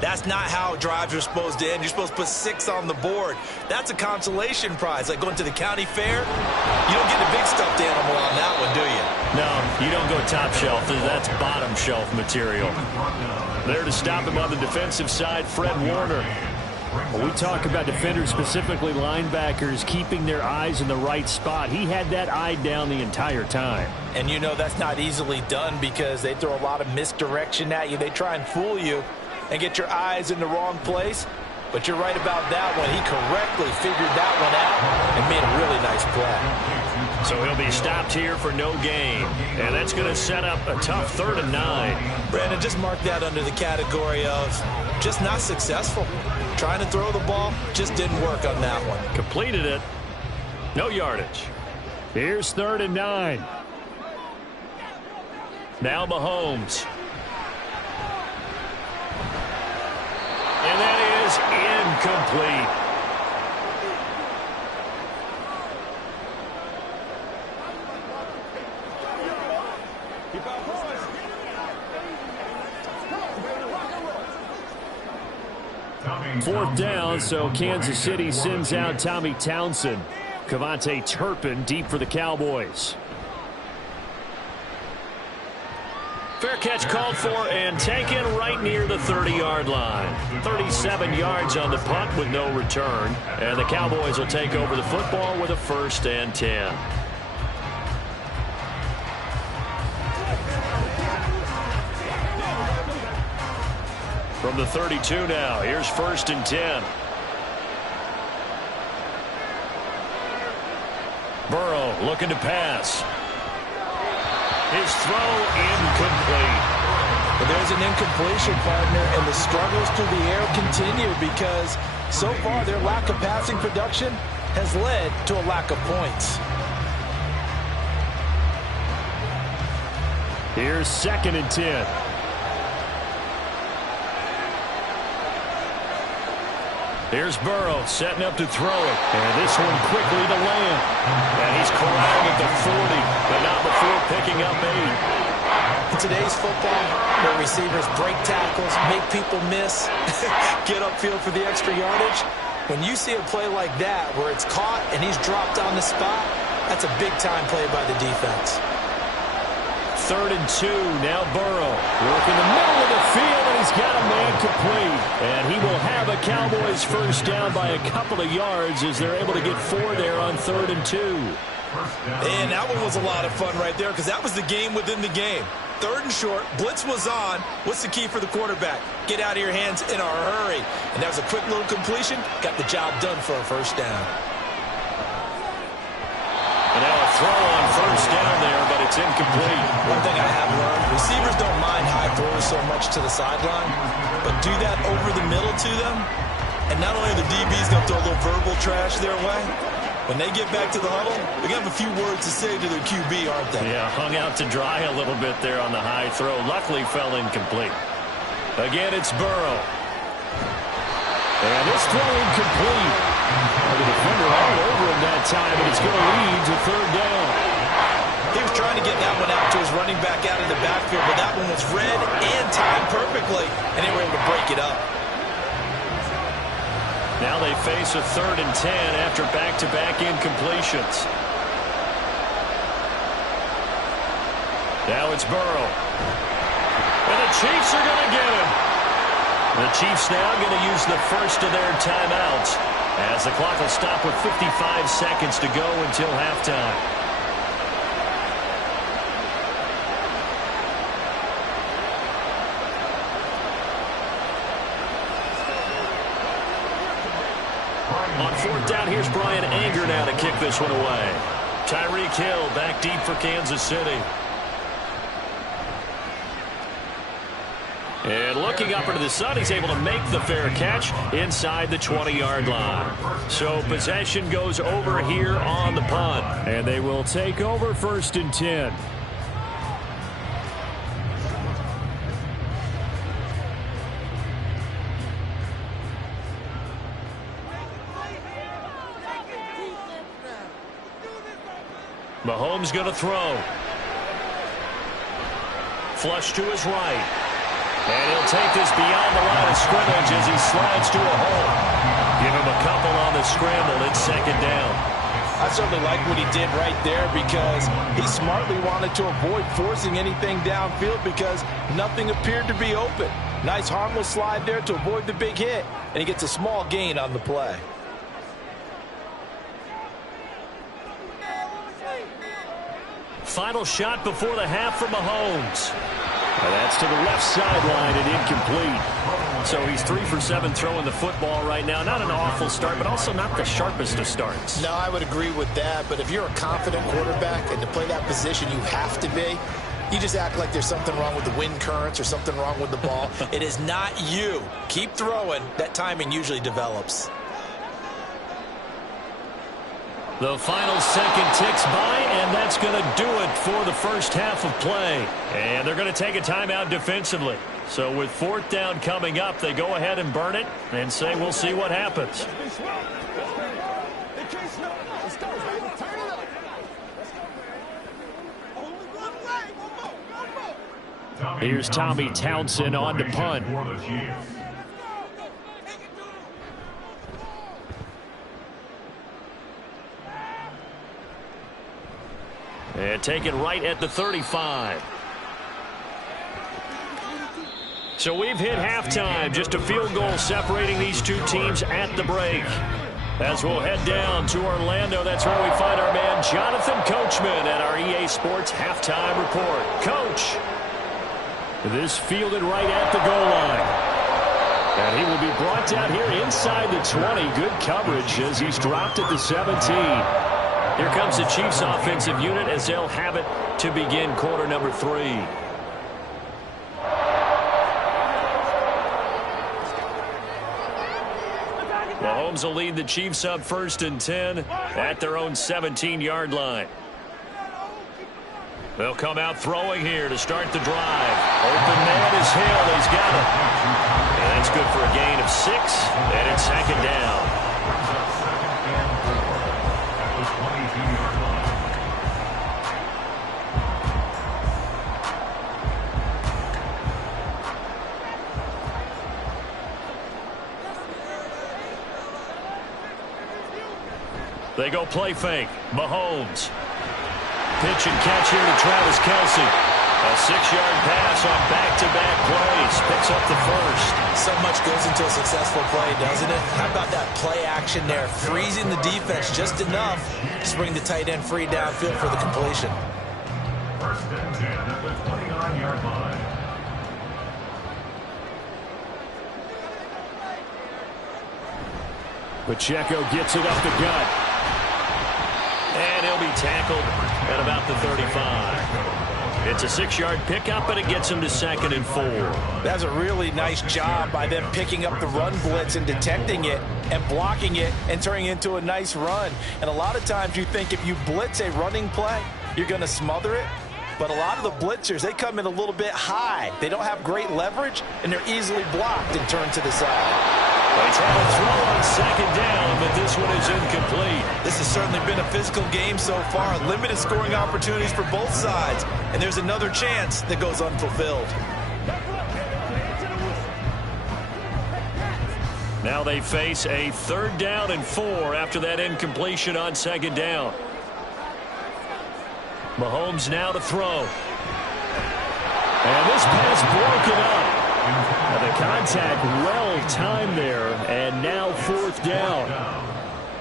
that's not how drives are supposed to end. You're supposed to put 6 on the board. That's a consolation prize. Like going to the county fair, you don't get a big stuffed animal on that one, do you? No, you don't go top shelf. That's bottom shelf material. There to stop him on the defensive side, Fred Warner. When we talk about defenders, specifically linebackers, keeping their eyes in the right spot, he had that eye down the entire time. And you know that's not easily done because they throw a lot of misdirection at you. They try and fool you and get your eyes in the wrong place. But you're right about that one. He correctly figured that one out and made a really nice play. So he'll be stopped here for no gain. And that's going to set up a tough 3rd and 9. Brandon, just mark that under the category of just not successful. Trying to throw the ball, just didn't work on that one. Completed it. No yardage. Here's 3rd and 9. Now Mahomes. And that is incomplete. Fourth down, so Kansas City sends out Tommy Townsend. Kevontae Turpin deep for the Cowboys. Fair catch called for and taken right near the 30-yard line. 37 yards on the punt with no return. And the Cowboys will take over the football with a 1st and 10. From the 32 now, here's 1st and 10. Burrow looking to pass. His throw incomplete. But there's an incompletion, partner, and the struggles through the air continue because so far their lack of passing production has led to a lack of points. Here's 2nd and 10. Here's Burrow setting up to throw it. And this one quickly to land. And he's corralled at the 40, but not before picking up 8. In today's football, where receivers break tackles, make people miss, get upfield for the extra yardage, when you see a play like that where it's caught and he's dropped on the spot, that's a big-time play by the defense. 3rd and 2, now Burrow. Working the middle of the field, and he's got a man complete. And he will have a Cowboys 1st down by a couple of yards as they're able to get 4 there on 3rd and 2. And that one was a lot of fun right there because that was the game within the game. 3rd and short, blitz was on. What's the key for the quarterback? Get out of your hands in a hurry. And that was a quick little completion. Got the job done for a first down. And now a throw on first down there, but it's incomplete. One thing I have learned, receivers don't mind high throws so much to the sideline, but do that over the middle to them, and not only are the DBs going to throw a little verbal trash their way, when they get back to the huddle, they're going to have a few words to say to their QB, aren't they? Yeah, hung out to dry a little bit there on the high throw. Luckily fell incomplete. Again, it's Burrow. And this throw incomplete. The defender all over him that time, and it's going to lead to 3rd down. He was trying to get that one out to his running back out of the backfield, but that one was read and timed perfectly, and they were able to break it up. Now they face a 3rd and 10 after back-to-back incompletions. Now it's Burrow. And the Chiefs are going to get him. The Chiefs now going to use the first of their timeouts as the clock will stop with 55 seconds to go until halftime. On 4th down, here's Brian Anger now to kick this one away. Tyreek Hill back deep for Kansas City. And looking up into the sun, he's able to make the fair catch inside the 20-yard line. So possession goes over here on the punt. And they will take over 1st and 10. Mahomes going to throw. Flush to his right. And he'll take this beyond the line of scrimmage as he slides to a hole. Give him a couple on the scramble. It's 2nd down. I certainly like what he did right there because he smartly wanted to avoid forcing anything downfield because nothing appeared to be open. Nice harmless slide there to avoid the big hit, and he gets a small gain on the play. Final shot before the half for Mahomes. And that's to the left sideline and incomplete. So he's 3 for 7 throwing the football right now. Not an awful start, but also not the sharpest of starts. No, I would agree with that. But if you're a confident quarterback and to play that position you have to be, you just act like there's something wrong with the wind currents or something wrong with the ball. It is not you. Keep throwing. That timing usually develops. The final second ticks by, and that's going to do it for the first half of play. And they're going to take a timeout defensively. So with 4th down coming up, they go ahead and burn it and say we'll see what happens. Here's Tommy Townsend on to punt. And taken right at the 35. So we've hit halftime. Just a field goal separating these two teams at the break. As we'll head down to Orlando, that's where we find our man Jonathan Coachman at our EA Sports Halftime Report. Coach. This fielded right at the goal line. And he will be brought down here inside the 20. Good coverage as he's dropped at the 17. Here comes the Chiefs offensive unit as they'll have it to begin quarter number 3. Mahomes will lead the Chiefs up 1st and 10 at their own 17-yard line. They'll come out throwing here to start the drive. Open man is Hill. He's got it. And that's good for a gain of 6, and it's 2nd down. They go play fake. Mahomes. Pitch and catch here to Travis Kelce. A 6-yard pass on back-to-back plays. Picks up the first. So much goes into a successful play, doesn't it? How about that play action there, freezing the defense just enough to bring the tight end free downfield for the completion. First and 10 at the 29-yard line. Pacheco gets it up the gut. And he'll be tackled at about the 35. It's a 6-yard pickup, and it gets him to 2nd and 4. That's a really nice job by them picking up the run blitz and detecting it and blocking it and turning it into a nice run. And a lot of times you think if you blitz a running play, you're going to smother it. But a lot of the blitzers, they come in a little bit high. They don't have great leverage, and they're easily blocked and turned to the side. They try to throw on 2nd down, but this one is incomplete. This has certainly been a physical game so far. Limited scoring opportunities for both sides. And there's another chance that goes unfulfilled. Now they face a 3rd down and 4 after that incompletion on 2nd down. Mahomes now to throw. And this pass broken up. And the contact well timed there, and now 4th down.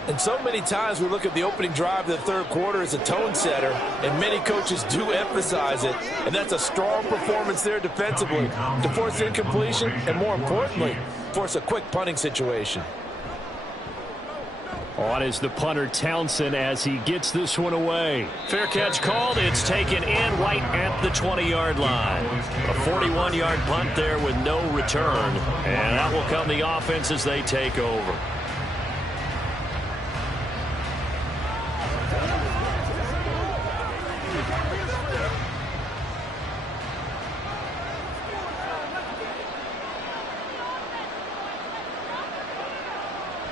And so many times we look at the opening drive of the 3rd quarter as a tone setter, and many coaches do emphasize it. And that's a strong performance there defensively to force incompletion and, more importantly, force a quick punting situation. On is the punter Townsend as he gets this one away. Fair catch called. It's taken in right at the 20-yard line. A 41-yard punt there with no return. And that will come the offense as they take over.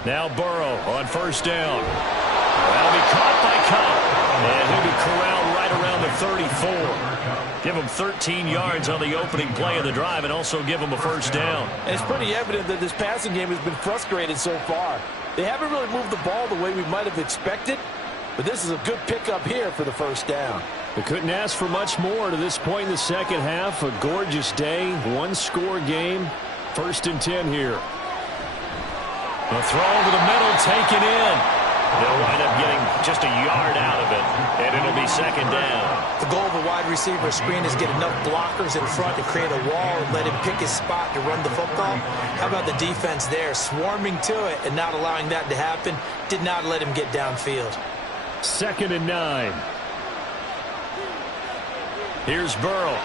Now Burrow on 1st down. That'll be caught by Cobb. And he'll be corralled right around the 34. Give him 13 yards on the opening play of the drive and also give him a 1st down. And it's pretty evident that this passing game has been frustrated so far. They haven't really moved the ball the way we might have expected, but this is a good pickup here for the 1st down. They couldn't ask for much more to this point in the second half. A gorgeous day, 1-score game. 1st and 10 here. The throw over the middle, taken in. They'll wind up getting just a yard out of it, and it'll be 2nd down. The goal of a wide receiver screen is get enough blockers in front to create a wall and let him pick his spot to run the football. How about the defense there, swarming to it and not allowing that to happen? Did not let him get downfield. 2nd and 9. Here's Burrow.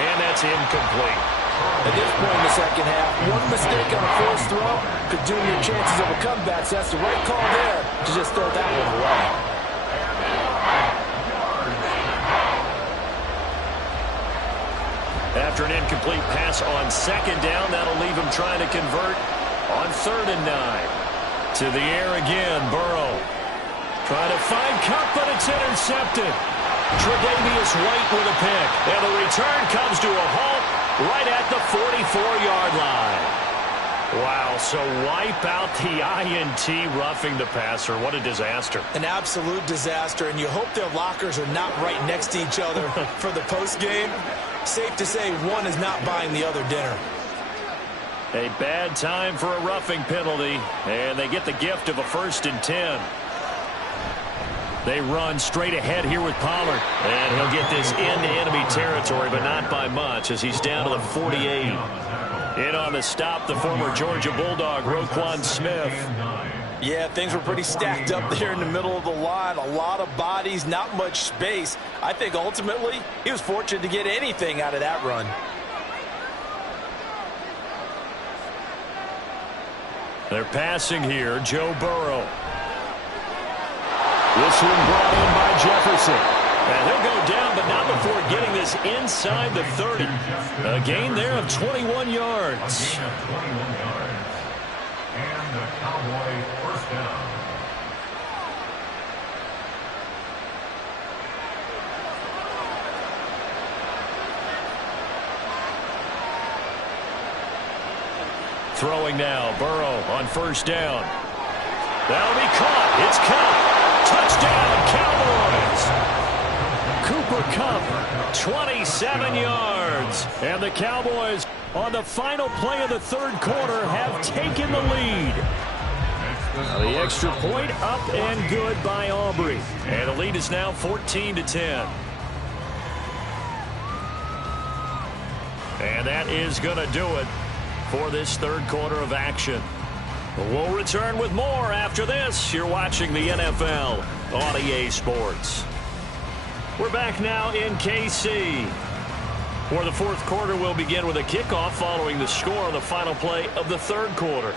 And that's incomplete. At this point in the second half, one mistake on a forced throw could doom your chances of a comeback. So that's the right call there to just throw that one away. After an incomplete pass on 2nd down, that'll leave him trying to convert on 3rd and 9. To the air again, Burrow. Trying to find Kupp, but it's intercepted. Tre'Davious White with a pick. And the return comes to a halt right at the 44-yard line. Wow, so wipe out the INT roughing the passer. What a disaster. An absolute disaster, and you hope their lockers are not right next to each other for the postgame. Safe to say one is not buying the other dinner. A bad time for a roughing penalty, and they get the gift of a 1st and 10. They run straight ahead here with Pollard. And he'll get this into enemy territory, but not by much as he's down to the 48. In on the stop, the former Georgia Bulldog, Roquan Smith. Yeah, things were pretty stacked up there in the middle of the line. A lot of bodies, not much space. I think ultimately he was fortunate to get anything out of that run. They're passing here, Joe Burrow. This one brought in by Jefferson. And he'll go down, but not before getting this inside the 30. A gain there of 21 yards. And the Cowboy 1st down. Throwing now, Burrow on 1st down. That'll be caught. It's Kupp. Touchdown, Cowboys. Cooper Kupp, 27 yards. and the Cowboys on the final play of the third quarter have taken the lead. Now the extra point up and good by Aubrey. And the lead is now 14-10. And that is going to do it for this third quarter of action. We'll return with more after this. You're watching the NFL on EA Sports. We're back now in KC, where the fourth quarter will begin with a kickoff following the score on the final play of the third quarter.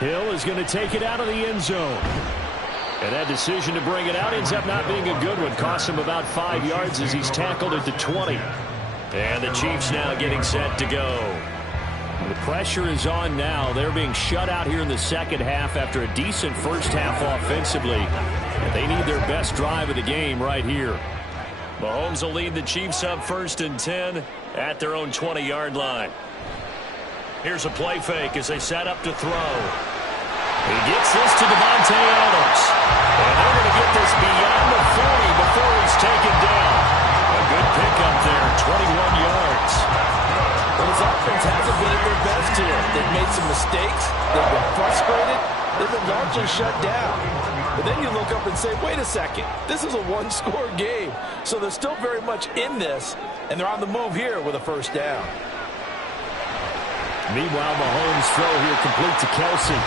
Hill is going to take it out of the end zone. And that decision to bring it out ends up not being a good one. Costs him about 5 yards as he's tackled at the 20. And the Chiefs now getting set to go. The pressure is on now. They're being shut out here in the second half after a decent first half offensively. And they need their best drive of the game right here. Mahomes will lead the Chiefs up 1st and 10 at their own 20-yard line. Here's a play fake as they set up to throw. He gets this to Davante Adams. And they're going to get this beyond the 40 before he's taken down. A good pickup there, 21 yards. Well, his offense hasn't been at their best here. They've made some mistakes. They've been frustrated. They've been largely shut down. But then you look up and say, wait a second, this is a one-score game. So they're still very much in this, and they're on the move here with a first down. Meanwhile, Mahomes' throw here complete to Kelsey.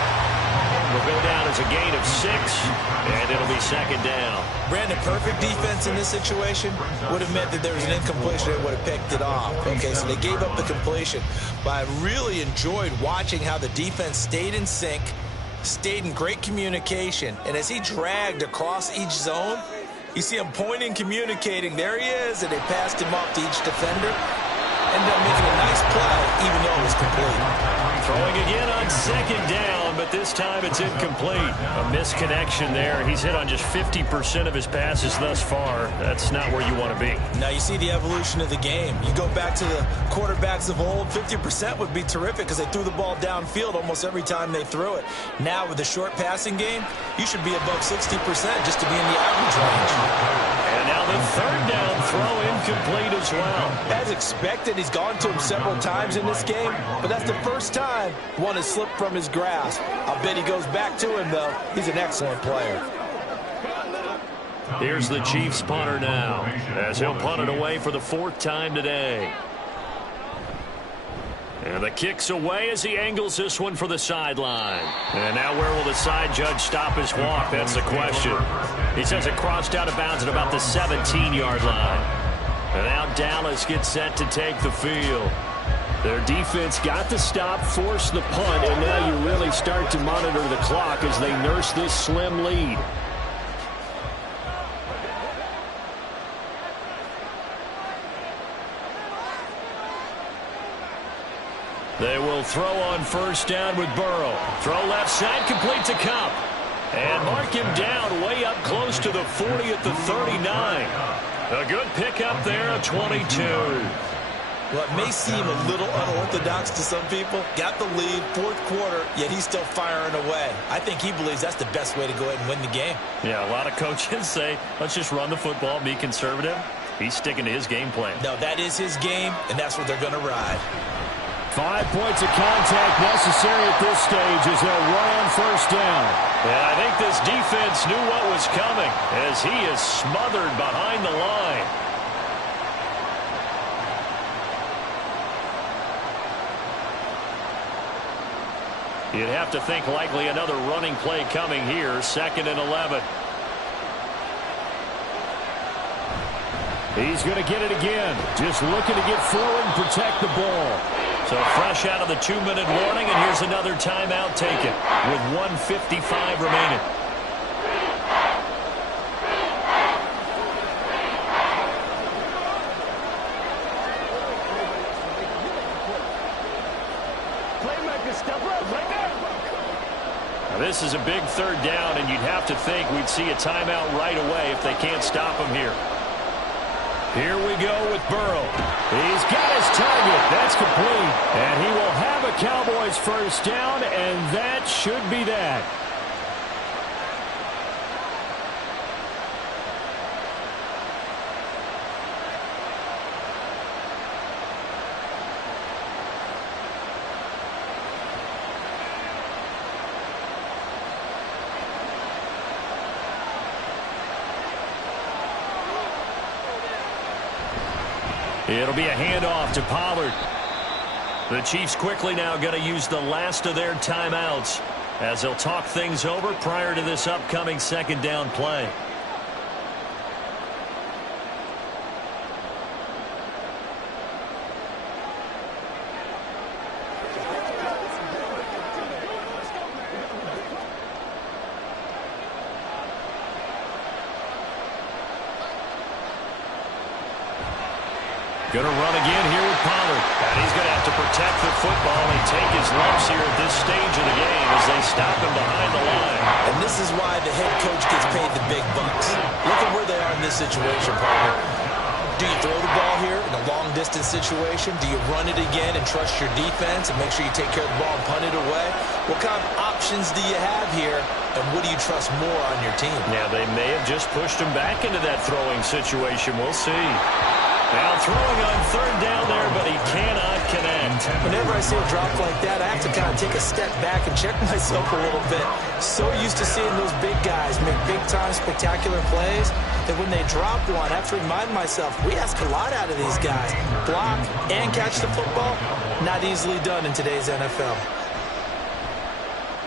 Will go down as a gain of 6, and it'll be second down. Brandon, perfect defense in this situation would have meant that there was an incompletion and would have picked it off. Okay, so they gave up the completion. But I really enjoyed watching how the defense stayed in sync, stayed in great communication, and as he dragged across each zone, you see him pointing, communicating. There he is, and they passed him off to each defender. Ended up making a nice play, even though it was complete. Throwing again on second down, but this time it's incomplete. A misconnection there. He's hit on just 50% of his passes thus far. That's not where you want to be. Now you see the evolution of the game. You go back to the quarterbacks of old, 50% would be terrific because they threw the ball downfield almost every time they threw it. Now with the short passing game, you should be above 60% just to be in the average range. And now the third down throw incomplete as well. As expected, he's gone to him several times in this game, but that's the first time one has slipped from his grasp. I'll bet he goes back to him, though. He's an excellent player. Here's the Chiefs punter now, as he'll punt it away for the 4th time today. And the kick's away as he angles this one for the sideline. And now where will the side judge stop his walk? That's the question. He says it crossed out of bounds at about the 17-yard line. And now Dallas gets set to take the field. Their defense got the stop, forced the punt, and now you really start to monitor the clock as they nurse this slim lead. They will throw on first down with Burrow. Throw left side, complete to Kupp. And mark him down way up close to the 40 at the 39. A good pickup there, a 22. Well, it may seem a little unorthodox to some people. Got the lead, 4th quarter, yet he's still firing away. I think he believes that's the best way to go ahead and win the game. Yeah, a lot of coaches say, let's just run the football, be conservative. He's sticking to his game plan. No, that is his game, and that's what they're going to ride. 5 points of contact necessary at this stage as they'll run on first down. And I think this defense knew what was coming as he is smothered behind the line. You'd have to think likely another running play coming here, 2nd and 11. He's going to get it again. Just looking to get forward and protect the ball. So fresh out of the 2-minute warning, and here's another timeout taken with 1:55 remaining. Now this is a big 3rd down, and you'd have to think we'd see a timeout right away if they can't stop him here. Here we go with Burrow. He's got his target. That's complete. And he will have a Cowboys first down, and that should be that. It'll be a handoff to Pollard. The Chiefs quickly now going to use the last of their timeouts as they'll talk things over prior to this upcoming second down play. Going to run again here with Pollard. And he's going to have to protect the football and take his lumps here at this stage of the game as they stop him behind the line. And this is why the head coach gets paid the big bucks. Look at where they are in this situation, partner. Do you throw the ball here in a long-distance situation? Do you run it again and trust your defense and make sure you take care of the ball and punt it away? What kind of options do you have here, and what do you trust more on your team? Now, they may have just pushed him back into that throwing situation. We'll see. Now throwing on third down there, but he cannot connect. Whenever I see a drop like that, I have to kind of take a step back and check myself a little bit. So used to seeing those big guys make big-time spectacular plays that when they drop one, I have to remind myself, we ask a lot out of these guys. Block and catch the football, not easily done in today's NFL.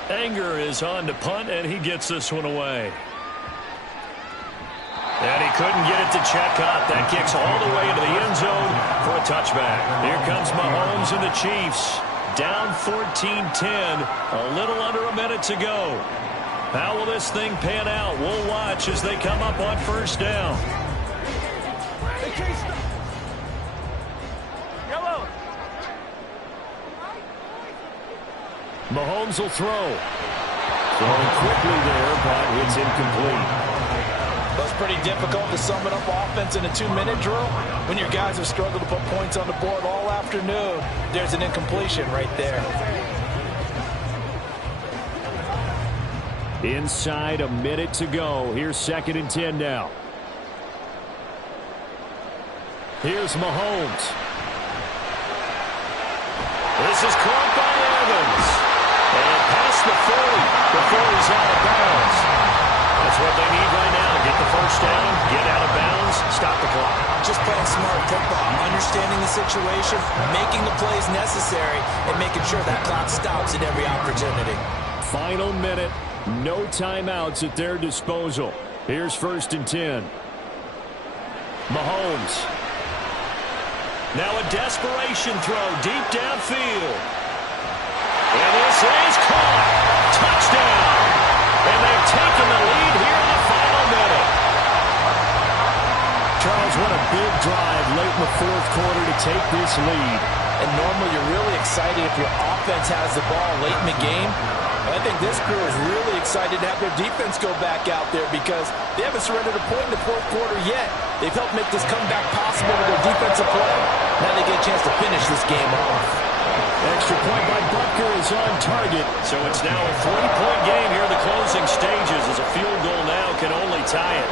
Anger is on to punt, and he gets this one away. And he couldn't get it to check up. That kicks all the way into the end zone for a touchback. Here comes Mahomes and the Chiefs. Down 14-10. A little under a minute to go. How will this thing pan out? We'll watch as they come up on first down. Mahomes will throw. Throwing quickly there, but it's incomplete. That's pretty difficult to sum it up offense in a 2-minute drill. When your guys have struggled to put points on the board all afternoon, there's an incompletion right there. Inside a minute to go. Here's 2nd and 10 now. Here's Mahomes. This is caught by Evans. And past the 40 before he's out of bounds. That's what they need right now. Get the first down, get out of bounds, stop the clock. Just playing smart football, understanding the situation, making the plays necessary, and making sure that clock stops at every opportunity. Final minute, no timeouts at their disposal. Here's 1st and 10. Mahomes. Now a desperation throw deep downfield. And this is caught. Touchdown. And they've taken the lead here in the final minute. Charles, what a big drive late in the 4th quarter to take this lead. And normally you're really excited if your offense has the ball late in the game. I think this crew is really excited to have their defense go back out there because they haven't surrendered a point in the 4th quarter yet. They've helped make this comeback possible with their defensive play. Now they get a chance to finish this game off. Extra point by Butker is on target. So it's now a 3-point game here in the closing stages as a field goal now can only tie it.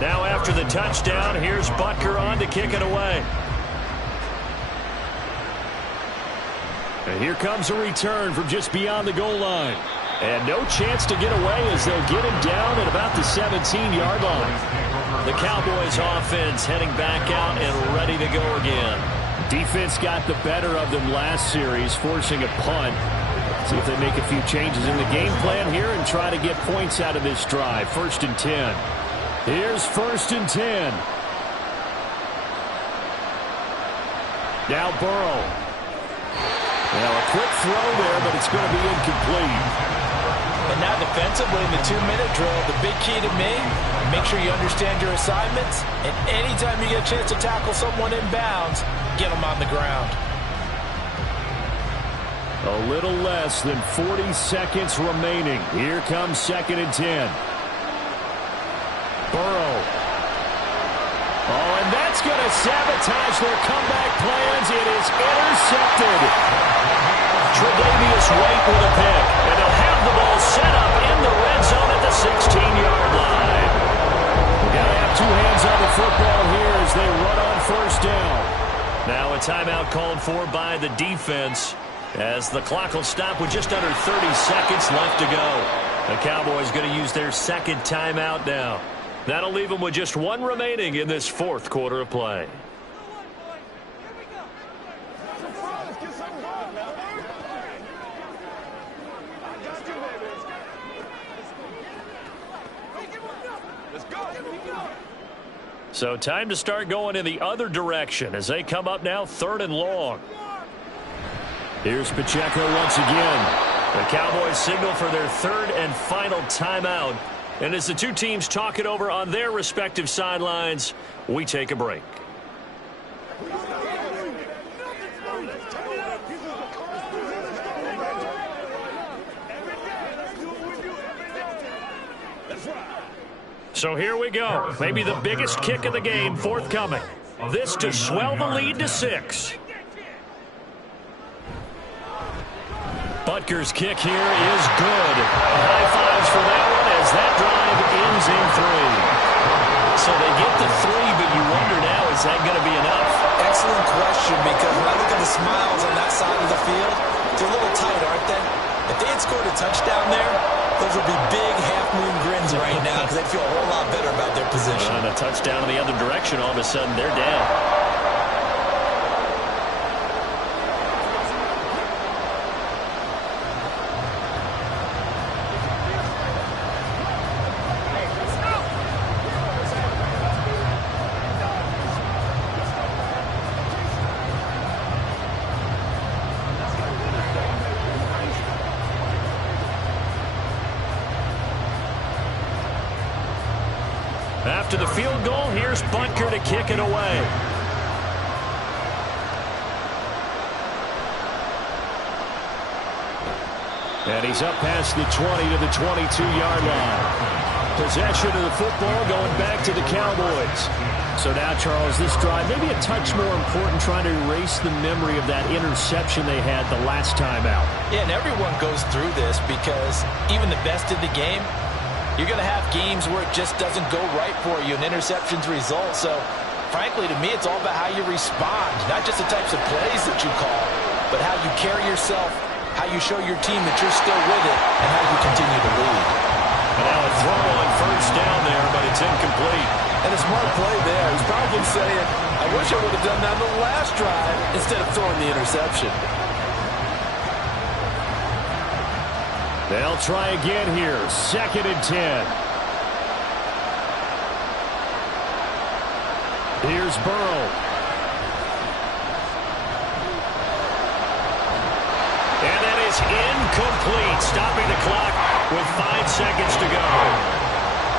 Now after the touchdown, here's Butker on to kick it away. And here comes a return from just beyond the goal line. And no chance to get away as they'll get him down at about the 17-yard line. The Cowboys offense heading back out and ready to go again. Defense got the better of them last series, forcing a punt. See if they make a few changes in the game plan here and try to get points out of this drive. 1st and 10. Here's 1st and 10. Now Burrow. Now a quick throw there, but it's going to be incomplete. And now defensively in the 2-minute drill, the big key to me, make sure you understand your assignments. And anytime you get a chance to tackle someone in bounds, get them on the ground. A little less than 40 seconds remaining. Here comes 2nd and 10. Burrow. Oh, and that's going to sabotage their comeback plans. It is intercepted. Tre'Davious White with a pick. And they'll have the ball set up in the red zone at the 16-yard line. We've got to have two hands on the football here as they run on 1st down. Now a timeout called for by the defense as the clock will stop with just under 30 seconds left to go. The Cowboys going to use their 2nd timeout now. That'll leave them with just 1 remaining in this 4th quarter of play. So time to start going in the other direction as they come up now 3rd and long. Here's Pacheco once again. The Cowboys signal for their 3rd and final timeout. And as the two teams talk it over on their respective sidelines, we take a break. So here we go. Maybe the biggest kick of the game forthcoming. This to swell the lead to 6. Butker's kick here is good. High fives for that one as that drive ends in 3. So they get to 3, but you wonder now, is that going to be enough? Excellent question, because when I look at the smiles on that side of the field, they're a little tight, aren't they? If they had scored a touchdown there, those would be big half-moon grins right now because they'd feel a whole lot better about their position. And a touchdown in the other direction, all of a sudden they're down. After the field goal, here's Butker to kick it away. And he's up past the 20 to the 22-yard line. Possession of the football going back to the Cowboys. So now, Charles, this drive maybe a touch more important, trying to erase the memory of that interception they had the last time out. Yeah, and everyone goes through this because even the best in the game, you're going to have games where it just doesn't go right for you and interceptions result. So, frankly, to me, it's all about how you respond, not just the types of plays that you call, but how you carry yourself, how you show your team that you're still with it, and how you continue to lead. And now a throw on 1st down there, but it's incomplete. And a smart play there. He's probably saying, I wish I would have done that on the last drive instead of throwing the interception. They'll try again here. 2nd and 10. Here's Burrow. And that is incomplete. Stopping the clock with 5 seconds to go.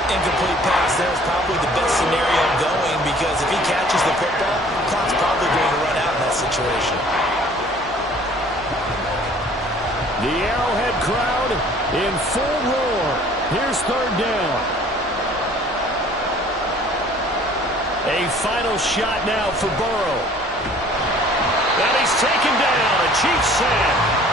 Incomplete pass there is probably the best scenario going because if he catches the football, the clock's probably going to run out in that situation. The Arrowhead crowd in full roar. Here's 3rd down. A final shot now for Burrow. And he's taken down. A Chiefs sack.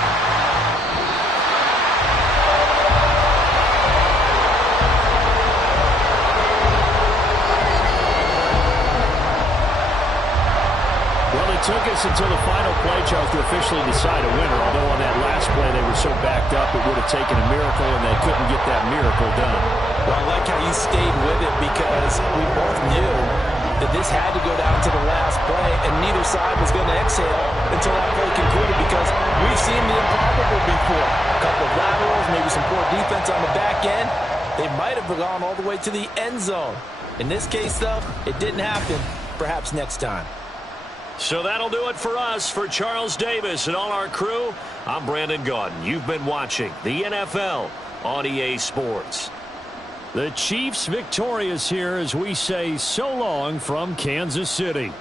Took us until the final play, Charles, to officially decide a winner. Although on that last play they were so backed up, it would have taken a miracle, and they couldn't get that miracle done. Well, I like how you stayed with it because we both knew that this had to go down to the last play, and neither side was going to exhale until that play concluded because we've seen the improbable before. A couple of laterals, maybe some poor defense on the back end. They might have gone all the way to the end zone. In this case, though, it didn't happen. Perhaps next time. So that'll do it for us. For Charles Davis and all our crew, I'm Brandon Gaudin. You've been watching the NFL on EA Sports. The Chiefs victorious here as we say so long from Kansas City.